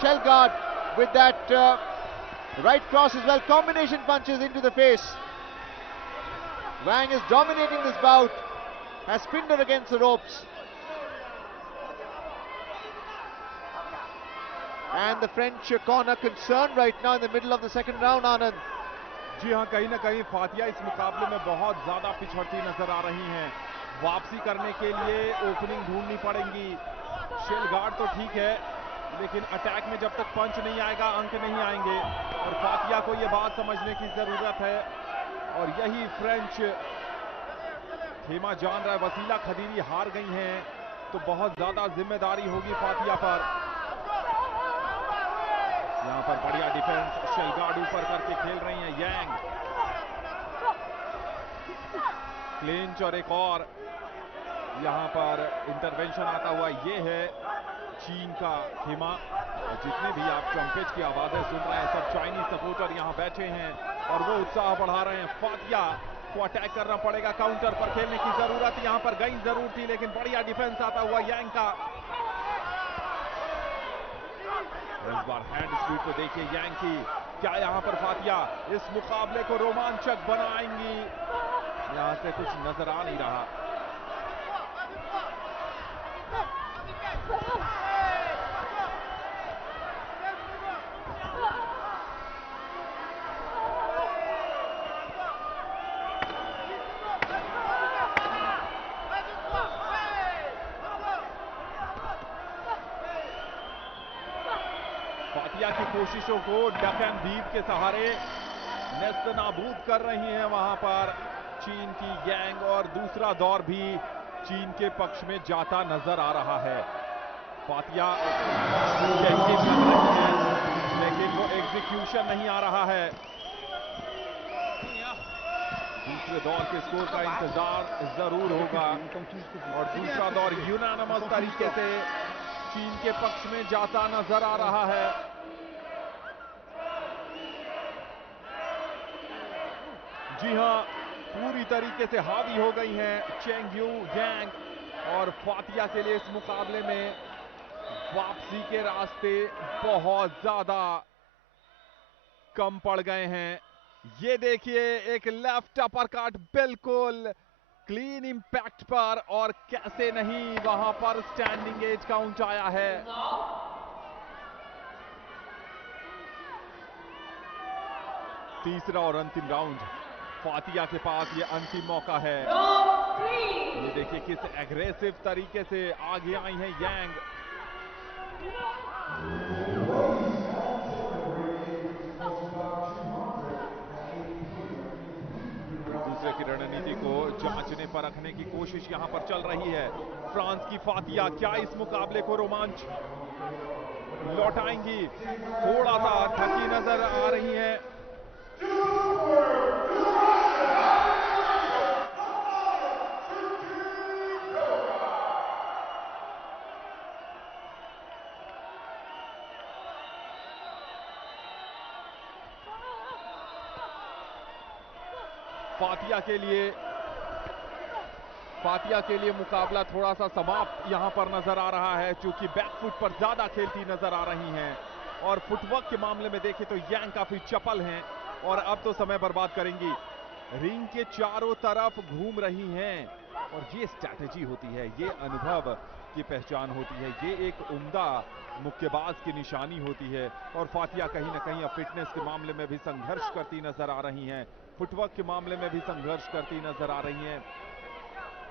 shell guard with that right cross as well. Combination punches into the face. Wang is dominating this bout. Has pinned her against the ropes. And the French corner concerned right now in the middle of the second round, Anand. जी हाँ, कहीं ना कहीं फातिया इस मुकाबले में बहुत ज्यादा पिछड़ती नजर आ रही हैं। वापसी करने के लिए ओपनिंग ढूंढनी पड़ेगी। शेल गार्ड तो ठीक है, लेकिन अटैक में जब तक पंच नहीं आएगा अंक नहीं आएंगे, और फातिया को ये बात समझने की जरूरत है। और यही फ्रेंच खेमा जान रहा है। वसीला खदीरी हार गई हैं तो बहुत ज्यादा जिम्मेदारी होगी फातिया पर। यहाँ पर बढ़िया डिफेंस, शेल गार्ड ऊपर करके खेल रही हैं यांग। क्लिंच और एक और यहाँ पर इंटरवेंशन आता हुआ, ये है चीन का खेमा। और जितने भी आप ट्रम्पेट की आवाजें सुन रहे हैं, सब चाइनीज सपोर्टर यहाँ बैठे हैं और वो उत्साह बढ़ा रहे हैं। फातिया को अटैक करना पड़ेगा, काउंटर पर खेलने की जरूरत यहाँ पर गई जरूर थी, लेकिन बढ़िया डिफेंस आता हुआ यांग का। इस बार हैंड स्पीड तो देखिए यांग की। क्या यहाँ पर फातिया इस मुकाबले को रोमांचक बनाएंगी? यहाँ से कुछ नजर आ नहीं रहा। फातिया की कोशिशों को डक एंड वीव के सहारे नेस्त नाबूद कर रही हैं वहां पर चीन की गैंग, और दूसरा दौर भी चीन के पक्ष में जाता नजर आ रहा है। फातिया चेकिंग कर रही है, लेकिन वो एग्जीक्यूशन नहीं आ रहा है। दूसरे दौर के स्कोर का इंतजार जरूर होगा, और दूसरा दौर यूनानिमस तरीके से चीन के पक्ष में जाता नजर आ रहा है। जी हां, पूरी तरीके से हावी हो गई हैं चेंग यू यांग, और फातिया के लिए इस मुकाबले में वापसी के रास्ते बहुत ज्यादा कम पड़ गए हैं। ये देखिए एक लेफ्ट अपरकट बिल्कुल क्लीन इंपैक्ट पर, और कैसे नहीं वहां पर स्टैंडिंग एज काउंट आया है। तीसरा और अंतिम राउंड फातिया के पास ये अंतिम मौका है। ये देखिए किस एग्रेसिव तरीके से आगे आई हैं यांग। में परखने की कोशिश यहां पर चल रही है। फ्रांस की फातिया क्या इस मुकाबले को रोमांच लौटाएंगी? थोड़ा सा थकी नजर आ रही है। फातिया के लिए मुकाबला थोड़ा सा समाप्त यहां पर नजर आ रहा है, क्योंकि बैकफुट पर ज्यादा खेलती नजर आ रही हैं और फुटवर्क के मामले में देखें तो यांग काफी चपल हैं और अब तो समय बर्बाद करेंगी। रिंग के चारों तरफ घूम रही हैं और ये स्ट्रैटेजी होती है, ये अनुभव की पहचान होती है, ये एक उम्दा मुक्केबाज की निशानी होती है। और फातिया कहीं ना कहीं अब फिटनेस के मामले में भी संघर्ष करती नजर आ रही हैं, फुटवर्क के मामले में भी संघर्ष करती नजर आ रही हैं।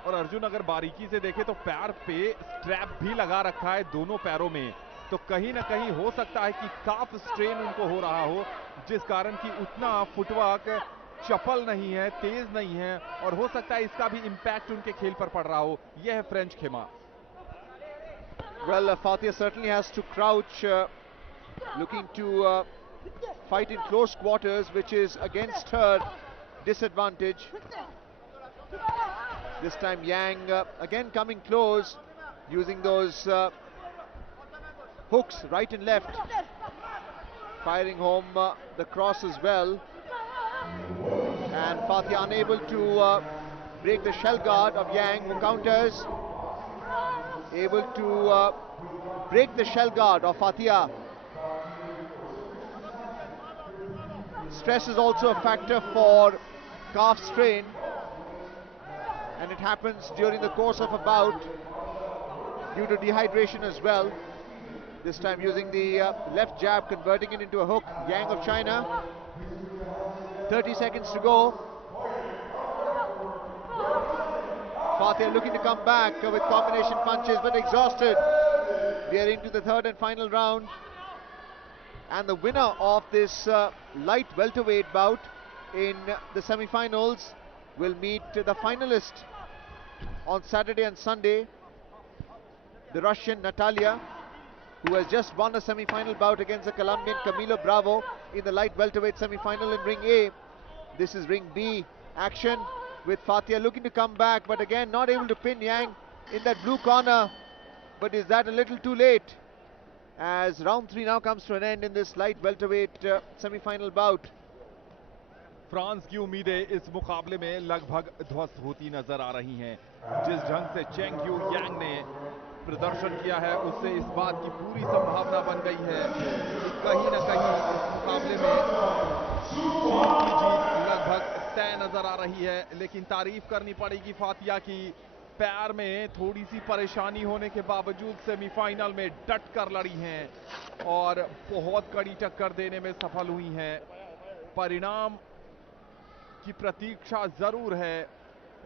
और अर्जुन अगर बारीकी से देखें तो पैर पे स्ट्रैप भी लगा रखा है दोनों पैरों में, तो कहीं ना कहीं हो सकता है कि काफ स्ट्रेन उनको हो रहा हो, जिस कारण कि उतना फुटवर्क चपल नहीं है, तेज नहीं है और हो सकता है इसका भी इंपैक्ट उनके खेल पर पड़ रहा हो। यह है फ्रेंच खेमा। Well, Fatia certainly has to crouch, looking to fight in close quarters, which is against her disadvantage. This time Yang again coming close, using those hooks right and left, firing home the cross as well. And Fatia unable to break the shell guard of Yang, who counters. Able to break the shell guard of Fatia. Stress is also a factor for calf strain, and it happens during the course of a bout due to dehydration as well. This time using the left jab, converting it into a hook. Yang of China. 30 seconds to go. Fatia looking to come back with combination punches, but exhausted. We are into the third and final round. And the winner of this light welterweight bout in the semi-finals will meet the finalist on Saturday and Sunday, the Russian Natalia, who has just won a semi-final bout against the Colombian Camilo Bravo in the light welterweight semi-final in Ring A. This is Ring B action, with Fatia looking to come back, but again not able to pin Yang in that blue corner. But is that a little too late, as round 3 now comes to an end in this light welterweight semi-final bout. France की उम्मीदें इस मुकाबले में लगभग ध्वस्त होती नजर आ रही हैं। जिस ढंग से चेंग यू यांग ने प्रदर्शन किया है, उससे इस बात की पूरी संभावना बन गई है कि कहीं ना कहीं इस मुकाबले में चीन की जीत लगभग तय नजर आ रही है। लेकिन तारीफ करनी पड़ेगी फातिया की, पैर में थोड़ी सी परेशानी होने के बावजूद सेमीफाइनल में डट कर लड़ी हैं और बहुत कड़ी टक्कर देने में सफल हुई हैं। परिणाम की प्रतीक्षा जरूर है,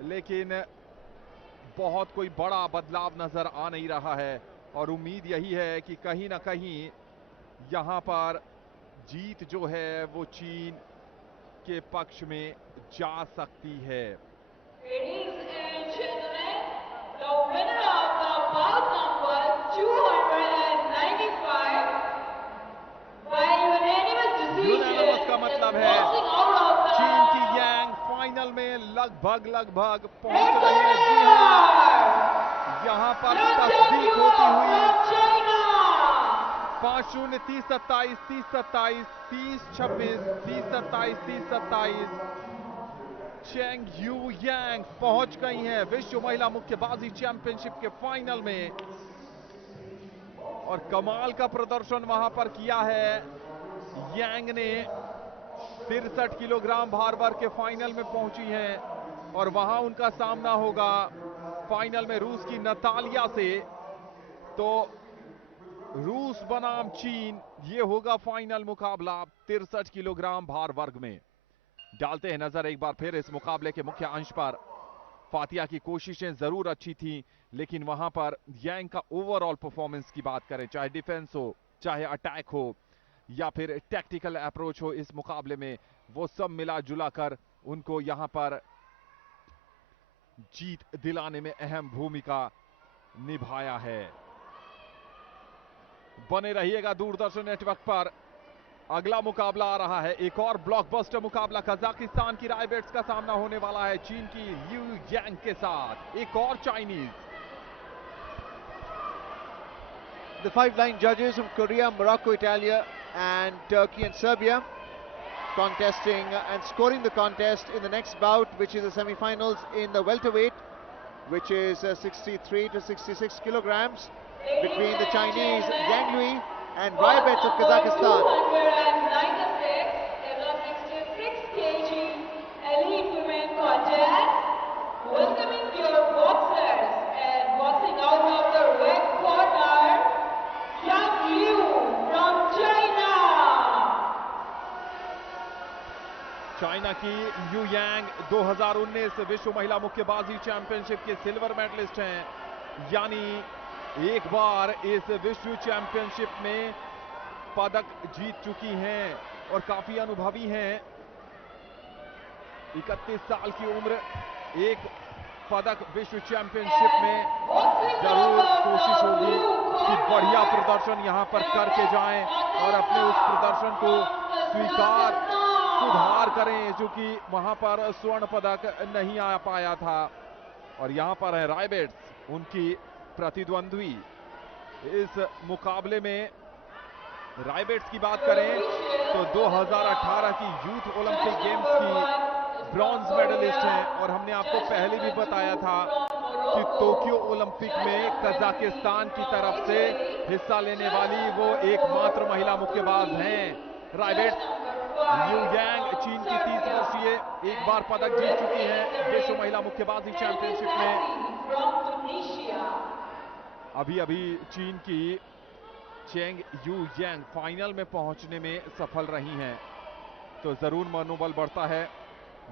लेकिन बहुत कोई बड़ा बदलाव नजर आ नहीं रहा है और उम्मीद यही है कि कहीं ना कहीं यहां पर जीत जो है वो चीन के पक्ष में जा सकती है। Ladies and gentlemen, the winner of the bout number 295 by unanimous decision, Unanimous का मतलब है boxing out of the चीन की यांग फाइनल में लगभग पहुंच रही है। जी हाँ, यहाँ पर तस्दीक होती हुई 5-0, 30-27, 30-27, 30-26, 30-27, 30-27 चेंग यू यांग पहुंच गई हैं विश्व महिला मुक्केबाजी चैंपियनशिप के फाइनल में और कमाल का प्रदर्शन वहां पर किया है यांग ने। 63 किलोग्राम भार वर्ग के फाइनल में पहुंची हैं और वहां उनका सामना होगा फाइनल में रूस की नतालिया से। तो रूस बनाम चीन, ये होगा फाइनल मुकाबला 63 किलोग्राम भार वर्ग में। डालते हैं नजर एक बार फिर इस मुकाबले के मुख्य अंश पर। फातिया की कोशिशें जरूर अच्छी थी, लेकिन वहां पर यांग का ओवरऑल परफॉर्मेंस की बात करें, चाहे डिफेंस हो, चाहे अटैक हो या फिर टैक्टिकल अप्रोच हो इस मुकाबले में, वो सब मिला जुला कर उनको यहां पर जीत दिलाने में अहम भूमिका निभाया है। बने रहिएगा दूरदर्शन नेटवर्क पर। अगला मुकाबला आ रहा है, एक और ब्लॉकबस्टर मुकाबला। कजाकिस्तान की रायबेट्स का सामना होने वाला है चीन की यू यांग के साथ, एक और Chinese. The 5 line judges from Korea, Morocco, Italy and Turkey and Serbia contesting and scoring the contest in the next bout, which is the semi-finals in the welterweight, which is 63 to 66 kilograms between the Chinese Yang Lui and Raibets of Kazakhstan. 296 kg elite women contest. Welcoming your boxers and boxing out of the red corner, Yang Liu from China. China की you यांग 2019 विश्व महिला मुक्केबाजी championship के silver medallist हैं, यानी एक बार इस विश्व चैंपियनशिप में पदक जीत चुकी हैं और काफी अनुभवी हैं। 31 साल की उम्र, एक पदक विश्व चैंपियनशिप में जरूर कोशिश होगी कि बढ़िया प्रदर्शन यहां पर करके जाएं और अपने उस प्रदर्शन को सुधार करें जो कि वहां पर स्वर्ण पदक नहीं आ पाया था। और यहां पर है रायबेट्स, उनकी प्रतिद्वंद्वी इस मुकाबले में। रायबेट्स की बात करें तो 2018 की यूथ ओलंपिक गेम्स की ब्रॉन्ज मेडलिस्ट हैं और हमने आपको पहले भी बताया था कि टोक्यो ओलंपिक में कजाकिस्तान की तरफ से हिस्सा लेने वाली वो एकमात्र महिला मुक्केबाज हैं। रायबेट्स यू यांग चीन की 30 वर्षीय एक बार पदक जीत चुकी हैं विश्व महिला मुक्केबाजी चैंपियनशिप में। अभी चीन की चेंग यू यांग फाइनल में पहुंचने में सफल रही हैं, तो जरूर मनोबल बढ़ता है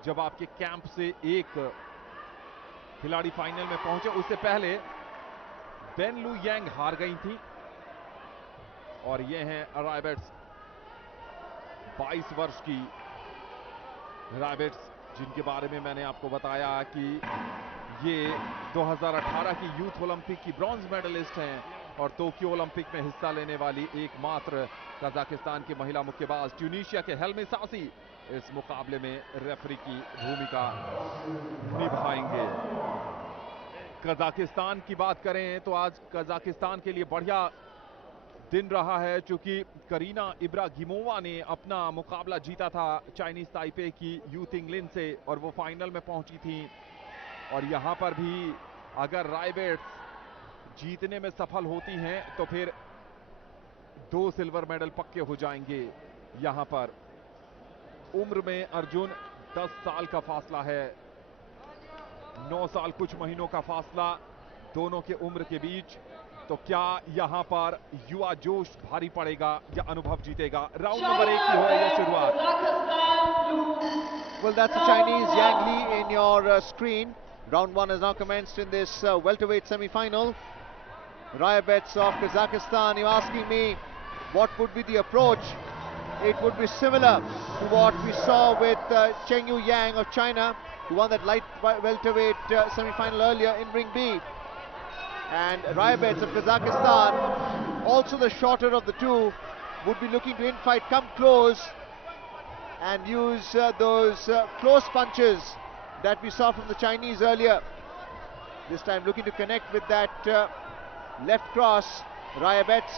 जब आपके कैंप से एक खिलाड़ी फाइनल में पहुंचे। उससे पहले बेन लू यांग हार गई थी और ये हैं रायबेट्स, 22 वर्ष की रायबेट्स, जिनके बारे में मैंने आपको बताया कि ये 2018 की यूथ ओलंपिक की ब्रॉन्ज मेडलिस्ट हैं और टोक्यो ओलंपिक में हिस्सा लेने वाली एकमात्र कजाकिस्तान की महिला मुक्केबाज। ट्यूनीशिया के हेल्मी सासी इस मुकाबले में रेफरी की भूमिका निभाएंगे। कजाकिस्तान की बात करें तो आज कजाकिस्तान के लिए बढ़िया दिन रहा है, चूंकि करीना इब्रागिमोवा ने अपना मुकाबला जीता था चाइनीज ताइपे की यू तिंगलिन से और वो फाइनल में पहुंची थी। और यहां पर भी अगर रायबेट्स जीतने में सफल होती हैं तो फिर 2 सिल्वर मेडल पक्के हो जाएंगे। यहां पर उम्र में अर्जुन 10 साल का फासला है, 9 साल कुछ महीनों का फासला दोनों के उम्र के बीच। तो क्या यहां पर युवा जोश भारी पड़ेगा या अनुभव जीतेगा? राउंड नंबर 1 की हो रही है शुरुआत। Well, that's the Chinese Yang Li in your screen. Round 1 has now commenced in this welterweight semi-final. Raibets of Kazakhstan. You're asking me what would be the approach? It would be similar to what we saw with Cheng Yu Yang of China, who won that light welterweight semi-final earlier in Ring B. And Raibets of Kazakhstan, also the shorter of the two, would be looking to in-fight, come close and use those close punches that we saw from the Chinese earlier. This time looking to connect with that left cross. Raibets,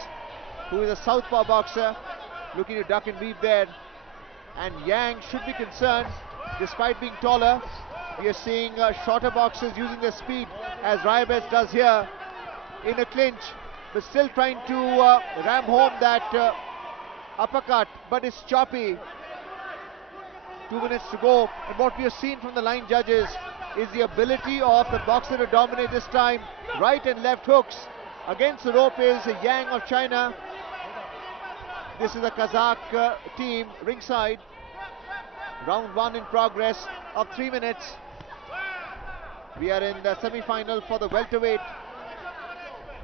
who is a southpaw boxer, looking to duck and weave there. And Yang should be concerned, despite being taller. We are seeing shorter boxers using their speed, as Raibets does here in a clinch, but still trying to ram home that uppercut, but it's choppy. 2 minutes to go, and what we have seen from the line judges is the ability of the boxer to dominate this time. Right and left hooks. Against the rope is Yang of China. This is the Kazakh team ringside. Round 1 in progress of 3 minutes. We are in the semi-final for the welterweight.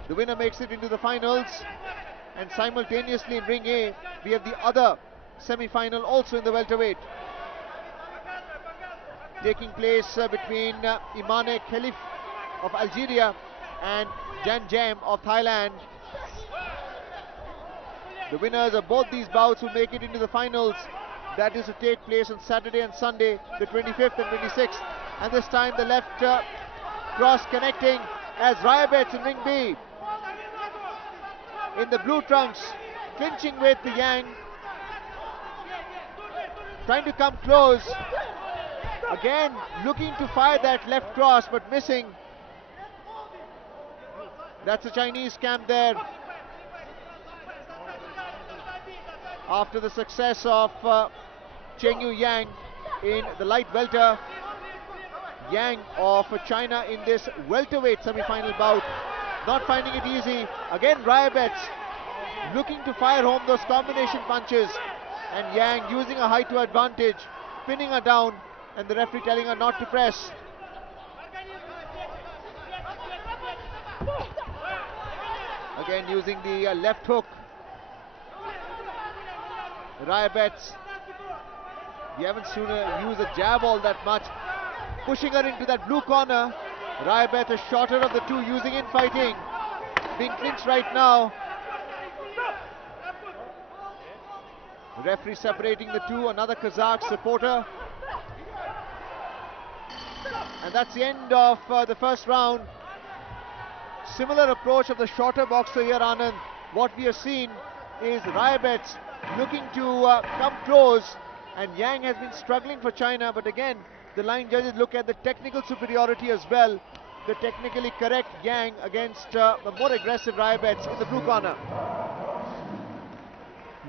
The winner makes it into the finals, and simultaneously in Ring A, we have the other semi-final also in the welterweight. taking place between Imane Khalif of Algeria and Jan Jam of Thailand. The winners of both these bouts will make it into the finals. That is to take place on Saturday and Sunday, the 25th and 26th. And this time the left cross connecting as Rayabets in ring B. In the blue trunks, clinching with the Yang. Trying to come close. Again, looking to fire that left cross, but missing. That's a Chinese camp there. After the success of Chengyu Yang in the light welter, Yang of China in this welterweight semi-final bout, not finding it easy. Again, Rayabets looking to fire home those combination punches, and Yang using a height to advantage, pinning her down, and the referee telling her not to press. Again using the left hook. Rayabets, we haven't seen her use a jab all that much. Pushing her into that blue corner. Rayabets, a shorter of the two, using in fighting. Being clinched right now. Referee separating the two, another Kazakh supporter. And that's the end of the first round. Similar approach of the shorter boxer here, Anand. What we have seen is Rayabets looking to come close, and Yang has been struggling for China, but again the line judges look at the technical superiority as well. The technically correct Yang against the more aggressive Rayabets in the blue corner.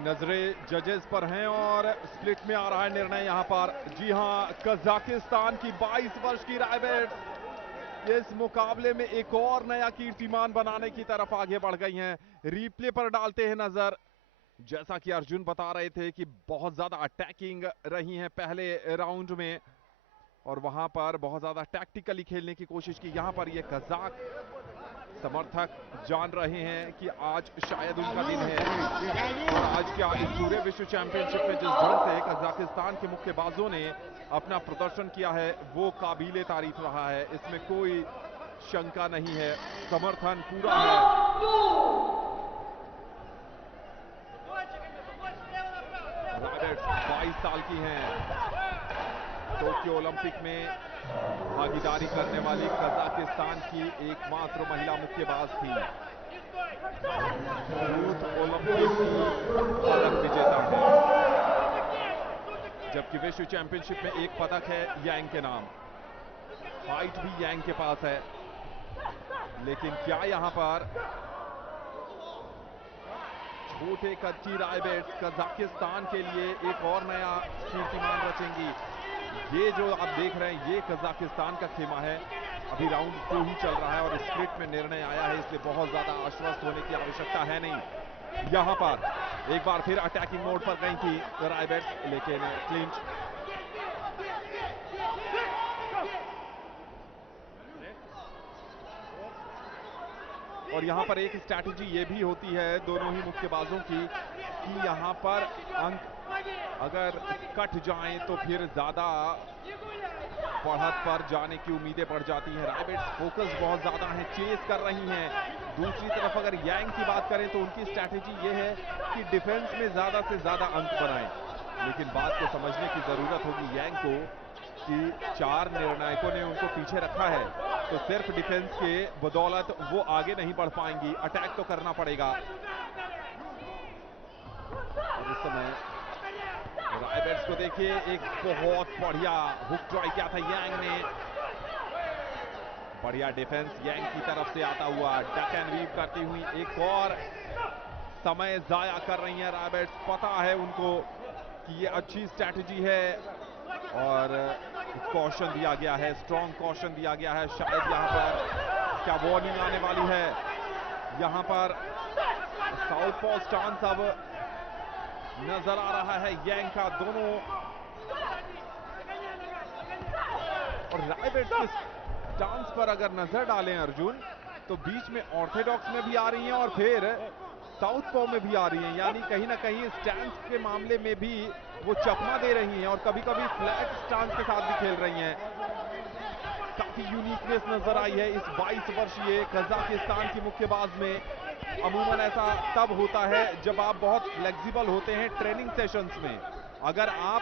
नजरें जजेस पर हैं और split में आ रहा है निर्णय यहां पर। जी हां, कजाकिस्तान की 22 वर्ष की रायबेट्स इस मुकाबले में एक और नया कीर्तिमान बनाने की तरफ आगे बढ़ गई हैं। रिप्ले पर डालते हैं नजर। जैसा कि अर्जुन बता रहे थे कि बहुत ज्यादा अटैकिंग रही हैं पहले राउंड में और वहां पर बहुत ज्यादा टैक्टिकली खेलने की कोशिश की। यहां पर ये कजाक समर्थक जान रहे हैं कि आज शायद उनका दिन है और आज क्या इस पूरे विश्व चैंपियनशिप में जिस ढंग से कजाकिस्तान के मुक्केबाजों ने अपना प्रदर्शन किया है वो काबिले तारीफ रहा है, इसमें कोई शंका नहीं है। समर्थन पूरा है। 22 साल की हैं, टोक्यो ओलंपिक में भागीदारी करने वाली कजाकिस्तान की एकमात्र महिला मुक्केबाज थी। यूथ ओलंपिक की पदक विजेता है, जबकि विश्व चैंपियनशिप में एक पदक है यांग के नाम। हाइट भी यांग के पास है, लेकिन क्या यहां पर छोटे कद की रायबेट्स कजाकिस्तान के लिए एक और नया कीर्तिमान रचेंगी? ये जो आप देख रहे हैं ये कजाकिस्तान का खेमा है। अभी राउंड 2 ही चल रहा है और स्प्लिट में निर्णय आया है, इसलिए बहुत ज्यादा आश्वस्त होने की आवश्यकता है नहीं। यहां पर एक बार फिर अटैकिंग मोड पर गई थी रायबेट्स, लेकिन क्लिंच। और यहां पर एक स्ट्रैटेजी ये भी होती है दोनों ही मुक्केबाजों की कि यहां पर अंक अगर कट जाएं तो फिर ज्यादा बढ़त पर जाने की उम्मीदें बढ़ जाती हैं। रायबेट्स फोकस बहुत ज्यादा है, चेस कर रही हैं। दूसरी तरफ अगर यांग की बात करें तो उनकी स्ट्रैटेजी ये है कि डिफेंस में ज्यादा से ज्यादा अंक बनाएं। लेकिन बात को समझने की जरूरत होगी यांग को कि 4 निर्णायकों ने उनको पीछे रखा है, तो सिर्फ डिफेंस के बदौलत वो आगे नहीं बढ़ पाएंगी, अटैक तो करना पड़ेगा। और इस समय रायबेट्स को देखिए, एक बहुत बढ़िया हुक ट्राई किया था यांग ने। बढ़िया डिफेंस यांग की तरफ से आता हुआ, डक एंड वीव करती हुई एक और समय जाया कर रही हैं रायबेट्स। पता है उनको कि ये अच्छी स्ट्रैटेजी है और कॉशन दिया गया है, स्ट्रॉन्ग कॉशन दिया गया है। शायद यहां पर क्या वार्निंग आने वाली है? यहां पर साउथ पॉ स्टांस अब नजर आ रहा है यांग का। दोनों और रायबेट्स के स्टांस पर अगर नजर डालें अर्जुन, तो बीच में ऑर्थोडॉक्स में भी आ रही हैं और फिर साउथ पॉ में भी आ रही हैं, यानी कहीं ना कहीं स्टैंस के मामले में भी वो चकमा दे रही हैं और कभी कभी फ्लैट स्टांस के साथ भी खेल रही हैं। काफी यूनिकनेस नजर आई है इस 22 वर्षीय कजाकिस्तान की मुक्केबाज में। अमूमन ऐसा तब होता है जब आप बहुत फ्लेक्सिबल होते हैं ट्रेनिंग सेशंस में, अगर आप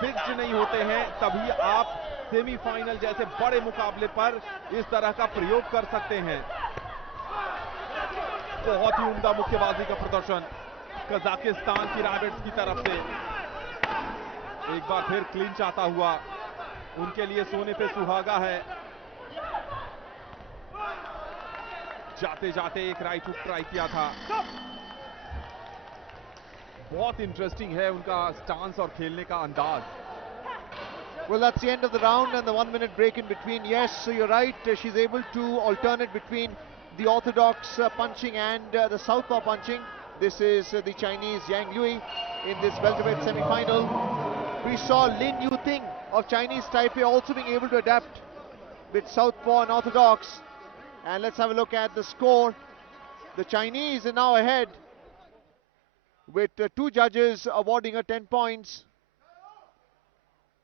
फिक्स्ड नहीं होते हैं तभी आप सेमीफाइनल जैसे बड़े मुकाबले पर इस तरह का प्रयोग कर सकते हैं। बहुत ही उम्दा मुक्केबाजी का प्रदर्शन कजाकिस्तान की रैबिट्स की तरफ से। एक बार फिर क्लिंच आता हुआ उनके लिए सोने पे सुहागा है। जाते जाते एक राइट हुक ट्राई किया था। बहुत इंटरेस्टिंग है उनका स्टांस और खेलने का अंदाज। Well, that's the end of the round and the 1 minute break in between. Yes, so you're right. She's able to alternate between the orthodox punching and the southpaw punching. This is the Chinese Yang Lui in this welterweight semi-final. We saw Lin Yuting of Chinese Taipei also being able to adapt with southpaw and orthodox. And let's have a look at the score. The Chinese are now ahead with two judges awarding her 10 points.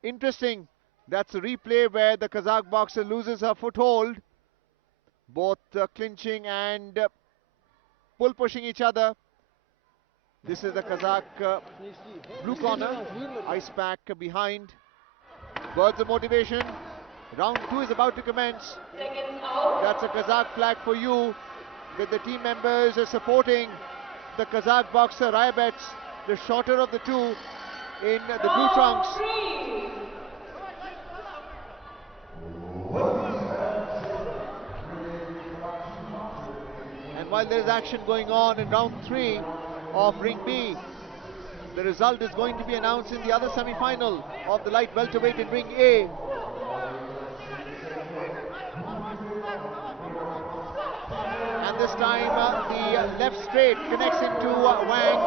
Interesting, that's a replay where the Kazakh boxer loses her foothold. Both clinching and pull pushing each other. This is the Kazakh blue corner, ice pack behind. Words of motivation. Round 2 is about to commence. That's a Kazakh flag for you, with the team members supporting the Kazakh boxer Raibets, the shorter of the two, in the blue trunks. And while there is action going on in round 3 of Ring B, the result is going to be announced in the other semi-final of the light welterweight in Ring A. And this time the left straight connects into Wang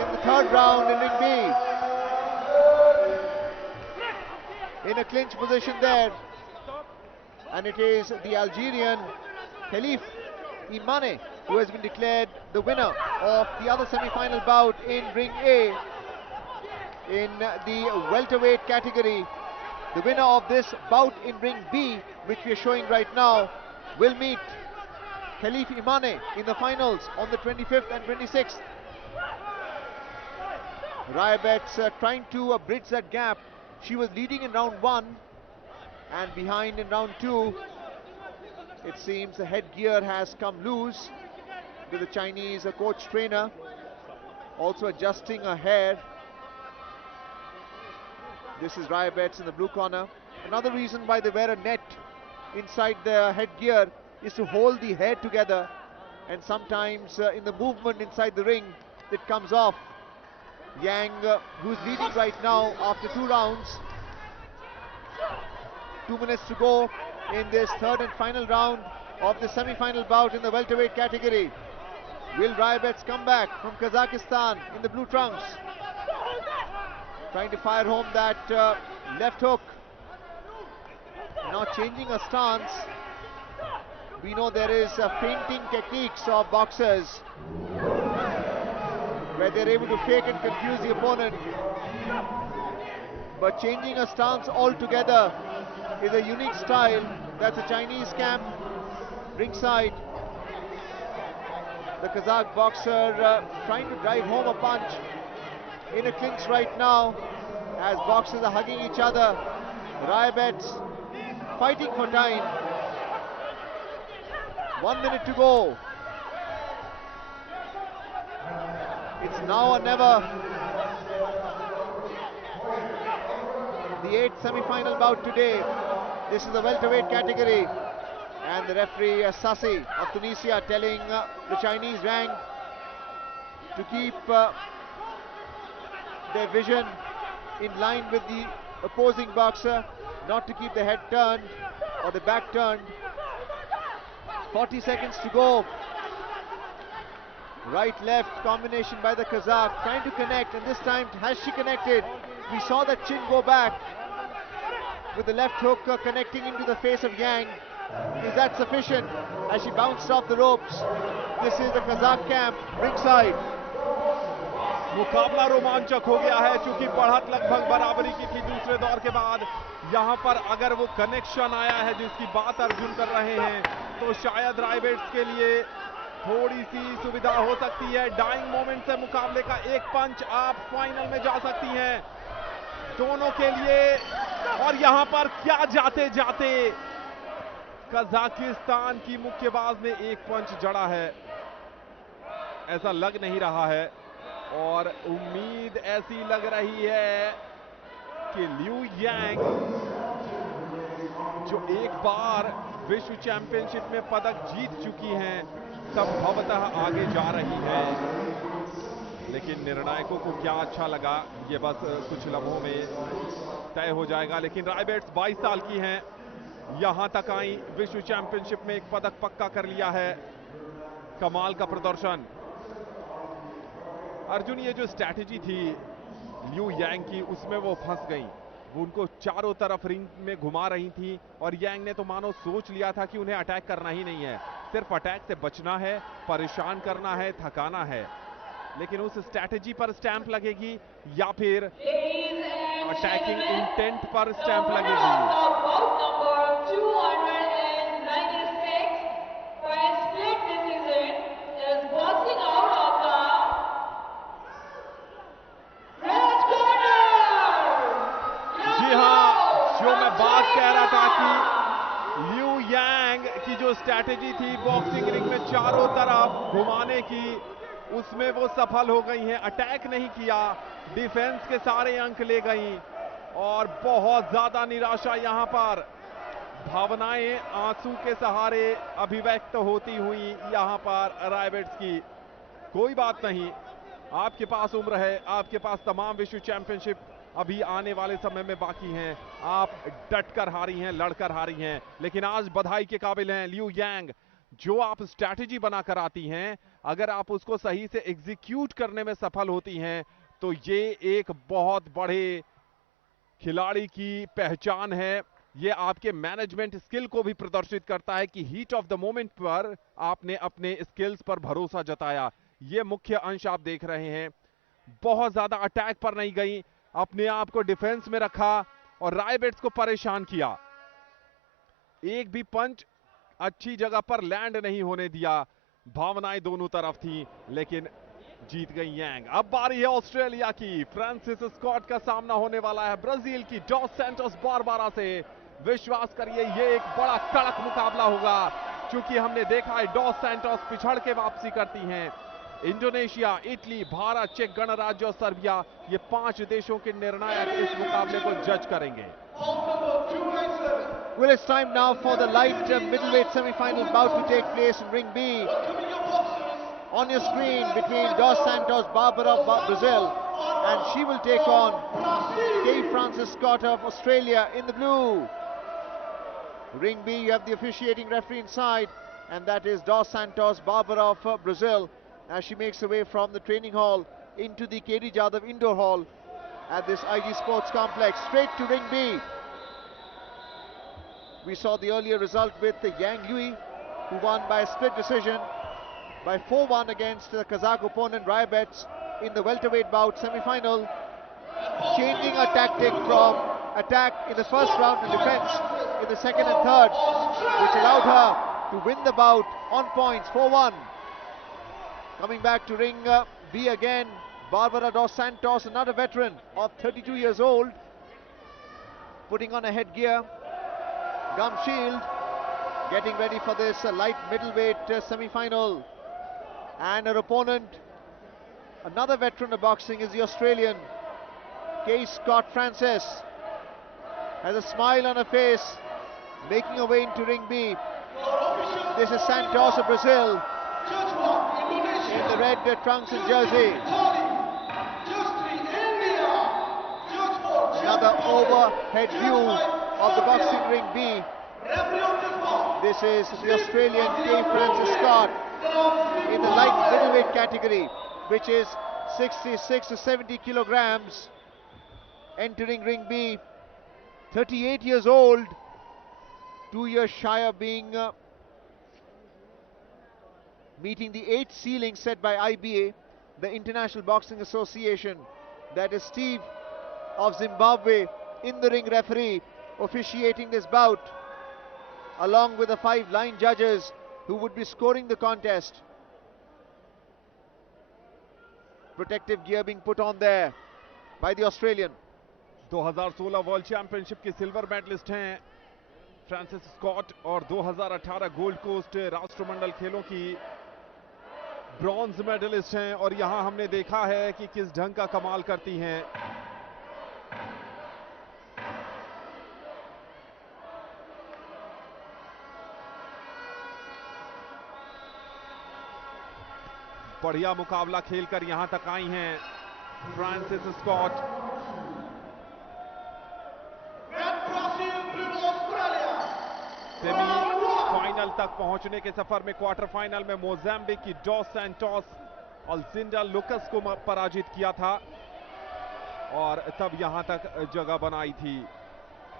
in the third round in Ring B. In a clinch position there. And it is the Algerian Khalif Imane who has been declared the winner of the other semi-final bout in Ring A. In the welterweight category, the winner of this bout in Ring B, which we are showing right now, will meet Khalif Imane in the finals on the 25th and 26th. Raibets trying to bridge that gap. She was leading in round 1 and behind in round 2. It seems the headgear has come loose with the Chinese coach trainer also adjusting her hair. This is Raibets in the blue corner. Another reason why they wear a net inside the headgear is to hold the hair together, and sometimes in the movement inside the ring it comes off. Yang, who's leading right now after 2 rounds. 2 minutes to go in this third and final round of the semi-final bout in the welterweight category. Will Raibets come back from Kazakhstan in the blue trunks? Trying to fire home that left hook. Now changing a stance. We know there is feinting techniques of boxers where they're able to fake and confuse the opponent. But changing a stance altogether is a unique style. That's a Chinese camp ringside. The Kazakh boxer trying to drive home a punch in a clinch right now as boxers are hugging each other. Raibets fighting for time. 1 minute to go. It's now or never. The 8th semi-final bout today. This is the welterweight category. And the referee Sassi of Tunisia telling the Chinese Wang to keep their vision in line with the opposing boxer, not to keep the head turned or the back turned. 40 seconds to go. Right-left combination by the Kazakh, trying to connect, and this time has she connected? We saw that chin go back with the left hook connecting into the face of Yang. Is that sufficient? As she bounced off the ropes. This is the Kazakh camp ringside. मुकाबला रोमांचक हो गया है, चूंकि बढ़त लगभग बराबरी की थी दूसरे दौर के बाद। यहां पर अगर वो कनेक्शन आया है जिसकी बात अर्जुन कर रहे हैं, तो शायद रायवेट्स के लिए थोड़ी सी सुविधा हो सकती है। डाइंग मोमेंट से मुकाबले का एक पंच आप फाइनल में जा सकती हैं दोनों के लिए। और यहां पर क्या जाते जाते कजाकिस्तान की मुक्केबाज ने एक पंच जड़ा है, ऐसा लग नहीं रहा है। और उम्मीद ऐसी लग रही है कि लियू यांग, जो एक बार विश्व चैंपियनशिप में पदक जीत चुकी हैं, संभवतः आगे जा रही है। लेकिन निर्णायकों को क्या अच्छा लगा, ये बस कुछ लम्हों में तय हो जाएगा। लेकिन रायवेट्स 22 साल की हैं, यहां तक आई, विश्व चैंपियनशिप में एक पदक पक्का कर लिया है। कमाल का प्रदर्शन। अर्जुन, ये जो स्ट्रैटेजी थी लियू यांग की, उसमें वो फंस गई। वो उनको चारों तरफ रिंग में घुमा रही थी और यांग ने तो मानो सोच लिया था कि उन्हें अटैक करना ही नहीं है, सिर्फ अटैक से बचना है, परेशान करना है, थकाना है। लेकिन उस स्ट्रैटेजी पर स्टैंप लगेगी या फिर अटैकिंग इंटेंट पर स्टैंप लगेगी। कह रहा था कि लियू यांग की जो स्ट्रैटेजी थी बॉक्सिंग रिंग में चारों तरफ घुमाने की, उसमें वो सफल हो गई हैं। अटैक नहीं किया, डिफेंस के सारे अंक ले गई और बहुत ज्यादा निराशा यहां पर। भावनाएं आंसू के सहारे अभिव्यक्त होती हुई यहां पर रायवेट्स की। कोई बात नहीं, आपके पास उम्र है, आपके पास तमाम विश्व चैंपियनशिप अभी आने वाले समय में बाकी हैं। आप डटकर हारी हैं, लड़कर हारी हैं, लेकिन आज बधाई के काबिल हैं लियू यांग। जो आप स्ट्रैटेजी बनाकर आती हैं, अगर आप उसको सही से एग्जीक्यूट करने में सफल होती हैं, तो ये एक बहुत बड़े खिलाड़ी की पहचान है। ये आपके मैनेजमेंट स्किल को भी प्रदर्शित करता है कि हीट ऑफ द मोमेंट पर आपने अपने स्किल्स पर भरोसा जताया। ये मुख्य अंश आप देख रहे हैं। बहुत ज्यादा अटैक पर नहीं गई, अपने आप को डिफेंस में रखा और रायवेट्स को परेशान किया। एक भी पंच अच्छी जगह पर लैंड नहीं होने दिया। भावनाएं दोनों तरफ थी, लेकिन जीत गई यांग। अब बारी है ऑस्ट्रेलिया की। फ्रांसिस स्कॉट का सामना होने वाला है ब्राजील की डॉस सैंटोस बारबारा से। विश्वास करिए, ये एक बड़ा कड़क मुकाबला होगा, क्योंकि हमने देखा है डॉस सैंटोस पिछड़ के वापसी करती हैं। इंडोनेशिया, इटली, भारत, चेक गणराज्य और सर्बिया, ये 5 देशों के निर्णायक इस मुकाबले को जज करेंगे। Well, it's time now for the light middleweight semi-final bout to take place in Ring B. On your screen, between Dos Santos Barbara of Brazil, and she will take on Kay Francis Scott of Australia in the blue. Ring B, you have the officiating referee inside, and that is Dos Santos Barbara of Brazil, as she makes her way from the training hall into the KD Jadhav Indoor Hall at this IG Sports Complex. Straight to Ring B. We saw the earlier result with Yang Lui, who won by a split decision by 4-1 against the Kazakh opponent Raibets in the welterweight bout semi-final, changing her tactic from attack in the first round to defense in the second and third, which allowed her to win the bout on points, 4-1. Coming back to Ring B again, Barbara Dos Santos, another veteran of 32 years old, putting on a headgear, gum shield, getting ready for this light middleweight semi-final. And her opponent, another veteran of boxing, is the Australian Kay Scott Francis. Has a smile on her face, making her way into Ring B. This is Santos of Brazil in the red trunks and jersey. Another overhead view of the boxing Ring B. This is the Australian Kay Francis Scott in the light middleweight category, which is 66 to 70 kilograms. Entering Ring B, 38 years old, 2 years shy of being meeting the 8th ceiling set by IBA, the International Boxing Association. That is Steve of Zimbabwe, in the ring referee, officiating this bout, along with the 5 line judges who would be scoring the contest. Protective gear being put on there by the Australian. 2016 world championship के silver medallist हैं Francis Scott और 2018 gold coast राष्ट्रमंडल खेलों की bronze medallist हैं, और यहां हमने देखा है कि किस ढंग का कमाल करती हैं। बढ़िया मुकाबला खेलकर यहां तक आई हैं फ्रांसिस स्कॉट। सेमीफाइनल तक पहुंचने के सफर में क्वार्टर फाइनल में मोजाम्बिक की डॉस सैंटोस अल्सिंडा लुकस को पराजित किया था और तब यहां तक जगह बनाई थी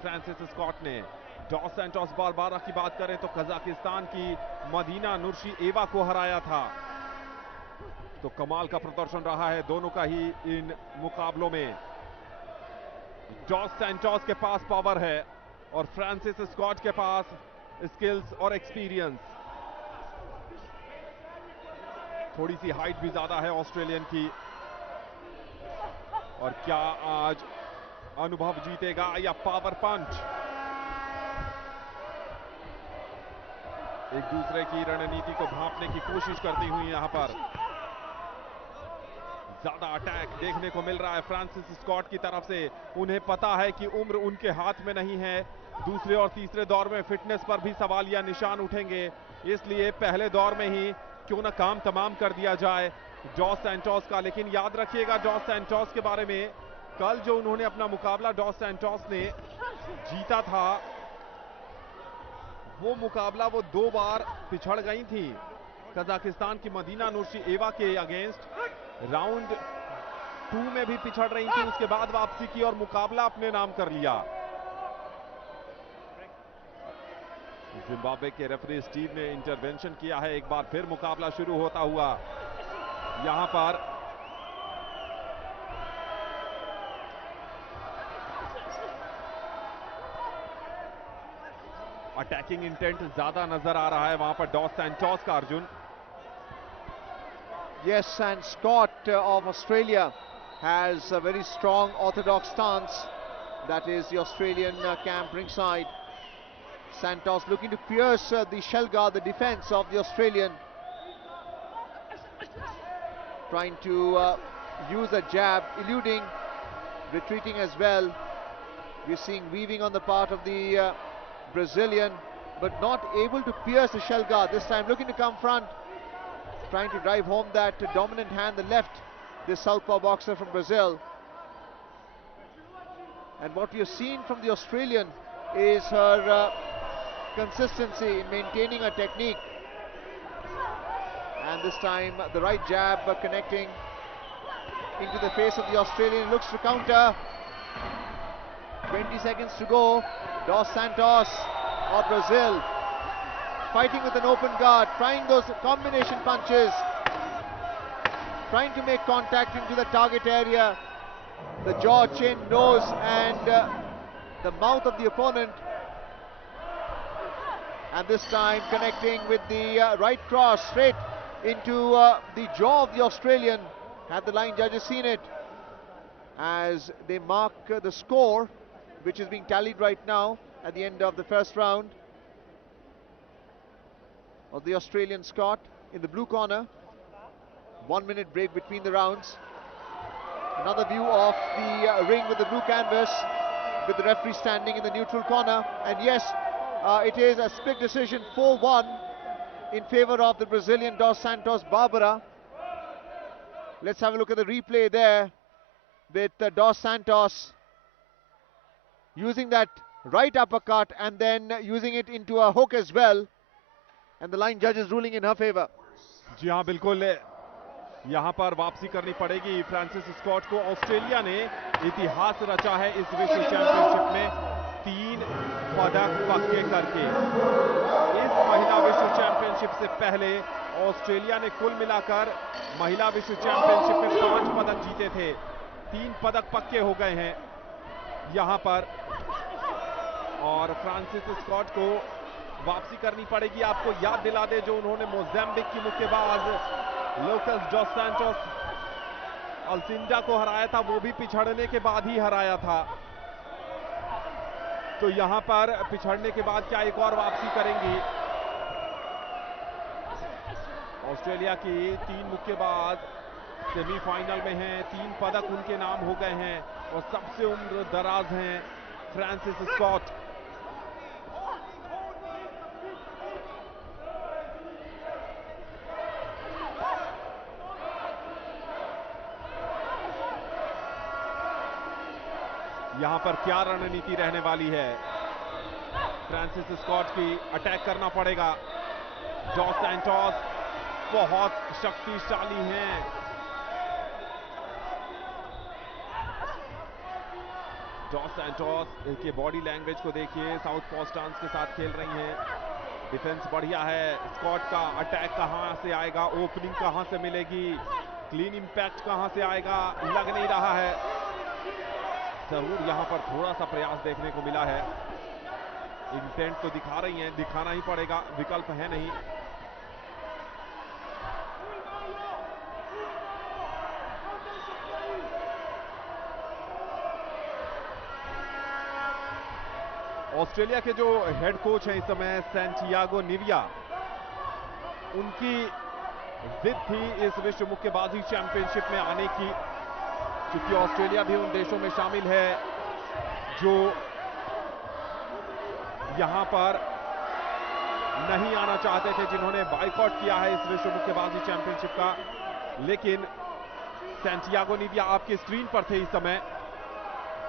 फ्रांसिस स्कॉट ने। डॉस सैंटोस बारबारा की बात करें तो कजाकिस्तान की मदीना नुर्शी एवा को हराया था। तो कमाल का प्रदर्शन रहा है दोनों का ही इन मुकाबलों में। डॉस सैंटोस के पास पावर है और फ्रांसिस स्कॉट के पास स्किल्स और एक्सपीरियंस। थोड़ी सी हाइट भी ज्यादा है ऑस्ट्रेलियन की। और क्या आज अनुभव जीतेगा या पावर पंच? एक दूसरे की रणनीति को भांपने की कोशिश करती हुई यहां पर ज्यादा अटैक देखने को मिल रहा है फ्रांसिस स्कॉट की तरफ से। उन्हें पता है कि उम्र उनके हाथ में नहीं है। दूसरे और तीसरे दौर में फिटनेस पर भी सवाल या निशान उठेंगे, इसलिए पहले दौर में ही क्यों ना काम तमाम कर दिया जाए डॉस सैंटोस का। लेकिन याद रखिएगा डॉस सैंटोस के बारे में, कल जो उन्होंने अपना मुकाबला डॉस सैंटोस ने जीता था, वो मुकाबला वो 2 बार पिछड़ गई थी कजाकिस्तान की मदीना नुर्शी एवा के अगेंस्ट। राउंड 2 में भी पिछड़ रही थी, उसके बाद वापसी की और मुकाबला अपने नाम कर लिया। जिम्बाब्वे के रेफरी स्टीव ने इंटरवेंशन किया है। एक बार फिर मुकाबला शुरू होता हुआ यहां पर अटैकिंग इंटेंट ज्यादा नजर आ रहा है वहां पर डॉस सैंटोस का। Arjun, Yes, and Scott of Australia has a very strong orthodox stance. That is the Australian camp ringside. Santos looking to pierce the shell guard, the defense of the Australian. Trying to use a jab, eluding, retreating as well. We're seeing weaving on the part of the Brazilian, but not able to pierce the shell guard. This time looking to come front, trying to drive home that dominant hand, the left, this southpaw boxer from Brazil. And what we have seen from the Australian is her consistency in maintaining her technique. And this time the right jab connecting into the face of the Australian. Looks to counter. 20 seconds to go. Dos Santos of Brazil fighting with an open guard, trying those combination punches, trying to make contact into the target area, the jaw, chin, nose and the mouth of the opponent. And this time connecting with the right cross straight into the jaw of the Australian. Had the line judges seen it, as they mark the score, which is being tallied right now at the end of the first round, of the Australian Scott in the blue corner. 1 minute break between the rounds. Another view of the ring with the blue canvas, with the referee standing in the neutral corner. And yes, it is a split decision, 4-1 in favor of the Brazilian Dos Santos Barbara. Let's have a look at the replay there, with Dos Santos using that right uppercut and then using it into a hook as well, and the line judges ruling in her favor. जी हाँ बिल्कुल, यहाँ पर वापसी करनी पड़ेगी Francis Scott को। Australia ने इतिहास रचा है इस विश्व चैंपियनशिप में। 3 पदक पक्के करके। इस महिला विश्व चैंपियनशिप से पहले ऑस्ट्रेलिया ने कुल मिलाकर महिला विश्व चैंपियनशिप में 5 पदक जीते थे। 3 पदक पक्के हो गए हैं यहां पर, और फ्रांसिस स्कॉट को वापसी करनी पड़ेगी। आपको याद दिला दे, जो उन्होंने मोज़ेम्बिक की मुक्केबाज लोकस डॉस सैंटोस अल्सिंडा को हराया था, वो भी पिछड़ने के बाद ही हराया था। तो यहां पर पिछड़ने के बाद क्या एक और वापसी करेंगी? ऑस्ट्रेलिया की 3 मुक्केबाज सेमीफाइनल में हैं, 3 पदक उनके नाम हो गए हैं, और सबसे उम्र दराज हैं फ्रांसिस स्कॉट। यहां पर क्या रणनीति रहने वाली है? फ्रांसिस स्कॉट की अटैक करना पड़ेगा। डॉस सैंटोस बहुत शक्तिशाली हैं। डॉस सैंटोस के बॉडी लैंग्वेज को देखिए, साउथ पॉ स्टांस के साथ खेल रही हैं। डिफेंस बढ़िया है। स्कॉट का अटैक कहां से आएगा, ओपनिंग कहां से मिलेगी, क्लीन इंपैक्ट कहां से आएगा, लग नहीं रहा है। जरूर यहां पर थोड़ा सा प्रयास देखने को मिला है। इंटेंट तो दिखा रही हैं, दिखाना ही पड़ेगा, विकल्प है नहीं। ऑस्ट्रेलिया के जो हेड कोच हैं इस समय, सैंटियागो निविया, उनकी जिद थी इस विश्व मुक्केबाजी चैंपियनशिप में आने की, क्योंकि ऑस्ट्रेलिया भी उन देशों में शामिल है जो यहां पर नहीं आना चाहते थे, जिन्होंने बायकॉट किया है इस विश्व मुक्केबाजी चैंपियनशिप का। लेकिन सैंटियागो निविया आपकी स्क्रीन पर थे इस समय,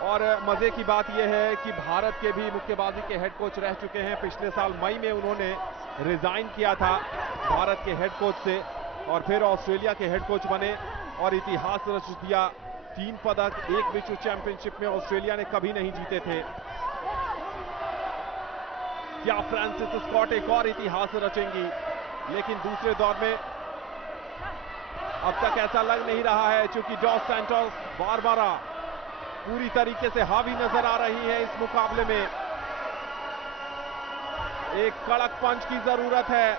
और मजे की बात यह है कि भारत के भी मुक्केबाजी के हेड कोच रह चुके हैं। पिछले साल मई में उन्होंने रिजाइन किया था भारत के हेड कोच से, और फिर ऑस्ट्रेलिया के हेड कोच बने और इतिहास रच दिया। 3 पदक एक विश्व चैंपियनशिप में ऑस्ट्रेलिया ने कभी नहीं जीते थे। क्या फ्रांसिस स्कॉट एक और इतिहास रचेंगी? लेकिन दूसरे दौर में अब तक ऐसा लग नहीं रहा है, क्योंकि डॉस सैंटोस बारबारा पूरी तरीके से हावी नजर आ रही है इस मुकाबले में। एक कड़क पंच की जरूरत है,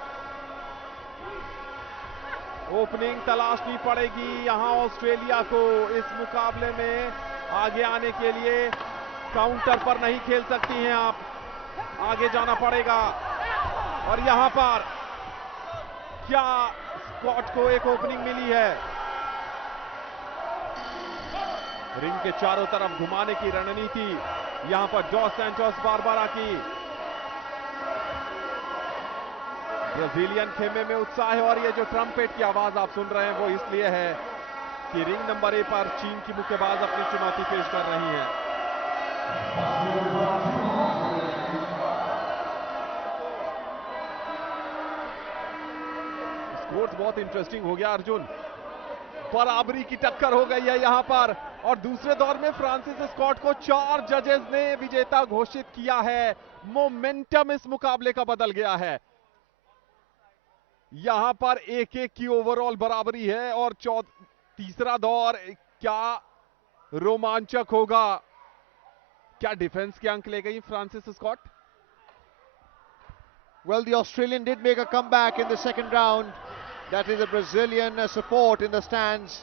ओपनिंग तलाशनी पड़ेगी यहां ऑस्ट्रेलिया को इस मुकाबले में आगे आने के लिए। काउंटर पर नहीं खेल सकती हैं आप, आगे जाना पड़ेगा। और यहां पर क्या स्कॉट को एक ओपनिंग मिली है? रिंग के चारों तरफ घुमाने की रणनीति यहां पर डॉस सैंटोस बारबारा की। ब्राजीलियन खेमे में उत्साह है, और ये जो ट्रम्पेट की आवाज आप सुन रहे हैं वो इसलिए है कि रिंग नंबर 1 पर चीन की मुक्केबाज अपनी चुनौती पेश कर रही हैं। स्कोर्स बहुत इंटरेस्टिंग हो गया अर्जुन, बराबरी की टक्कर हो गई है यहां पर। और दूसरे दौर में फ्रांसिस स्कॉट को 4 जजेस ने विजेता घोषित किया है। मोमेंटम इस मुकाबले का बदल गया है। यहां पर 1-1 की ओवरऑल बराबरी है, और तीसरा दौर क्या रोमांचक होगा। क्या डिफेंस के अंक ले गई Francis Scott? Well, the Australian did make a comeback in the second round. That is a Brazilian support in the stands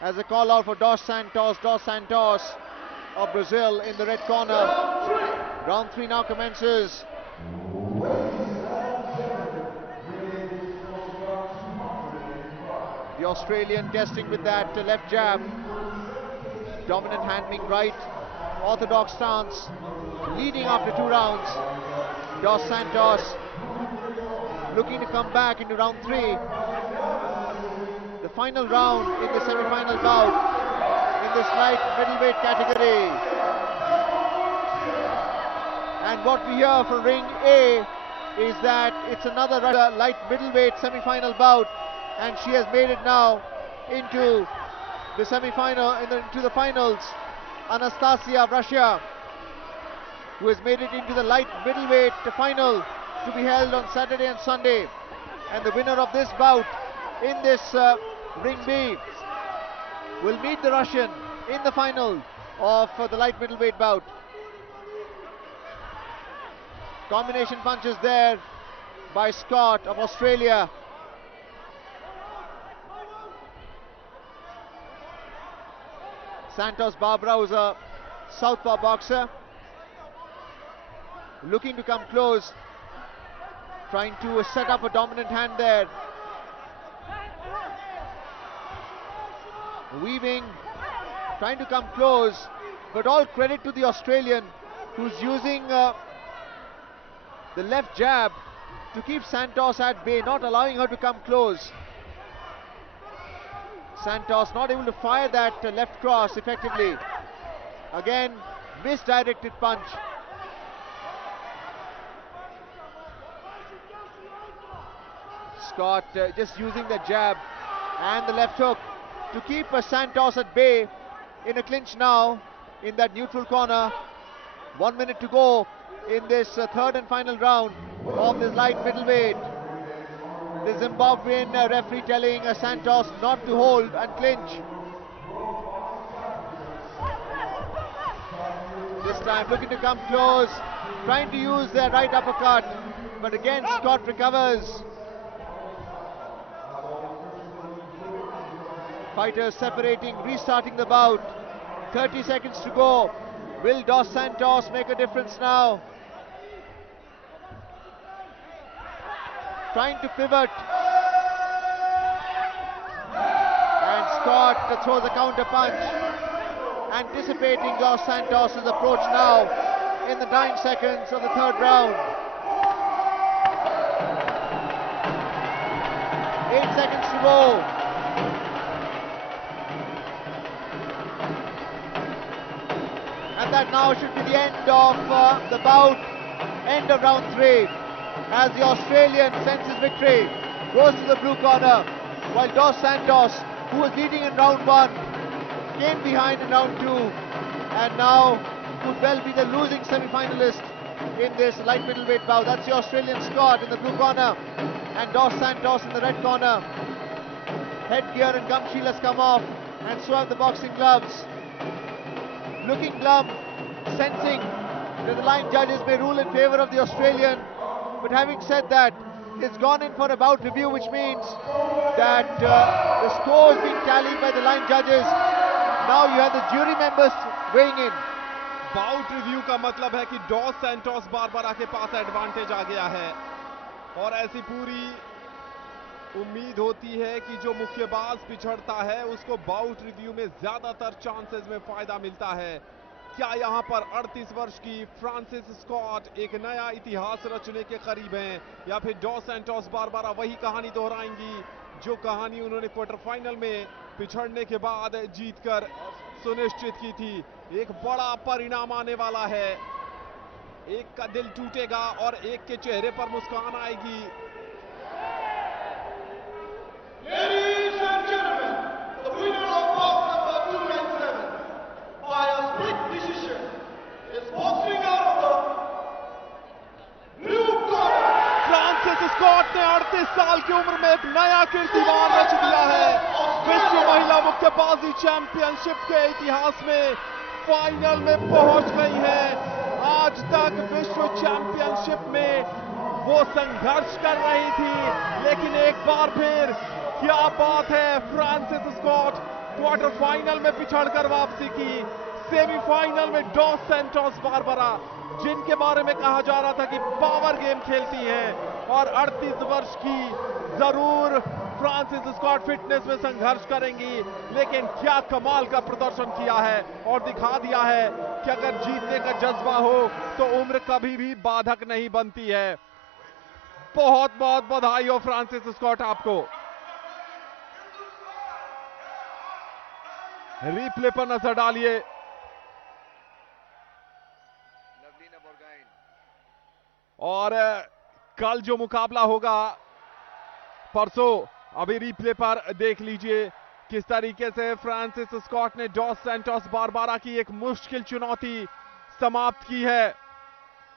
as a call out for Dos Santos of Brazil in the red corner. Round 3 now commences. The Australian testing with that left jab. Dominant hand being right. Orthodox stance. Leading after 2 rounds. Dos Santos looking to come back into round 3. The final round in the semi-final bout in this light middleweight category. And what we hear from Ring A is that it's another light middleweight semi-final bout, and she has made it now into the semi-final, into the finals. Anastasia of Russia who has made it into the light middleweight final to be held on Saturday and Sunday. And the winner of this bout in this Ring B will meet the Russian in the final of the light middleweight bout. Combination punches there by Scott of Australia. Santos Barbara, who's a southpaw boxer, looking to come close, trying to set up a dominant hand there. Weaving, trying to come close, but all credit to the Australian, who's using the left jab to keep Santos at bay, not allowing her to come close. Santos not able to fire that left cross effectively. Again, misdirected punch. Scott just using the jab and the left hook to keep Santos at bay in a clinch now in that neutral corner. 1 minute to go in this third and final round of this light middleweight. The Zimbabwean referee telling Santos not to hold and clinch. This time looking to come close, trying to use their right uppercut, but again Scott recovers. Fighters separating, restarting the bout. 30 seconds to go. Will Dos Santos make a difference now? Trying to pivot. And Scott throws a counter punch. Anticipating Dos Santos' approach now in the 9 seconds of the third round. 8 seconds to go. And that now should be the end of the bout, end of round 3, as the Australian senses victory, goes to the blue corner, while Dos Santos, who was leading in round 1, came behind in round 2, and now could well be the losing semi-finalist in this light middleweight bout. That's the Australian Scott in the blue corner, and Dos Santos in the red corner. Headgear and gum shield has come off, and so have the boxing gloves. Looking glum, sensing that the line judges may rule in favour of the Australian, but having said that, it's gone in for a bout review, which means that the score is being tallied by the line judges. Now you have the jury members weighing in. Bout review का मतलब है कि DOS Santos Barbara के पास advantage आ गया है, और ऐसी पूरी उम्मीद होती है कि जो मुक्केबाज पिछड़ता है उसको बाउट रिव्यू में ज्यादातर चांसेस में फायदा मिलता है। क्या यहां पर 38 वर्ष की फ्रांसिस स्कॉट एक नया इतिहास रचने के करीब हैं, या फिर डॉस सैंटोस बारबरा वही कहानी दोहराएंगी जो कहानी उन्होंने क्वार्टर फाइनल में पिछड़ने के बाद जीतकर सुनिश्चित की थी। एक बड़ा परिणाम आने वाला है, एक का दिल टूटेगा और एक के चेहरे पर मुस्कान आएगी। Ladies and gentlemen, the winner of bout number 297 by a split decision is boxing out of the blue corner. Francis Scott ने 38 साल की उम्र में एक नया कीर्तिमान रच दिया है। विश्व महिला मुक्केबाजी चैंपियनशिप के इतिहास में फाइनल में पहुंच गई है। आज तक विश्व चैंपियनशिप में वो संघर्ष कर रही थी, लेकिन एक बार फिर क्या बात है, फ्रांसिस स्कॉट क्वार्टर फाइनल में पिछड़कर वापसी की। सेमीफाइनल में डॉस सैंटोस बारबरा, जिनके बारे में कहा जा रहा था कि पावर गेम खेलती हैं, और 38 वर्ष की जरूर फ्रांसिस स्कॉट फिटनेस में संघर्ष करेंगी, लेकिन क्या कमाल का प्रदर्शन किया है और दिखा दिया है कि अगर जीतने का जज्बा हो तो उम्र कभी भी बाधक नहीं बनती है। बहुत बहुत बधाई हो फ्रांसिस स्कॉट आपको। रिप्ले पर नजर डालिए। और कल जो मुकाबला होगा परसों, अभी रिप्ले पर देख लीजिए किस तरीके से फ्रांसिस स्कॉट ने डॉस सैंटोस बारबरा की एक मुश्किल चुनौती समाप्त की है।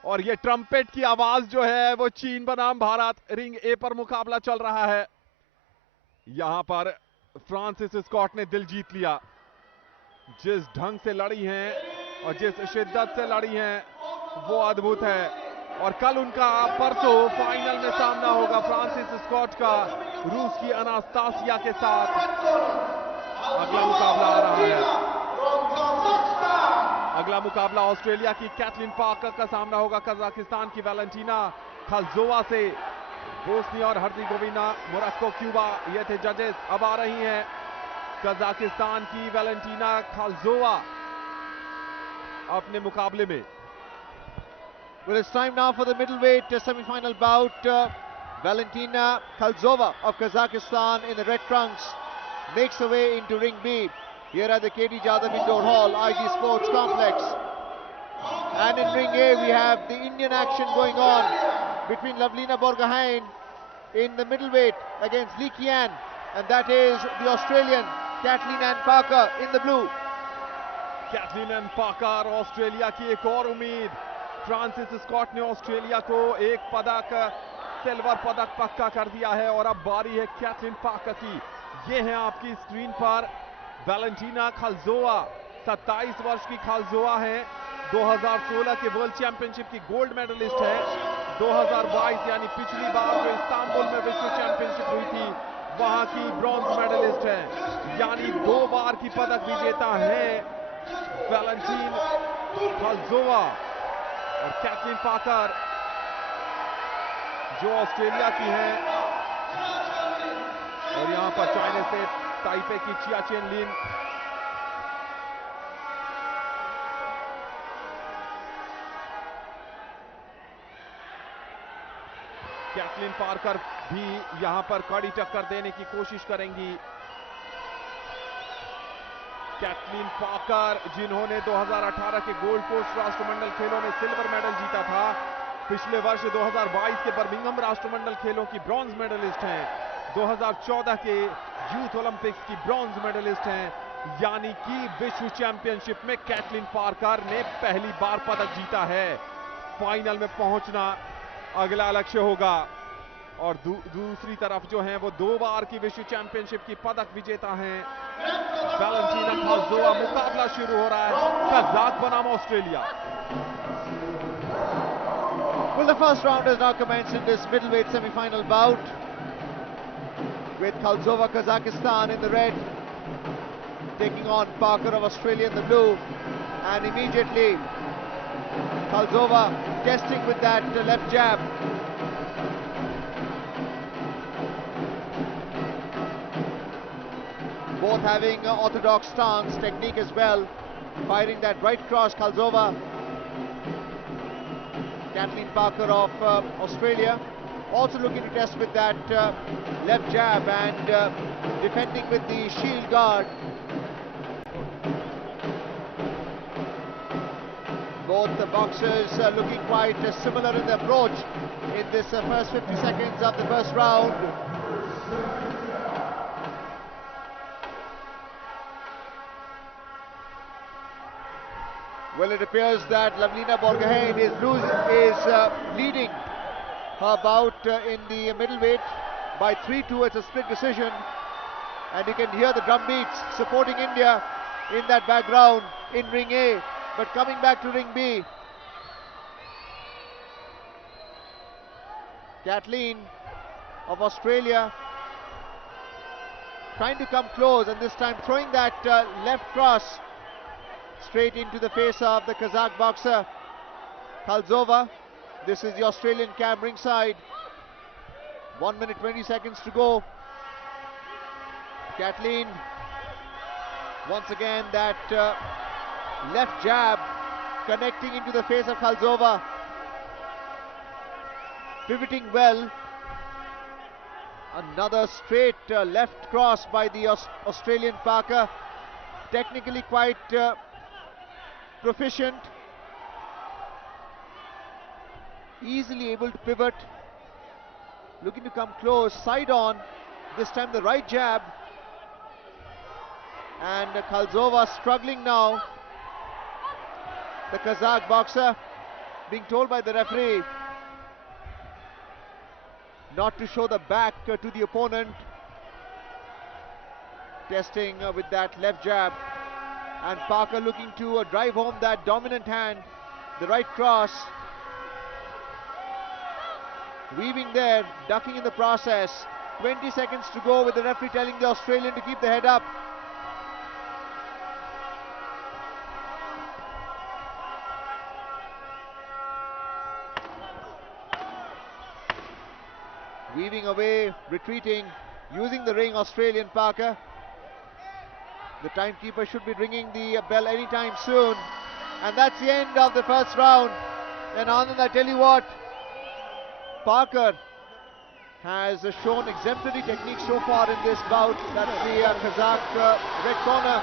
और ये ट्रम्पेट की आवाज जो है वो चीन बनाम भारत। रिंग ए पर मुकाबला चल रहा है। यहां पर फ्रांसिस स्कॉट ने दिल जीत लिया। जिस ढंग से लड़ी हैं और जिस शिद्दत से लड़ी हैं वो अद्भुत है। और कल उनका परसों फाइनल में सामना होगा फ्रांसिस स्कॉट का रूस की अनास्तासिया के साथ। अगला मुकाबला आ रहा है। अगला मुकाबला ऑस्ट्रेलिया की कैटलिन पार्कर का सामना होगा कजाकिस्तान की वैलेंटीना खाल्जोवा से। बोस्निया और हर्जेगोविना, मोरक्को, क्यूबा, ये थे जजेस। अब आ रही हैं कजाकिस्तान की वैलेंटीना खाल्जोवा अपने मुकाबले में। Well, it's time now for the middleweight semi-final bout. Valentina Khalzova of Kazakhstan in the red trunks makes her way into ring B here at the KD Jadhav Indoor Hall, IG Sports Complex. And in ring A we have the Indian action going on between Lavlina Borgohain in the middleweight against Lee Kian, and that is the Australian Kathleen Ann Parker in the blue. Kathleen and पाकर Australia की एक और उम्मीद। Francis Scott ने Australia को एक पदक, silver पदक पक्का कर दिया है और अब बारी है कैथलीन पाकर की। ये है आपकी स्क्रीन पर वैलेंटीना खाल्जोवा। 27 वर्ष की खाल्जोवा है। 2016 के वर्ल्ड चैंपियनशिप की गोल्ड मेडलिस्ट है। 2022 यानी पिछली बार जो इस्तांबुल में विश्व चैंपियनशिप हुई थी वहां की ब्रॉन्ज मेडलिस्ट है। यानी 2 बार की पदक विजेता है वैलेंटीन खाल्जोवा। और कैथलीन पाकर जो ऑस्ट्रेलिया की है और यहां पर चाइना से ताइपे की चिया चेन लिन। कैथलीन पाकर भी यहां पर कड़ी टक्कर देने की कोशिश करेंगी। कैथलीन पाकर जिन्होंने 2018 के गोल्ड कोस्ट राष्ट्रमंडल खेलों में सिल्वर मेडल जीता था, पिछले वर्ष 2022 के बर्मिंघम राष्ट्रमंडल खेलों की ब्रॉन्ज मेडलिस्ट हैं, 2014 के यूथ ओलंपिक्स की ब्रॉन्ज मेडलिस्ट हैं। यानी कि विश्व चैंपियनशिप में कैथलीन पाकर ने पहली बार पदक जीता है। फाइनल में पहुंचना अगला लक्ष्य होगा। और दूसरी तरफ जो है वो 2 बार की विश्व चैंपियनशिप की पदक विजेता हैं वैलेंटीना खाल्जोवा। मुकाबला शुरू हो रहा है कजाक बनाम Australia. Well, the first round has now commenced in this middleweight semi-final bout with Khalzova, Kazakhstan in the red, taking on Parker of Australia in the blue. And immediately Khalzova testing with that left jab. Both having orthodox stance technique as well. Firing that right cross, Khalzova. Kathleen Parker of Australia also looking to test with that left jab and defending with the shield guard. Both the boxers looking quite similar in the approach in this first 50 seconds of the first round. Well, it appears that Lavlina Borgohain is leading her bout in the middleweight by 3-2. It's a split decision, and you can hear the drum beats supporting India in that background in ring A. But coming back to ring B, Kathleen of Australia trying to come close, and this time throwing that left cross straight into the face of the Kazakh boxer Khalzova. This is the Australian cam ringside. 1 minute 20 seconds to go. Kathleen, once again that left jab connecting into the face of Khalzova. Pivoting well. Another straight left cross by the Australian Parker. Technically quite proficient. Easily able to pivot. Looking to come close. Side on. This time the right jab. And Khalzova struggling now. The Kazakh boxer. being told by the referee not to show the back to the opponent. Testing with that left jab, and Parker looking to drive home that dominant hand, the right cross. Weaving there, ducking in the process. 20 seconds to go with the referee telling the Australian to keep the head up. Weaving away, retreating, using the ring, Australian Parker. The timekeeper should be ringing the bell anytime soon. And that's the end of the first round. And Anand, I tell you what, Parker has shown exemplary technique so far in this bout. That's the Kazakh red corner,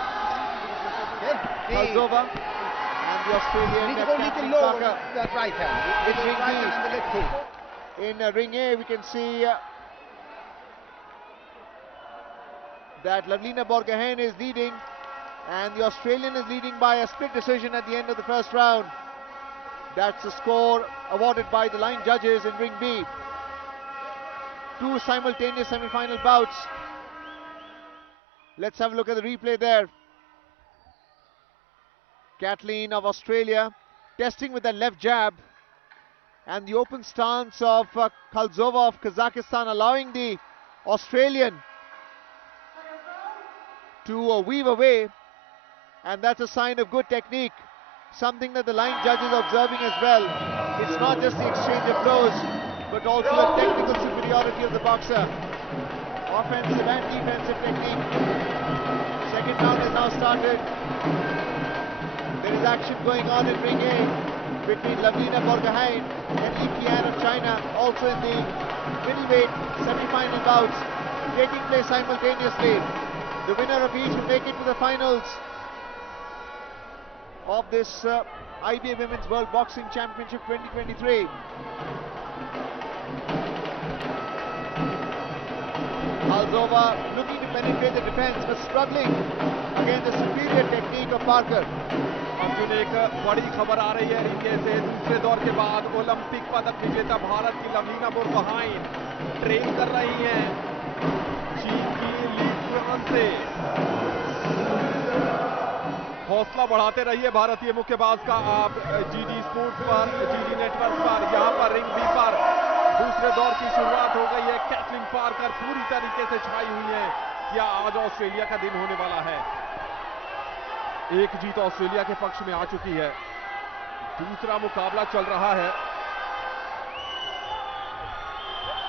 Kalzova, and the Australian Captain Parker. That right hand. In ring right B. hand in the left heel. In ring A, we can see that Lavlina Borgohain is leading, and the Australian is leading by a split decision at the end of the first round. That's the score awarded by the line judges in ring B. Two simultaneous semi-final bouts. Let's have a look at the replay there. Kathleen of Australia testing with that left jab, and the open stance of Kalzova of Kazakhstan allowing the Australian to weave away, and that's a sign of good technique, something that the line judge is observing as well. It's not just the exchange of blows, but also the technical superiority of the boxer. Offensive and defensive technique. Second round has now started. There is action going on in ring A between Lavlina Borgohain and Li Qian of China, also in the middleweight semi-final bouts taking place simultaneously. The winner of each will make it to the finals of this IBA Women's World Boxing Championship 2023. Kalzova looking to penetrate the defense but struggling against the superior technique of Parker. Arjun, एक बड़ी खबर आ रही है रिंगे से। दूसरे दौर के बाद ओलंपिक पदक विजेता भारत की लवलीना बोरगोहाइन ट्रेन कर रही हैं चीन की लीजुआन से। हौसला बढ़ाते रहिए भारतीय मुक्केबाज का। आप जीडी स्पोर्ट्स पर, जीडी नेटवर्क पर, यहाँ पर रिंग बी पर दूसरे दौर की शुरुआत हो गई है। कैथलीन पार्कर पूरी तरीके से छाई हुई है। क्या आज ऑस्ट्रेलिया का दिन होने वाला है? एक जीत ऑस्ट्रेलिया के पक्ष में आ चुकी है। दूसरा मुकाबला चल रहा है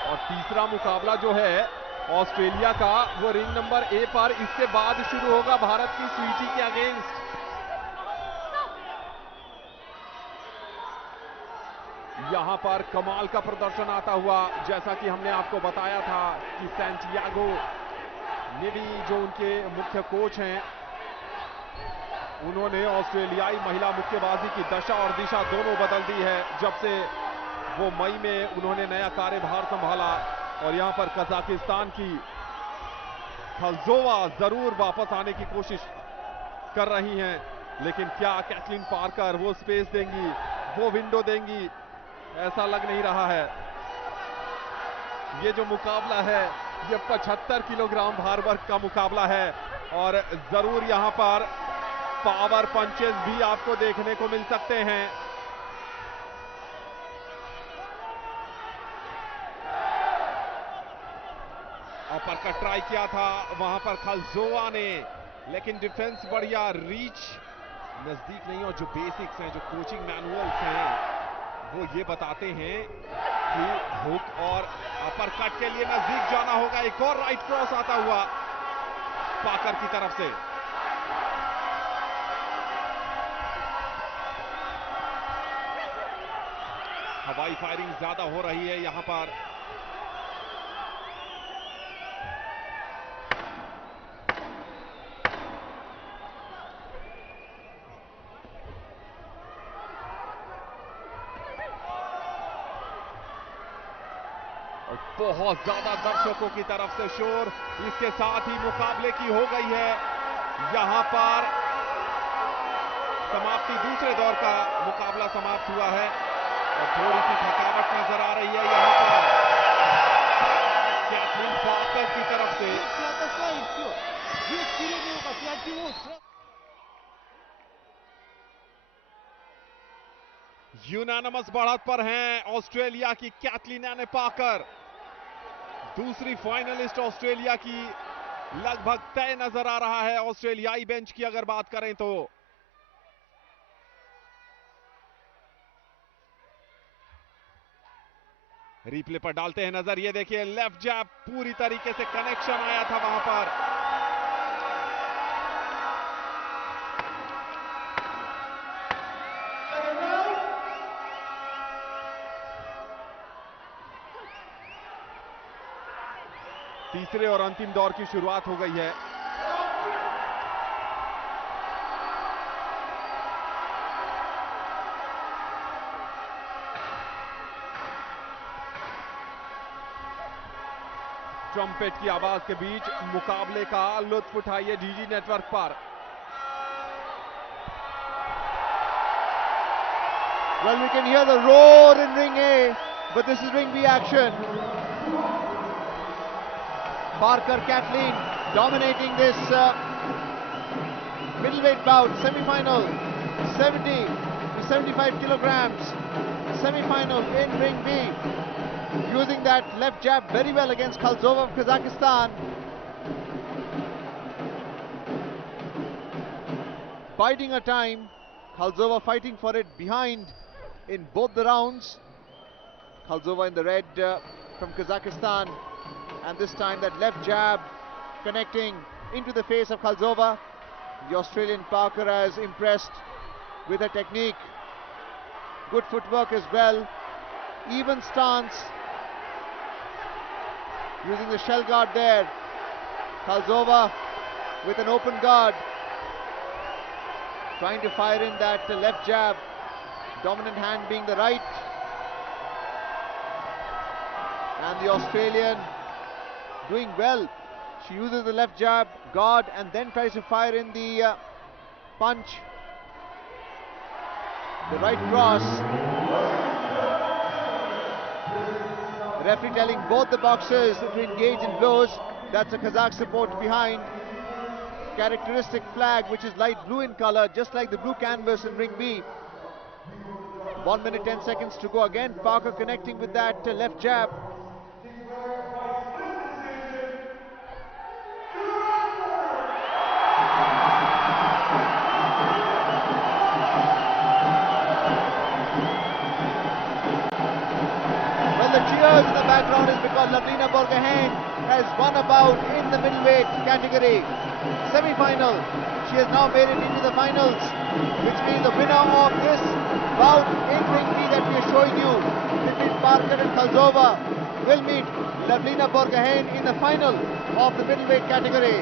और तीसरा मुकाबला जो है ऑस्ट्रेलिया का, वो रिंग नंबर ए पर इसके बाद शुरू होगा भारत की स्वीटी के अगेंस्ट। यहां पर कमाल का प्रदर्शन आता हुआ, जैसा कि हमने आपको बताया था कि सैंटियागो नेवी जो उनके मुख्य कोच हैं, उन्होंने ऑस्ट्रेलियाई महिला मुक्केबाजी की दशा और दिशा दोनों बदल दी है जब से वो मई में उन्होंने नया कार्यभार संभाला। और यहां पर कजाकिस्तान की खल्जोवा जरूर वापस आने की कोशिश कर रही हैं, लेकिन क्या कैथलीन पार्कर वो स्पेस देंगी, वो विंडो देंगी? ऐसा लग नहीं रहा है। ये जो मुकाबला है ये 75 किलोग्राम भार वर्ग का मुकाबला है और जरूर यहां पर पावर पंचेस भी आपको देखने को मिल सकते हैं। अपर का ट्राई किया था वहां पर खल्जोवा ने, लेकिन डिफेंस बढ़िया, रीच नजदीक नहीं। और जो बेसिक्स हैं, जो कोचिंग मैनुअल्स हैं, वो ये बताते हैं कि हुक और अपर कट के लिए नजदीक जाना होगा। एक और राइट क्रॉस आता हुआ पाकर की तरफ से। हवाई फायरिंग ज्यादा हो रही है यहां पर। और बहुत ज्यादा दर्शकों की तरफ से शोर इसके साथ ही मुकाबले की हो गई है। यहां पर समाप्ति, दूसरे दौर का मुकाबला समाप्त हुआ है। और थोड़ी सी थकावट नजर आ रही है यहाँ पर कैथरीन पार्कर की तरफ से। यूनानिमस बढ़त पर हैं ऑस्ट्रेलिया की कैथरीन पार्कर। दूसरी फाइनलिस्ट ऑस्ट्रेलिया की लगभग तय नजर आ रहा है। ऑस्ट्रेलियाई बेंच की अगर बात करें तो रिप्ले पर डालते हैं नजर। ये देखिए लेफ्ट जैब, पूरी तरीके से कनेक्शन आया था वहां पर। तीसरे और अंतिम दौर की शुरुआत हो गई है। ट्रम्पेट की आवाज के बीच मुकाबले का लुत्फ उठाइए डीजी नेटवर्क पर। Well, we can hear the roar in ring A, but this is ring B action. Parker Kathleen dominating this middleweight bout, semi-final, 70 to 75 kilograms, semi-final in ring B. Using that left jab very well against Khalzova of Kazakhstan. Biding her time, Khalzova fighting for it behind in both the rounds. Khalzova in the red from Kazakhstan, and this time that left jab connecting into the face of Khalzova. The Australian Parker has impressed with her technique. Good footwork as well, even stance. Using the shell guard there. Khalzova with an open guard. Trying to fire in that left jab. Dominant hand being the right. And the Australian doing well. She uses the left jab, guard, and then tries to fire in the punch. The right cross. The referee telling both the boxers to engage in blows. That's a Kazakh support behind. Characteristic flag, which is light blue in color, just like the blue canvas in ring B. 1 minute 10 seconds to go. Again, Parker connecting with that left jab. Cheers in the background is because Lavlina Borgohain has won a bout in the middleweight category. Semi-final. She has now made it into the finals, which means the winner of this bout in ring B that we are showing you between Parker and Khalzova will meet Lavlina Borgohain in the final of the middleweight category.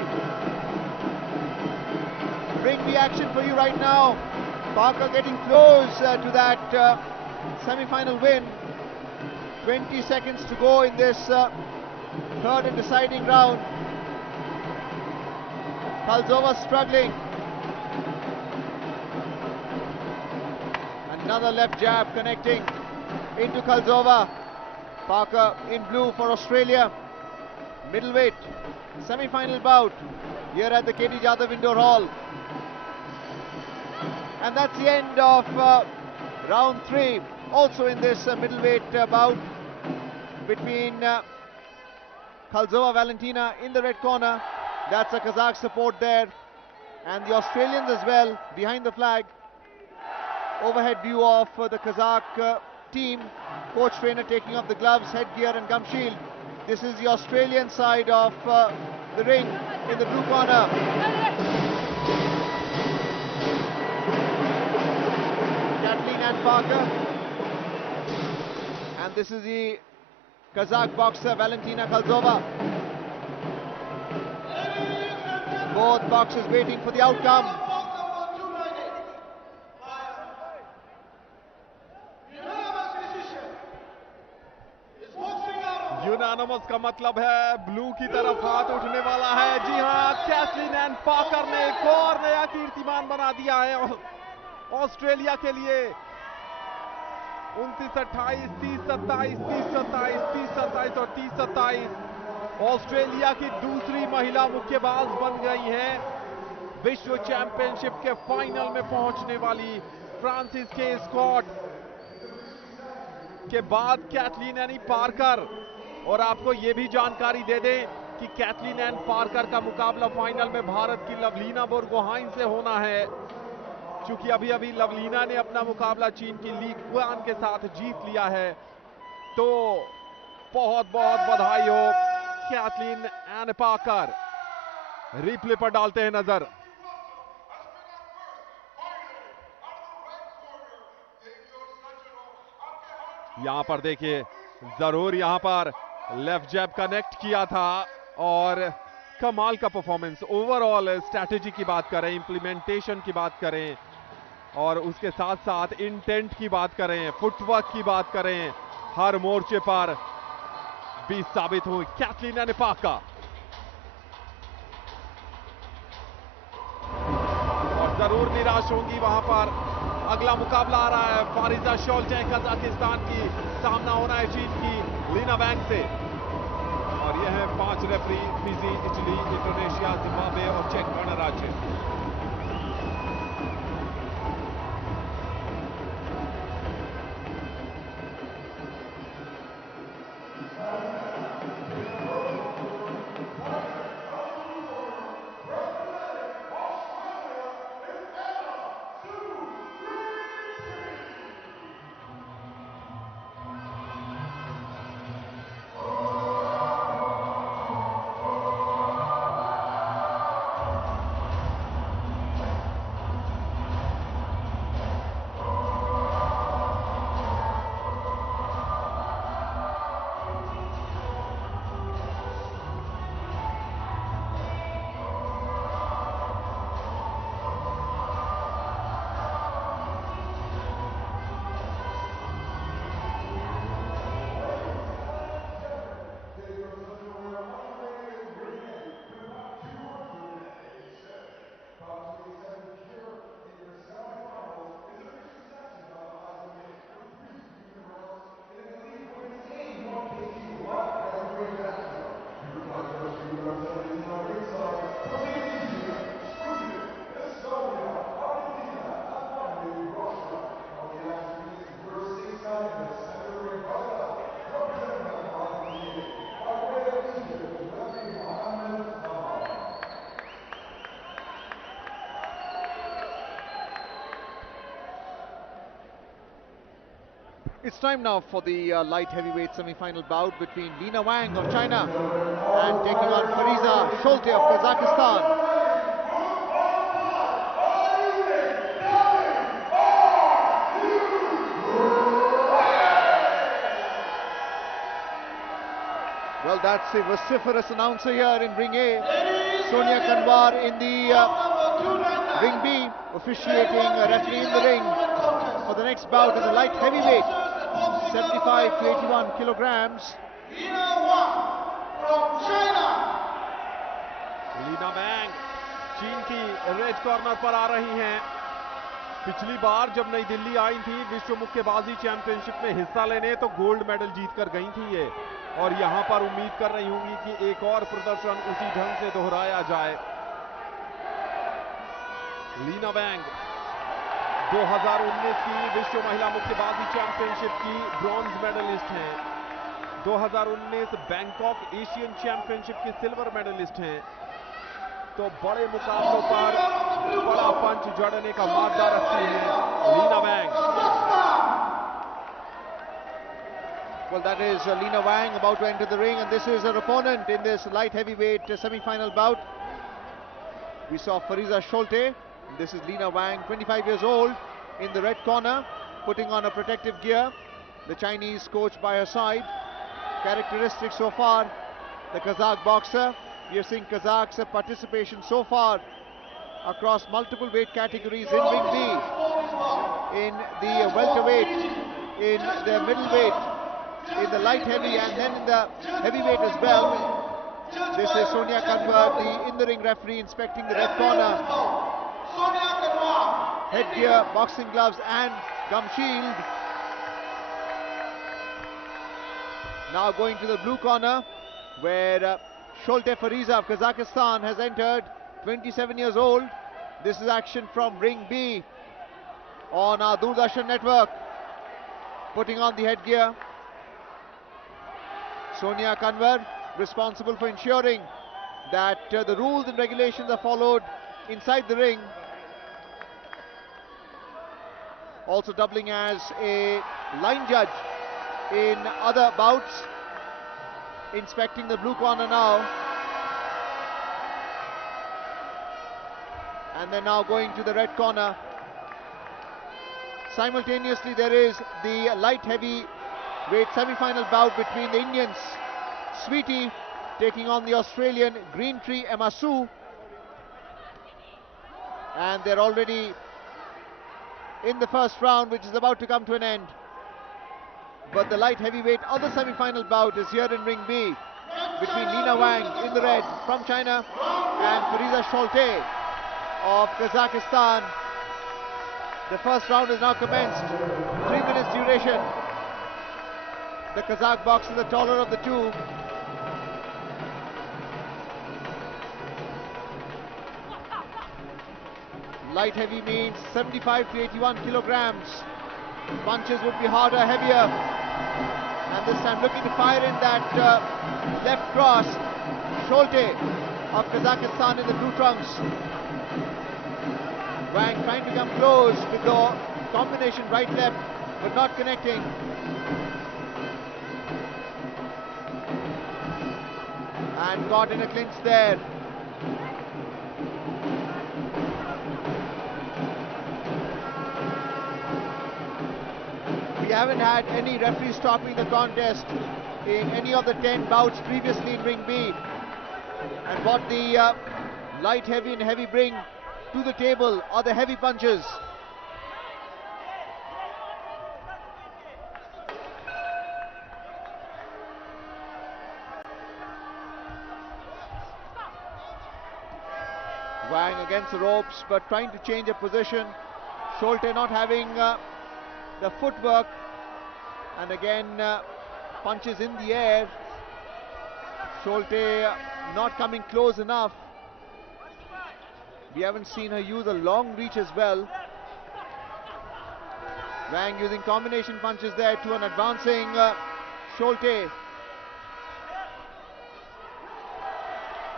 Ring B action for you right now. Parker getting close to that semi-final win. 20 seconds to go in this third and deciding round. Khalzova struggling. Another left jab connecting into Khalzova. Parker in blue for Australia. Middleweight semi-final bout here at the KT Jadhav Indoor Hall. And that's the end of round 3. Also in this middleweight bout between Khalzova Valentina in the red corner. That's a Kazakh support there. And the Australians as well behind the flag. Overhead view of the Kazakh team. Coach trainer taking off the gloves, headgear and gum shield. This is the Australian side of the ring in the blue corner. Kathleen Parker. And this is the Kazakh boxer Valentina Khalzova. Both boxers waiting for the outcome. Unanimous का मतलब है blue की तरफ हाथ उठने वाला है। जी हां, कैथरीन पार्कर ने एक और नया कीर्तिमान बना दिया है ऑस्ट्रेलिया के लिए। 29-28, 30-27, 30-27, 30-27 और 30-27। ऑस्ट्रेलिया की दूसरी महिला मुक्केबाज बन गई हैं विश्व चैंपियनशिप के फाइनल में पहुंचने वाली। फ्रांसिस के स्कॉट के बाद कैथलीन एनी पार्कर। और आपको यह भी जानकारी दे दें कि कैथलीन एन पार्कर का मुकाबला फाइनल में भारत की लवलीना बोरगोहाइन से होना है, क्योंकि अभी अभी लवलीना ने अपना मुकाबला चीन की ली क्वान के साथ जीत लिया है। तो बहुत बहुत बधाई हो कैथलीन एन पार्कर। रिप्ले पर डालते हैं नजर। यहां पर देखिए, जरूर यहां पर लेफ्ट जैब कनेक्ट किया था और कमाल का परफॉर्मेंस। ओवरऑल स्ट्रैटेजी की बात करें, इंप्लीमेंटेशन की बात करें और उसके साथ साथ इंटेंट की बात करें, फुटवर्क की बात करें, हर मोर्चे पर भी साबित हुई कैथलीन एन पार्कर। और जरूर निराश होंगी वहां पर। अगला मुकाबला आ रहा है फारिजा शोल्टे कजाकिस्तान की, सामना होना है चीन की लीना वैंग से। और यह है 5 referee, Fiji, Italy, Indonesia, Zimbabwe और चेक गणराज्य। It's time now for the light heavyweight semi-final bout between Lina Wang of China and taking on Fariza Sholte of Kazakhstan. Well, that's the vociferous announcer here in Ring A. Sonia Kanwar in the Ring B, officiating a referee in the ring for the next bout in the light heavyweight, 75 to 81 kilograms. Lina Wang from China. Leena वैंग चीन की red corner पर आ रही हैं। पिछली बार जब नई दिल्ली आई थी विश्व मुक्केबाजी चैंपियनशिप में हिस्सा लेने, तो गोल्ड मेडल जीतकर गई थी ये, और यहां पर उम्मीद कर रही होंगी कि एक और प्रदर्शन उसी ढंग से दोहराया जाए। लीना वैंग 2019 की विश्व महिला मुक्केबाजी चैंपियनशिप की ब्रॉन्ज मेडलिस्ट हैं। 2019 बैंकॉक एशियन चैंपियनशिप की सिल्वर मेडलिस्ट हैं। तो बड़े मुकाबलों पर बड़ा पंच जड़ने का मादा रखती है लीना वैंग। Well, that is Lina Wang about to enter the ring, and this is her opponent in this light heavyweight semi-final bout. We saw Fariza Sholte. This is Lina Wang, 25 years old, in the red corner, putting on a protective gear. The Chinese coach by her side. Characteristics so far, the Kazakh boxer. We are seeing Kazakhs' participation so far across multiple weight categories in Ring B, in the welterweight, in the middleweight, in the light heavy, and then in the heavyweight as well. This is Sonia Kanwar, the in-the-ring referee, inspecting the red corner. Headgear, boxing gloves and gum shield. Now going to the blue corner, where Sholte Fariza of Kazakhstan has entered, 27 years old. This is action from Ring B on our Doordarshan network. Putting on the headgear, Sonia Kanwar, responsible for ensuring that the rules and regulations are followed inside the ring. Also doubling as a line judge in other bouts. Inspecting the blue corner now. And then now going to the red corner. Simultaneously there is the light heavyweight semi-final bout between the Indians. Sweetie taking on the Australian Green Tree Emasu. And they're already in the first round, which is about to come to an end. But the light heavyweight other semi-final bout is here in Ring B between Lina Wang in the red from China and Fariza Sholte of Kazakhstan. The first round is now commenced. 3 minutes duration. The Kazakh boxer, the taller of the two. Light heavy means 75 to 81 kilograms. Punches would be harder, heavier. And this time looking to fire in that left cross. Sholte of Kazakhstan in the blue trunks. Wang trying to come close with the combination right-left, but not connecting. And got in a clinch there. We haven't had any referees stopping the contest in any of the 10 bouts previously in Ring B. And what the light heavy and heavy bring to the table are the heavy punches. Wang against the ropes, but trying to change a position. Sholte not having the footwork, and again punches in the air. Sholte not coming close enough. We haven't seen her use a long reach as well. Wang using combination punches there to an advancing Sholte.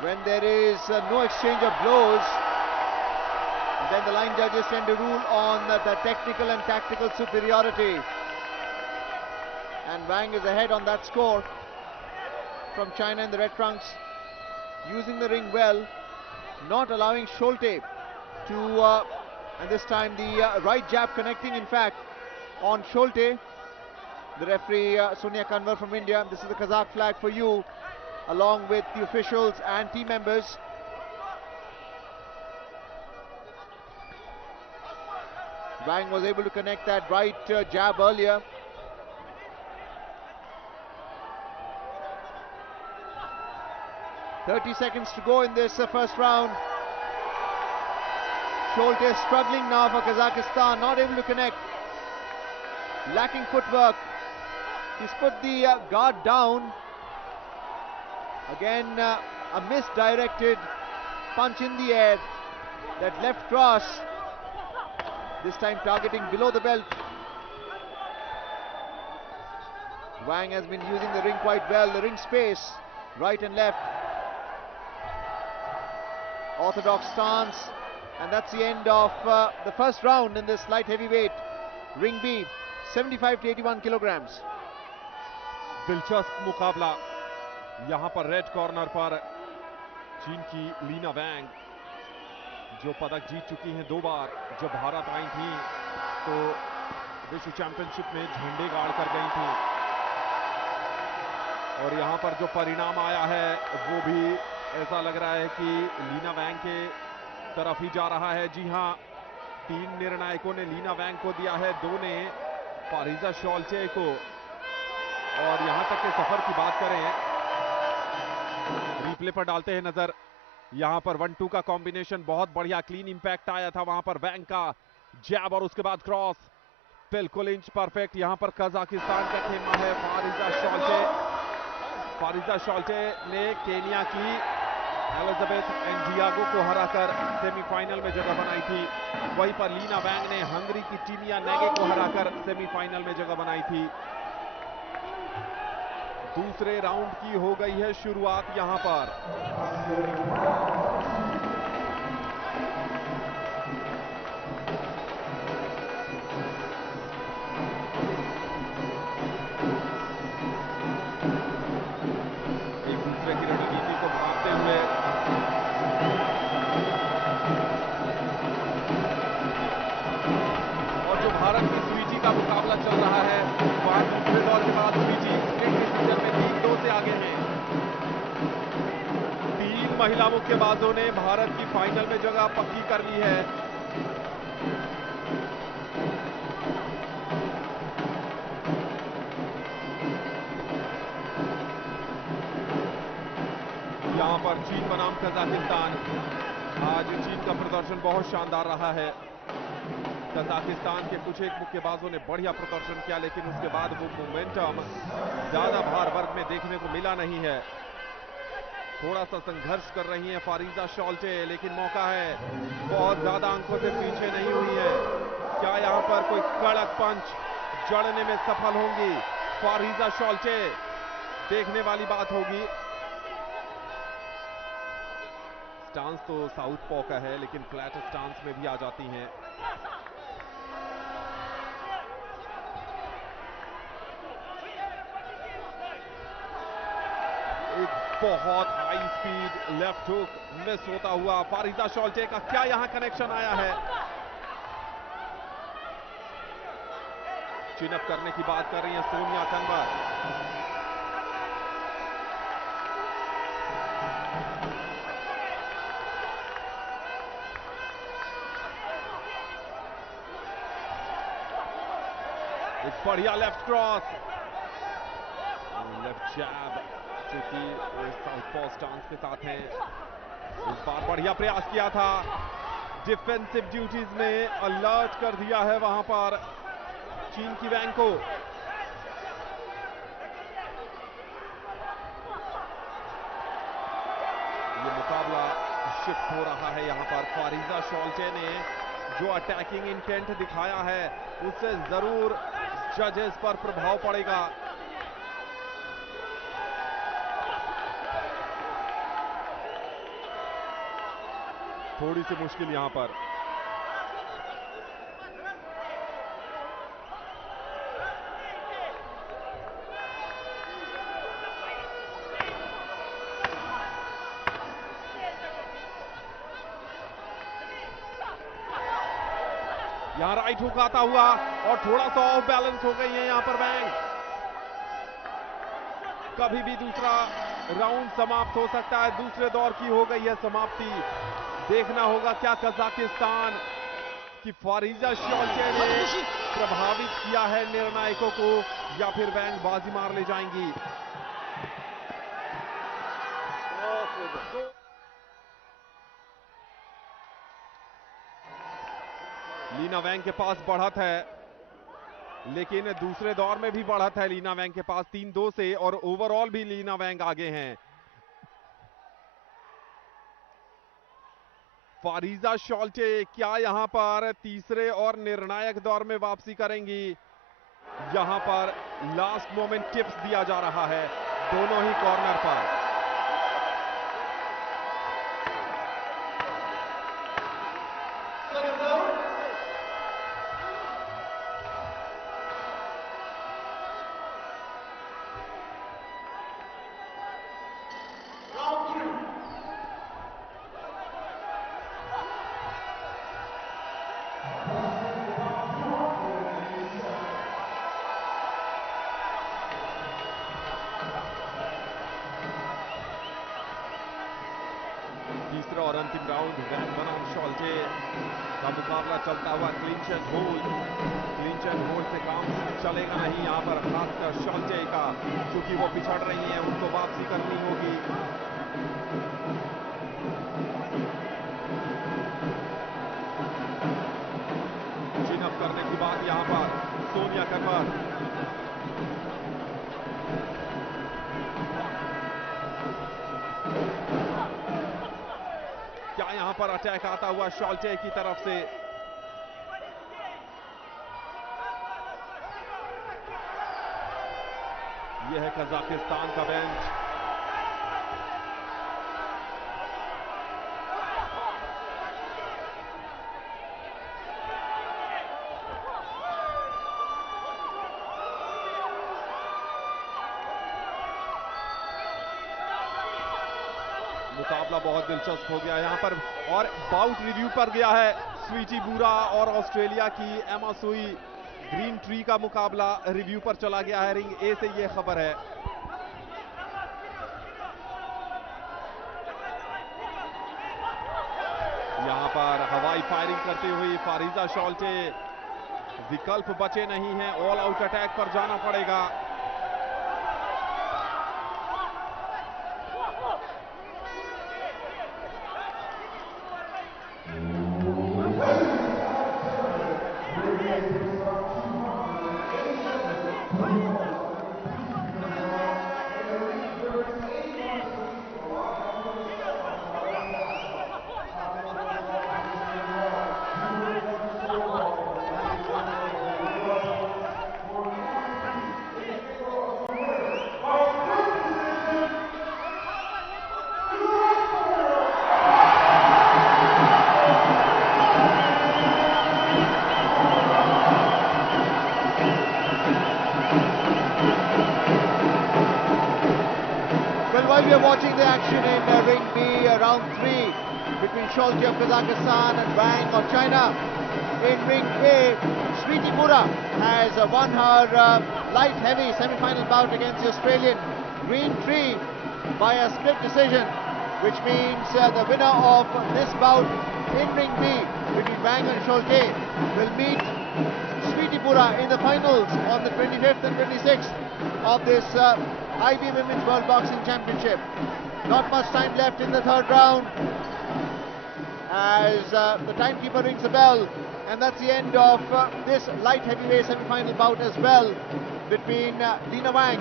When there is no exchange of blows, then the line judges tend to rule on the technical and tactical superiority. And Wang is ahead on that score from China in the red trunks, using the ring well, not allowing Sholte to, and this time the right jab connecting in fact on Sholte. The referee Sonia Kanwar from India, this is the Kazakh flag for you, along with the officials and team members. Wang was able to connect that right jab earlier. .30 seconds to go in this first round. Sholte struggling now for Kazakhstan, not able to connect. Lacking footwork. He's put the guard down. Again, a misdirected punch in the air. That left cross, this time targeting below the belt. Wang has been using the ring quite well, the ring space, right and left. Orthodox stance, and that's the end of the first round in this light heavyweight Ring B, 75 to 81 kilograms. दिलचस्प मुकाबला यहां पर red corner पर चीन की लीना वैंग, जो पदक जीत चुकी हैं 2 बार। जब भारत आई थी तो विश्व चैंपियनशिप में झंडे गाड़ कर गई थी, और यहां पर जो परिणाम आया है वो भी ऐसा लग रहा है कि लीना वैंग के तरफ ही जा रहा है। जी हां, 3 निर्णायकों ने लीना वैंग को दिया है, 2 ने फारिजा शोल्टे को। और यहां तक के सफर की बात करें, रिप्ले पर डालते हैं नजर, यहां पर 1-2 का कॉम्बिनेशन बहुत बढ़िया क्लीन इंपैक्ट आया था। वहां पर वैंग का जैब और उसके बाद क्रॉस, बिल्कुल इंच परफेक्ट। यहां पर कजाकिस्तान का खेमा है फारिजा शोल्टे। फारिजा शॉल्टे ने केनिया की एलिजाबेथ एंडियागो को हराकर सेमीफाइनल में जगह बनाई थी। वहीं पर लीना वैंग ने हंगरी की टीमिया नेगे को हराकर सेमीफाइनल में जगह बनाई थी। दूसरे राउंड की हो गई है शुरुआत यहां पर। एक दूसरे की रणनीति को भांपते हुए और जो भारत की स्वीटी का मुकाबला चल रहा है, वहां दूसरे दौर के बाद स्वीटी स्प्लिट डिसीजन में 3-2 से आगे हैं। 3 महिला मुक्केबाजों ने भारत की फाइनल में जगह पक्की कर ली है। यहां पर चीन बनाम कजाकिस्तान। आज चीन का प्रदर्शन बहुत शानदार रहा है। कजाकिस्तान के कुछ एक मुक्केबाजों ने बढ़िया प्रदर्शन किया, लेकिन उसके बाद वो मोमेंटम ज्यादा भार वर्ग में देखने को मिला नहीं है। थोड़ा सा संघर्ष कर रही हैं फारिजा शॉल्टे, लेकिन मौका है, बहुत ज्यादा अंकों से पीछे नहीं हुई है। क्या यहां पर कोई कड़क पंच जड़ने में सफल होंगी फारिजा शॉल्टे? देखने वाली बात होगी। स्टांस तो साउथ पॉ का है, लेकिन फ्लैट स्टांस में भी आ जाती हैं। एक बहुत high speed left hook miss होता हुआ फारिजा शॉल्टे का क्या यहां कनेक्शन आया है? चिनअप करने की बात कर रही है सोनिया तंवर। एक बढ़िया लेफ्ट क्रॉस, लेफ्ट जैब, चूंकि साउथपॉ स्टांस के साथ हैं। इस बार बढ़िया प्रयास किया था, डिफेंसिव ड्यूटीज में अलर्ट कर दिया है वहां पर चीन की वैंग को। ये मुकाबला शिफ्ट हो रहा है यहां पर। फारिजा शॉल्टे ने जो अटैकिंग इंटेंट दिखाया है, उससे जरूर जजेस पर प्रभाव पड़ेगा। थोड़ी सी मुश्किल यहां पर। यहां राइट हुक आता हुआ और थोड़ा सा ऑफ बैलेंस हो गई है यहां पर वैंग। कभी भी दूसरा राउंड समाप्त हो सकता है। दूसरे दौर की हो गई है समाप्ति। देखना होगा क्या कजाकिस्तान की फारिजा शॉल्टे ने प्रभावित किया है निर्णायकों को, या फिर वैंग बाजी मार ले जाएंगी। लीना वैंग के पास बढ़त है, लेकिन दूसरे दौर में भी बढ़त है लीना वैंग के पास 3-2 से, और ओवरऑल भी लीना वैंग आगे हैं। फारिजा शॉल्टे क्या यहां पर तीसरे और निर्णायक दौर में वापसी करेंगी? यहां पर लास्ट मोमेंट टिप्स दिया जा रहा है दोनों ही कॉर्नर पर। तीसरा और अंतिम राउंड वैंग बनाम शॉल्टे का मुकाबला चलता हुआ clinch and hold. Clinch and hold से काम चलेगा नहीं यहां पर, खासकर शॉल्टे का, क्योंकि वो पिछड़ रही हैं, उनको वापसी करनी होगी। चिनअप करने की बात यहां पर सोनिया तंवर। पर अटैक आता हुआ शॉल्टे की तरफ से। यह है कजाकिस्तान का बेंच। मुकाबला बहुत दिलचस्प हो गया यहां पर, और बाउट रिव्यू पर गया है। स्वीटी बुरा और ऑस्ट्रेलिया की एमा सुई ग्रीन ट्री का मुकाबला रिव्यू पर चला गया है। रिंग ए से यह खबर है। यहां पर हवाई फायरिंग करती हुई फारिजा शॉल्टे, विकल्प बचे नहीं हैं, ऑल आउट अटैक पर जाना पड़ेगा। While we are watching the action in Ring B, round 3 between Sholti of Kazakhstan and Wang of China. In Ring A, Sweetie Mura has won her light heavy semi-final bout against the Australian Green Tree by a split decision, which means the winner of this bout in Ring B between Wang and Sholti will meet Sweetie Mura in the finals on the 25th and 26th of this IBA Women's World Boxing Championship. Not much time left in the third round as the timekeeper rings the bell, and that's the end of this light heavyweight semi-final bout as well between Lina Wang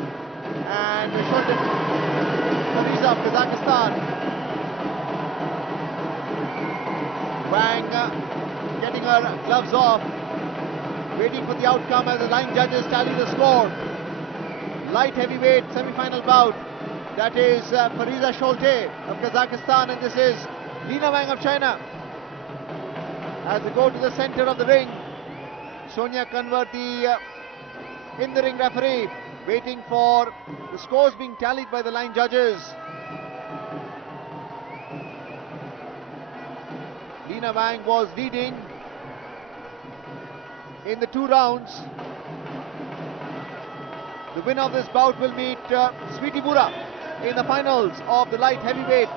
and Sholti Fariza of Kazakhstan. Wang getting her gloves off, waiting for the outcome as the line judges tally the score. Light heavyweight semi-final bout. That is Fariza Sholti of Kazakhstan, and this is Lina Wang of China. As they go to the center of the ring, Sonia Kanwar, the in-the-ring referee, waiting for the scores being tallied by the line judges. Lina Wang was leading in the 2 rounds. The winner of this bout will meet Sweetie Mura in the finals of the light heavyweight.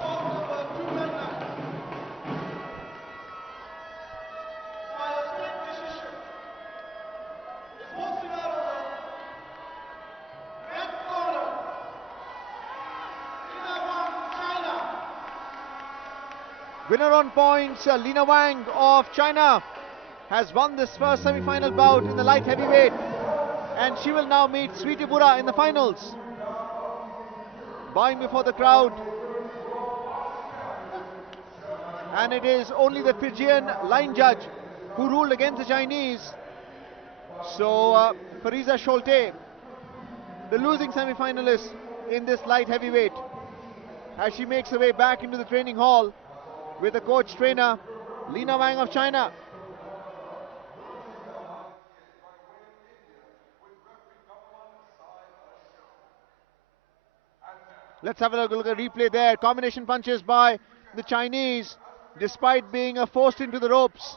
Winner on points, Lina Wang of China has won this first semi-final bout in the light heavyweight, and she will now meet Sweetie Mura in the finals. Bowing before the crowd, and it is only the Fijian line judge who ruled against the Chinese. So Fariza Sholti, the losing semi-finalist in this light heavyweight, as she makes her way back into the training hall with the coach trainer Lina Wang of China. Let's have a look at a replay there. Combination punches by the Chinese, despite being forced into the ropes.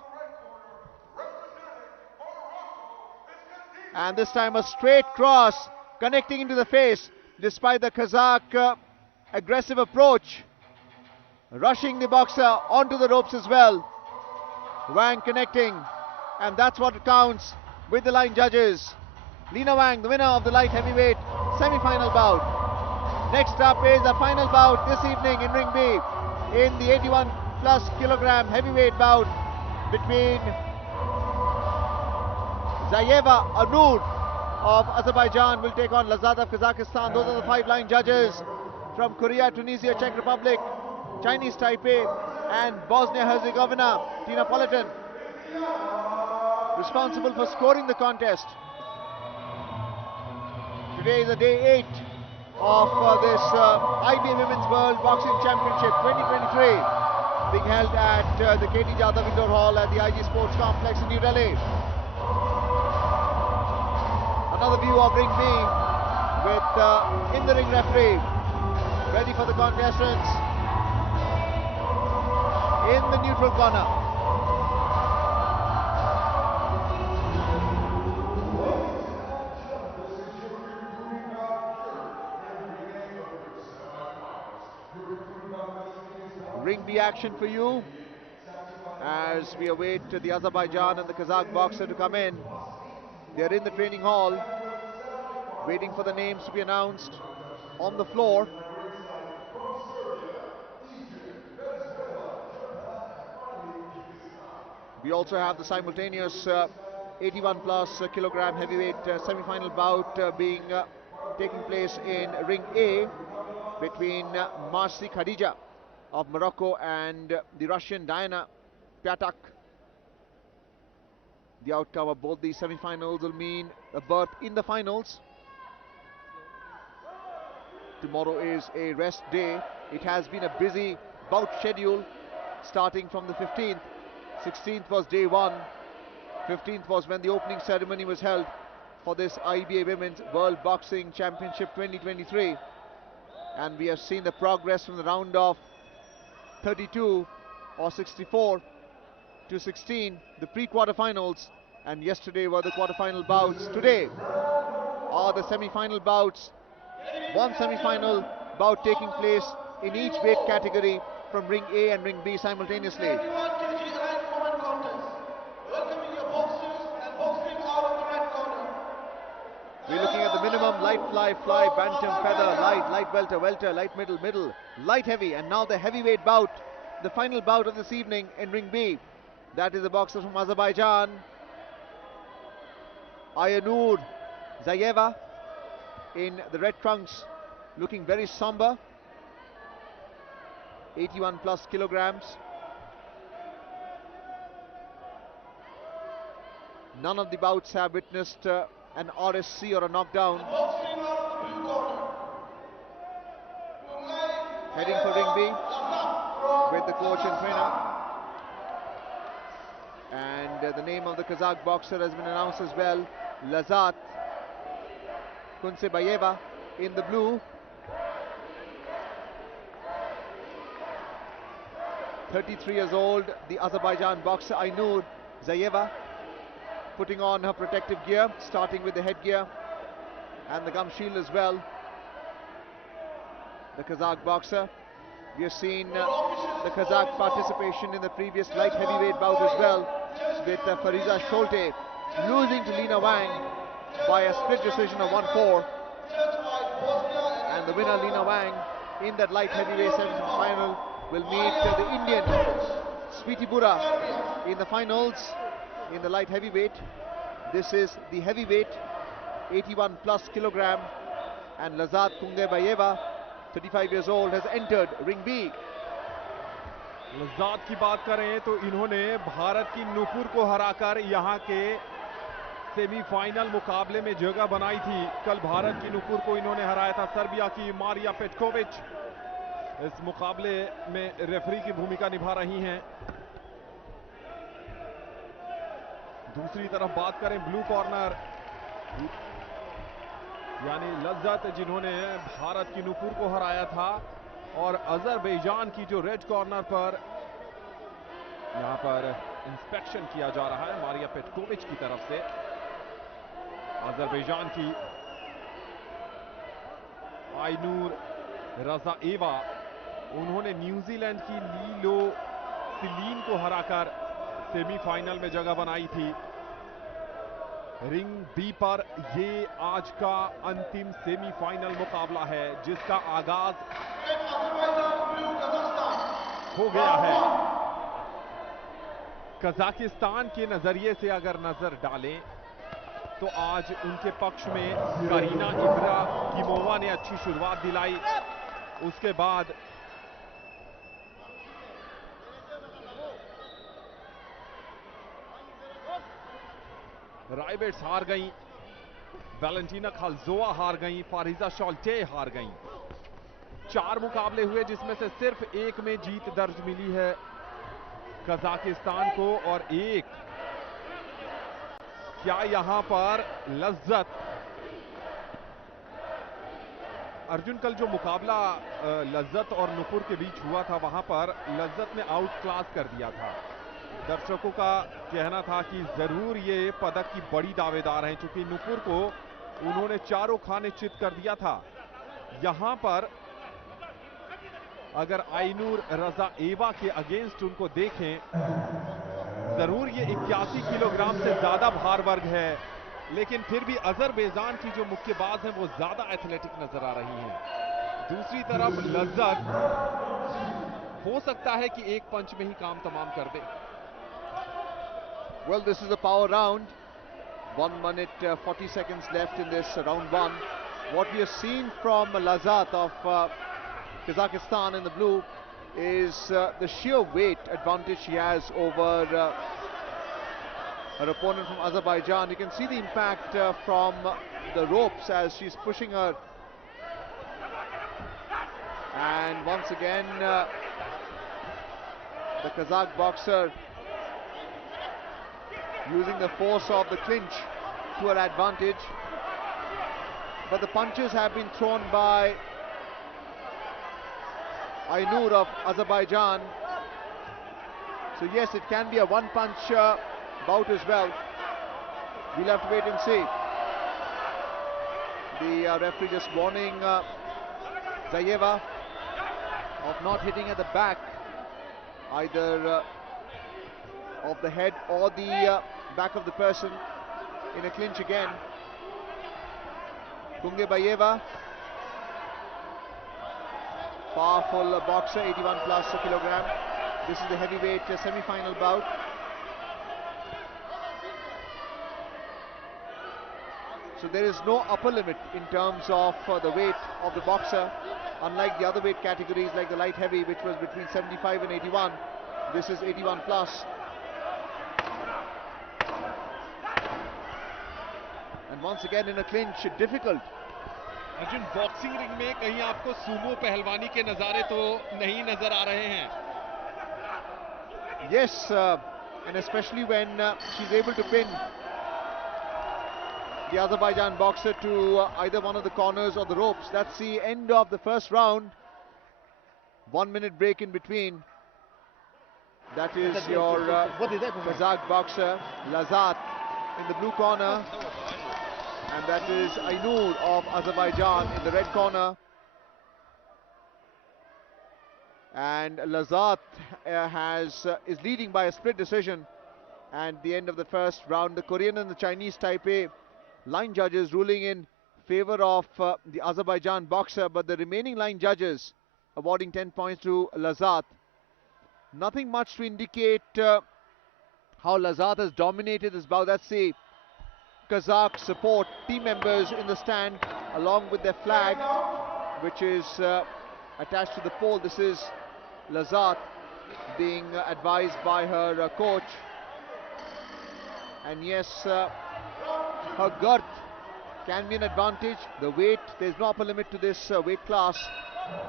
And this time a straight cross connecting into the face, despite the Kazakh aggressive approach, rushing the boxer onto the ropes as well. Wang connecting, and that's what counts with the line judges. Lina Wang, the winner of the light heavyweight semi-final bout. Next up is the final bout this evening in Ring B in the 81 plus kilogram heavyweight bout between Zayeva Anur of Azerbaijan will take on Lazada of Kazakhstan. Those are the 5 line judges from Korea, Tunisia, Czech Republic, Chinese Taipei, and Bosnia-Herzegovina, Tinapolitan, responsible for scoring the contest. Today is the day 8 of this IBA Women's World Boxing Championship 2023, being held at the KT Jadhav Indoor Hall at the IG Sports Complex in New Delhi. Another view of Ring B with in-the-ring referee ready for the contestants in the neutral corner. Ring B action for you as we await the Azerbaijan and the Kazakh boxer to come in. They're in the training hall waiting for the names to be announced on the floor. We also have the simultaneous 81 plus kilogram heavyweight semi-final bout taking place in Ring A between Marsi Khadija of Morocco and the Russian Diana Pyatak. The outcome of both these semi-finals will mean a berth in the finals. Tomorrow is a rest day. It has been a busy bout schedule starting from the 15th. 16th was day 1. 15th was when the opening ceremony was held for this IBA Women's World Boxing Championship 2023. And we have seen the progress from the round of 32 or 64 to 16, the pre-quarterfinals, and yesterday were the quarterfinal bouts. Today are the semi-final bouts. One semi-final bout taking place in each weight category from Ring A and Ring B simultaneously. 81 kg light women contest. Welcoming your boxers and boxing out of the red corner. We're looking at the minimum: light fly, bantam, feather, light welter, light middle, light heavy, and now the heavyweight bout, the final bout of this evening in Ring B. That is the boxer from Azerbaijan, Ayanur Zayeva, in the red trunks, looking very somber. 81 plus kilograms. None of the bouts have witnessed an RSC or a knockdown. Boxing out of the blue corner. Heading for Ring B with the coach and trainer. And the name of the Kazakh boxer has been announced as well, Lazat Kunsebayeva in the blue. 33 years old, the Azerbaijan boxer Aynur Zayeva, putting on her protective gear, starting with the headgear and the gum shield as well. The Kazakh boxer, we have seen the Kazakh participation in the previous light heavyweight bout as well, with Fariza Sholte losing to Lina Wang by a split decision of 1-4, and the winner Lina Wang in that light heavyweight semi-final will meet the Indian Sweetie Bura in the finals in the light heavyweight. This is the heavyweight, 81 plus kilogram, and Lazat Kunsebayeva, 35 years old, has entered Ring B. लज़्ज़ात की बात करें तो इन्होंने भारत की नुपुर को हराकर यहां के सेमीफाइनल मुकाबले में जगह बनाई थी। कल भारत की नुपुर को इन्होंने हराया था। सर्बिया की मारिया पेटकोविच इस मुकाबले में रेफरी की भूमिका निभा रही हैं। दूसरी तरफ बात करें ब्लू कॉर्नर, यानी लज़्ज़त जिन्होंने भारत की नुपुर को हराया था, और अजरबैजान की जो रेड कॉर्नर पर यहां पर इंस्पेक्शन किया जा रहा है मारिया पेटकोविच की तरफ से। अजरबैजान की आइनूर रज़ाएवा, उन्होंने न्यूजीलैंड की लीलो सिलीन को हराकर सेमीफाइनल में जगह बनाई थी। रिंग बी पर ये आज का अंतिम सेमीफाइनल मुकाबला है, जिसका आगाज हो गया है। कजाकिस्तान के नजरिए से अगर नजर डालें तो आज उनके पक्ष में करीना इब्राहिमोवा ने अच्छी शुरुआत दिलाई। उसके बाद राइबेट्स हार गई, वैलेंटीना खालजोआ हार गई, फारिजा शॉल्टे हार गई। 4 मुकाबले हुए जिसमें से सिर्फ एक में जीत दर्ज मिली है कजाकिस्तान को, और एक क्या यहां पर लज्जत अर्जुन, कल जो मुकाबला लज्जत और नुपुर के बीच हुआ था वहां पर लज्जत ने आउट क्लास कर दिया था। दर्शकों का कहना था कि जरूर ये पदक की बड़ी दावेदार हैं, क्योंकि नुपुर को उन्होंने चारों खाने चित कर दिया था। यहां पर अगर आइनूर रजा एवा के अगेंस्ट उनको देखें, जरूर ये 81 किलोग्राम से ज्यादा भार वर्ग है, लेकिन फिर भी अजरबैजान की जो मुक्केबाज हैं वो ज्यादा एथलेटिक नजर आ रही हैं। दूसरी तरफ लज्जत हो सकता है कि एक पंच में ही काम तमाम कर दे। Well, this is a power round. 1 minute 40 seconds left in this round 1. What we have seen from Lazat of Kazakhstan in the blue is the sheer weight advantage she has over her opponent from Azerbaijan. You can see the impact from the ropes as she's pushing her. And once again, the Kazakh boxer using the force of the clinch to her advantage. But the punches have been thrown by Ainur of Azerbaijan. So yes, it can be a one-punch bout as well. We'll have to wait and see. The referee just warning Zayeva of not hitting at the back, either of the head or the back of the person in a clinch again. Kungebayeva, powerful boxer, 81 plus a kilogram. This is the heavyweight semi-final bout. So there is no upper limit in terms of the weight of the boxer, unlike the other weight categories like the light heavy, which was between 75 and 81. This is 81 plus. And once again in a clinch, difficult. Arjun, boxing ring में कहीं आपको Sumo पहलवानी के नजारे तो नहीं नजर आ रहे हैं? Yes, and especially when she's able to pin the Azerbaijan boxer to either one of the corners or the ropes. That's the end of the first round. 1 minute break in between. That is your Kazakh boxer Lazat in the blue corner, and that is Ainur of Azerbaijan in the red corner. And Lazat is leading by a split decision. And the end of the first round, the Korean and the Chinese Taipei line judges ruling in favor of the Azerbaijan boxer, but the remaining line judges awarding 10 points to Lazat. Nothing much to indicate how Lazat has dominated this bout. That's the Kazakh support team members in the stand along with their flag, which is attached to the pole. This is Lazat being advised by her coach. And yes, her girth can be an advantage. The weight, there's no upper limit to this weight class.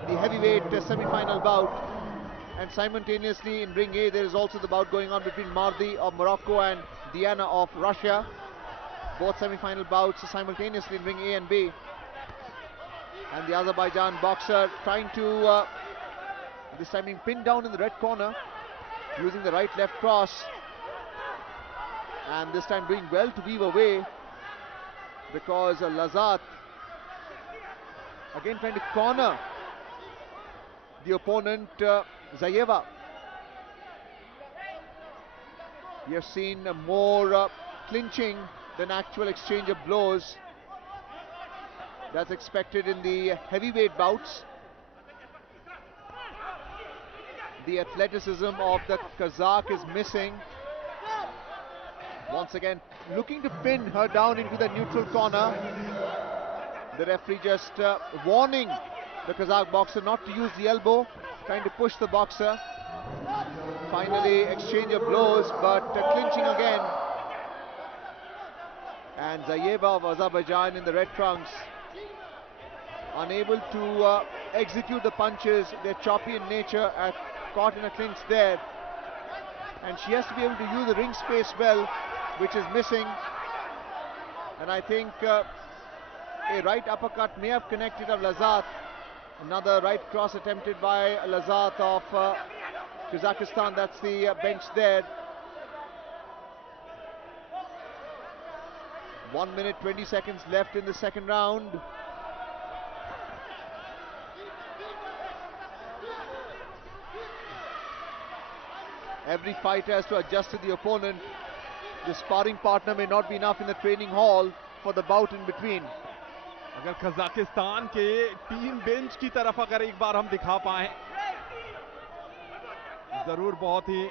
The heavyweight semi-final bout. And simultaneously in ring A, there is also the bout going on between Mardi of Morocco and Diana of Russia. Both semi-final bouts simultaneously in ring A and B. And the Azerbaijan boxer trying to, this time being pinned down in the red corner, using the right-left cross. And this time doing well to weave away, because Lazat again trying to corner the opponent Zayeva. We have seen more clinching than actual exchange of blows. That's expected in the heavyweight bouts. The athleticism of the Kazakh is missing. Once again looking to pin her down into the neutral corner. The referee just warning the Kazakh boxer not to use the elbow, trying to push the boxer. Finally exchange of blows, but clinching again. And Zayeva of Azerbaijan in the red trunks, unable to execute the punches. They're choppy in nature, caught in a clinch there. And she has to be able to use the ring space well, which is missing. And I think a right uppercut may have connected of Lazat. Another right cross attempted by Lazat of Kazakhstan. That's the bench there. 1 minute 20 seconds left in the second round. Every fighter has to adjust to the opponent. The sparring partner may not be enough in the training hall for the bout in between. अगर Kazakhstan के team bench की तरफ अगर एक बार हम दिखा पाए, जरूर बहुत ही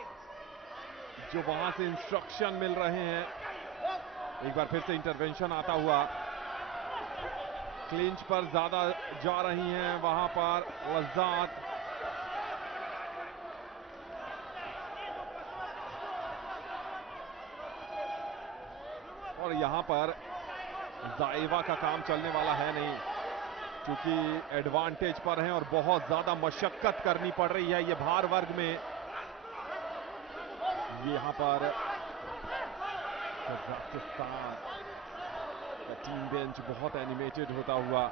जो वहां से इंस्ट्रक्शन मिल रहे हैं, एक बार फिर से इंटरवेंशन आता हुआ, क्लिंच पर ज्यादा जा रही हैं वहां पर लज्जात। और यहां पर जाइवा का काम चलने वाला है नहीं, क्योंकि एडवांटेज पर हैं और बहुत ज्यादा मशक्कत करनी पड़ रही है ये भार वर्ग में। यहां पर कजाकिस्तान का टीम बेंच बहुत एनिमेटेड होता हुआ।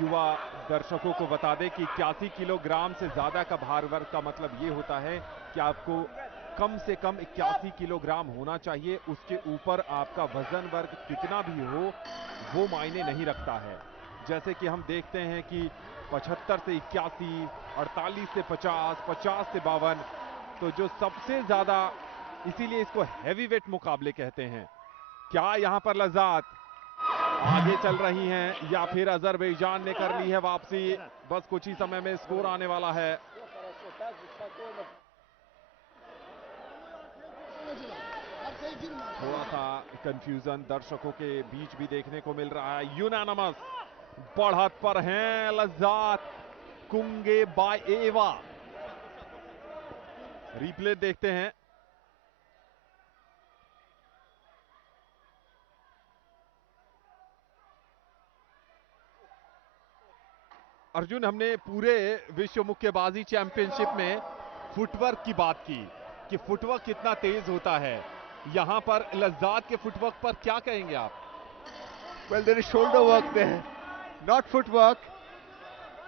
युवा दर्शकों को बता दें कि 81 किलोग्राम से ज्यादा का भार वर्ग का मतलब ये होता है कि आपको कम से कम 81 किलोग्राम होना चाहिए। उसके ऊपर आपका वजन वर्ग कितना भी हो वो मायने नहीं रखता है। जैसे कि हम देखते हैं कि 75 से 81, 48 से 50, 50 से 52, तो जो सबसे ज्यादा, इसीलिए इसको हैवीवेट मुकाबले कहते हैं। क्या यहां पर लज्जात आगे चल रही हैं या फिर अजरबैजान ने कर ली है वापसी? बस कुछ ही समय में स्कोर आने वाला है। थोड़ा सा कंफ्यूजन दर्शकों के बीच भी देखने को मिल रहा है। यूनानिमस बढ़त पर हैं लज्जात कुंगेबाएवा। रिप्ले देखते हैं। अर्जुन, हमने पूरे विश्व मुक्केबाजी चैंपियनशिप में फुटवर्क की बात की कि फुटवर्क कितना तेज होता है। यहां पर लज्जात के फुटवर्क पर क्या कहेंगे आप? Well, there is shoulder work there, not footwork.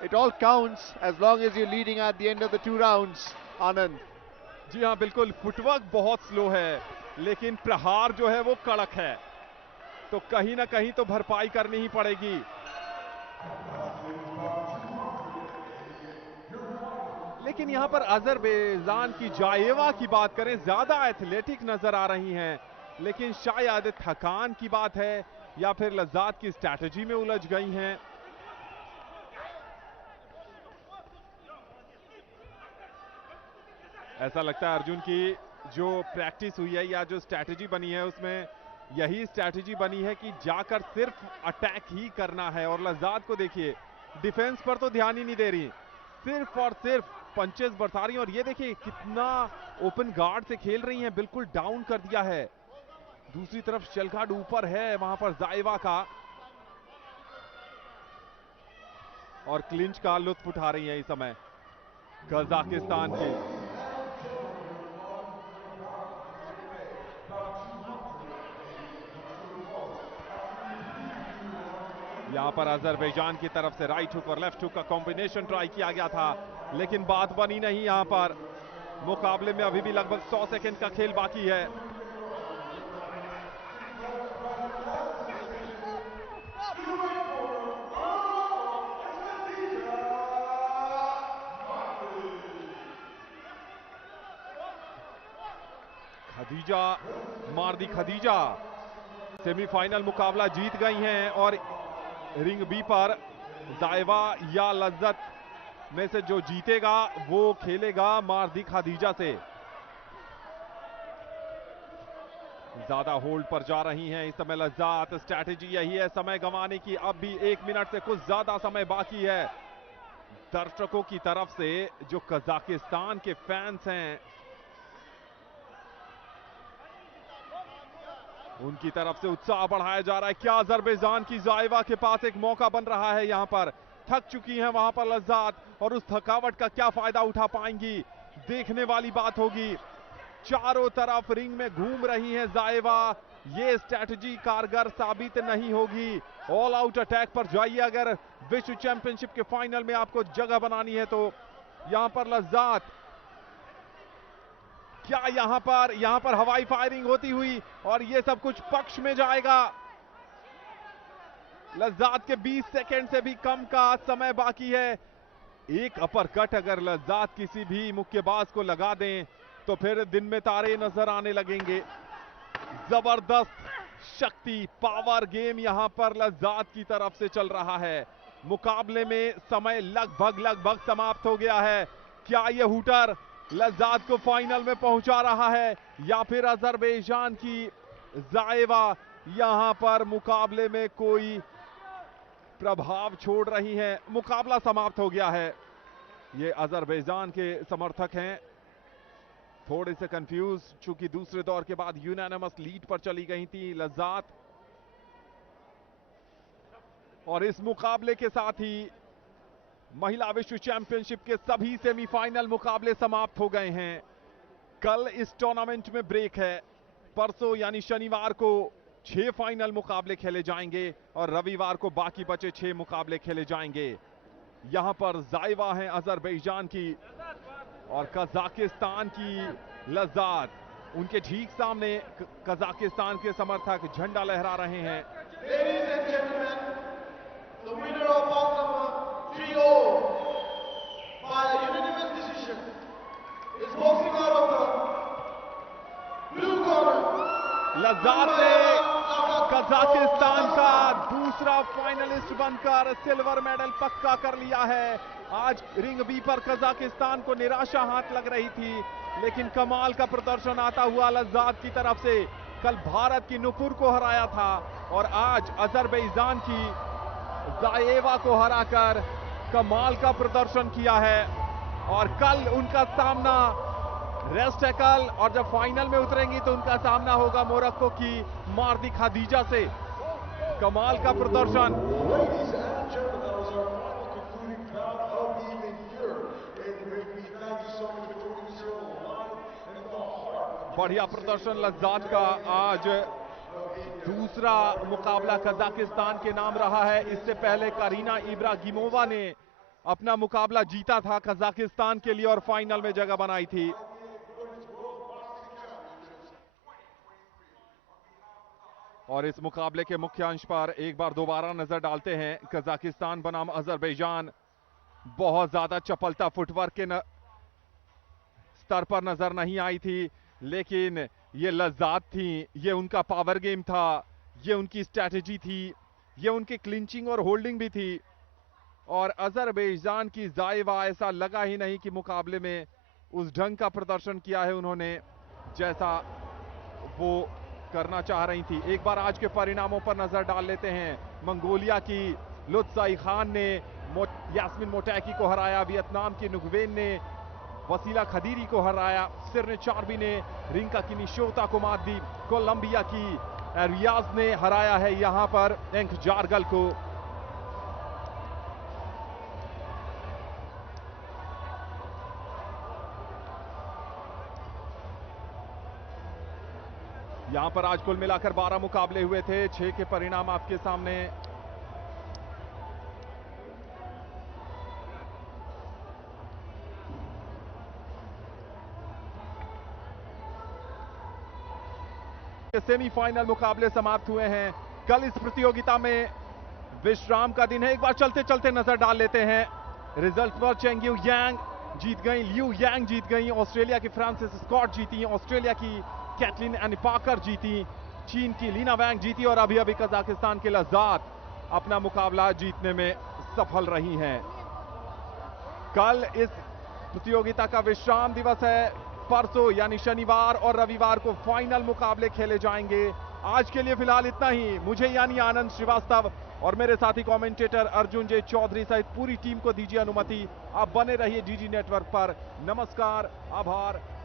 It all counts as long as you're leading at the end of the 2 rounds. Anand ji हां, बिल्कुल। फुटवर्क बहुत स्लो है, लेकिन प्रहार जो है वो कड़क है, तो कहीं ना कहीं तो भरपाई करनी ही पड़ेगी। लेकिन यहां पर अजरबैजान की जायेवा की बात करें, ज्यादा एथलेटिक नजर आ रही हैं, लेकिन शायद थकान की बात है या फिर लज्जात की स्ट्रैटेजी में उलझ गई हैं। ऐसा लगता है अर्जुन की जो प्रैक्टिस हुई है या जो स्ट्रैटेजी बनी है उसमें यही स्ट्रैटेजी बनी है कि जाकर सिर्फ अटैक ही करना है। और लज्जात को देखिए, डिफेंस पर तो ध्यान ही नहीं दे रही, सिर्फ और सिर्फ पंचेस बरसा रही हैं। और ये देखिए कितना ओपन गार्ड से खेल रही हैं, बिल्कुल डाउन कर दिया है। दूसरी तरफ शेलगार्ड ऊपर है वहां पर जाइवा का, और क्लिंच का लुत्फ उठा रही है इस समय कजाकिस्तान के। यहां पर अजरबैजान की तरफ से राइट हुक और लेफ्ट हुक का कॉम्बिनेशन ट्राई किया गया था, लेकिन बात बनी नहीं। यहां पर मुकाबले में अभी भी लगभग 100 सेकंड का खेल बाकी है। खदीजा, मार्दी खदीजा सेमीफाइनल मुकाबला जीत गई हैं, और रिंग बी पर जाइवा या लज्जत में से जो जीतेगा वो खेलेगा मार्दी खदीजा से। ज्यादा होल्ड पर जा रही हैं इस समय लज्जात। स्ट्रैटेजी यही है समय गंवाने की। अब भी 1 मिनट से कुछ ज्यादा समय बाकी है। दर्शकों की तरफ से, जो कजाकिस्तान के फैंस हैं, उनकी तरफ से उत्साह बढ़ाया जा रहा है। क्या अजरबैजान की जाइवा के पास एक मौका बन रहा है। यहां पर थक चुकी हैं वहां पर लज्जात, और उस थकावट का क्या फायदा उठा पाएंगी, देखने वाली बात होगी। चारों तरफ रिंग में घूम रही हैं जाइवा, ये स्ट्रैटेजी कारगर साबित नहीं होगी। ऑल आउट अटैक पर जाइए अगर विश्व चैंपियनशिप के फाइनल में आपको जगह बनानी है तो। यहां पर लज्जात, क्या यहां पर हवाई फायरिंग होती हुई और ये सब कुछ पक्ष में जाएगा। लज्जात के 20 सेकंड से भी कम का समय बाकी है। एक अपरकट अगर लज्जात किसी भी मुक्केबाज को लगा दें तो फिर दिन में तारे नजर आने लगेंगे। जबरदस्त शक्ति पावर गेम यहां पर लज्जात की तरफ से चल रहा है। मुकाबले में समय लगभग समाप्त हो गया है। क्या यह हूटर लज्जात को फाइनल में पहुंचा रहा है या फिर अजरबैजान की जाइवा यहां पर मुकाबले में कोई प्रभाव छोड़ रही है। मुकाबला समाप्त हो गया है। ये अजरबैजान के समर्थक हैं थोड़े से कंफ्यूज, चूंकि दूसरे दौर के बाद यूनानिमस लीड पर चली गई थी लज्जात। और इस मुकाबले के साथ ही महिला विश्व चैंपियनशिप के सभी सेमीफाइनल मुकाबले समाप्त हो गए हैं। कल इस टूर्नामेंट में ब्रेक है। परसों यानी शनिवार को 6 फाइनल मुकाबले खेले जाएंगे और रविवार को बाकी बचे 6 मुकाबले खेले जाएंगे। यहां पर जाइवा हैं अजरबैजान की और कजाकिस्तान की लज्जात। उनके ठीक सामने कजाकिस्तान के समर्थक झंडा लहरा रहे हैं। Ladies and gentlemen, the winner of bout number 3-0 by unanimous decision is boxing out of the blue corner. लज्जात ने कजाकिस्तान का दूसरा फाइनलिस्ट बनकर सिल्वर मेडल पक्का कर लिया है। आज रिंग बी पर कजाकिस्तान को निराशा हाथ लग रही थी, लेकिन कमाल का प्रदर्शन आता हुआ लज्जात की तरफ से। कल भारत की नुपुर को हराया था और आज अजरबैजान की जाइवा को हराकर कमाल का प्रदर्शन किया है। और कल उनका सामना रेस्ट है कल, और जब फाइनल में उतरेंगी तो उनका सामना होगा मोरक्को की मार्दी खादीजा से। कमाल का प्रदर्शन। Ladies and gentlemen, that was our final concluding bout of the evening here in Rugby. Thank you so much for joining us here live and in the heart. बढ़िया प्रदर्शन लज्जात का। आज दूसरा मुकाबला कजाकिस्तान के नाम रहा है। इससे पहले करीना इब्रागिमोवा ने अपना मुकाबला जीता था कजाकिस्तान के लिए और फाइनल में जगह बनाई थी। और इस मुकाबले के मुख्य अंश पर एक बार दोबारा नजर डालते हैं। कजाकिस्तान बनाम अजरबैजान बहुत ज्यादा चपलता फुटवर्क के स्तर पर नजर नहीं आई थी, लेकिन ये लज्जात थी, ये उनका पावर गेम था, ये उनकी स्ट्रैटेजी थी, ये उनकी क्लिंचिंग और होल्डिंग भी थी। और अजरबैजान की जाइवा ऐसा लगा ही नहीं कि मुकाबले में उस ढंग का प्रदर्शन किया है उन्होंने जैसा वो करना चाह रही थी। एक बार आज के परिणामों पर नजर डाल लेते हैं। मंगोलिया की लुत्साई खान ने यास्मिन मोटैकी को हराया। वियतनाम की नुगवेन ने वसीला खदीरी को हराया। सिरने चार्बी ने रिंका की निशोता को मात दी। कोलंबिया की रियाज ने हराया है यहां पर एंक जारगल को। यहां पर आज कुल मिलाकर 12 मुकाबले हुए थे। 6 के परिणाम आपके सामने। सेमीफाइनल मुकाबले समाप्त हुए हैं। कल इस प्रतियोगिता में विश्राम का दिन है। एक बार चलते चलते नजर डाल लेते हैं रिजल्ट पर। चेंग यू यांग जीत गई, लियू यांग जीत गई, ऑस्ट्रेलिया की फ्रांसिस स्कॉट जीती, ऑस्ट्रेलिया की कैटलिन एनिपाकर जीती, चीन की लीना वैंग जीती और अभी अभी कजाकिस्तान के लज्जात अपना मुकाबला जीतने में सफल रही हैं। कल इस प्रतियोगिता का विश्राम दिवस है। परसों यानी शनिवार और रविवार को फाइनल मुकाबले खेले जाएंगे। आज के लिए फिलहाल इतना ही। मुझे यानी आनंद श्रीवास्तव और मेरे साथी कमेंटेटर अर्जुन जे चौधरी सहित पूरी टीम को दीजिए अनुमति। आप बने रहिए डीडी नेटवर्क पर। नमस्कार, आभार।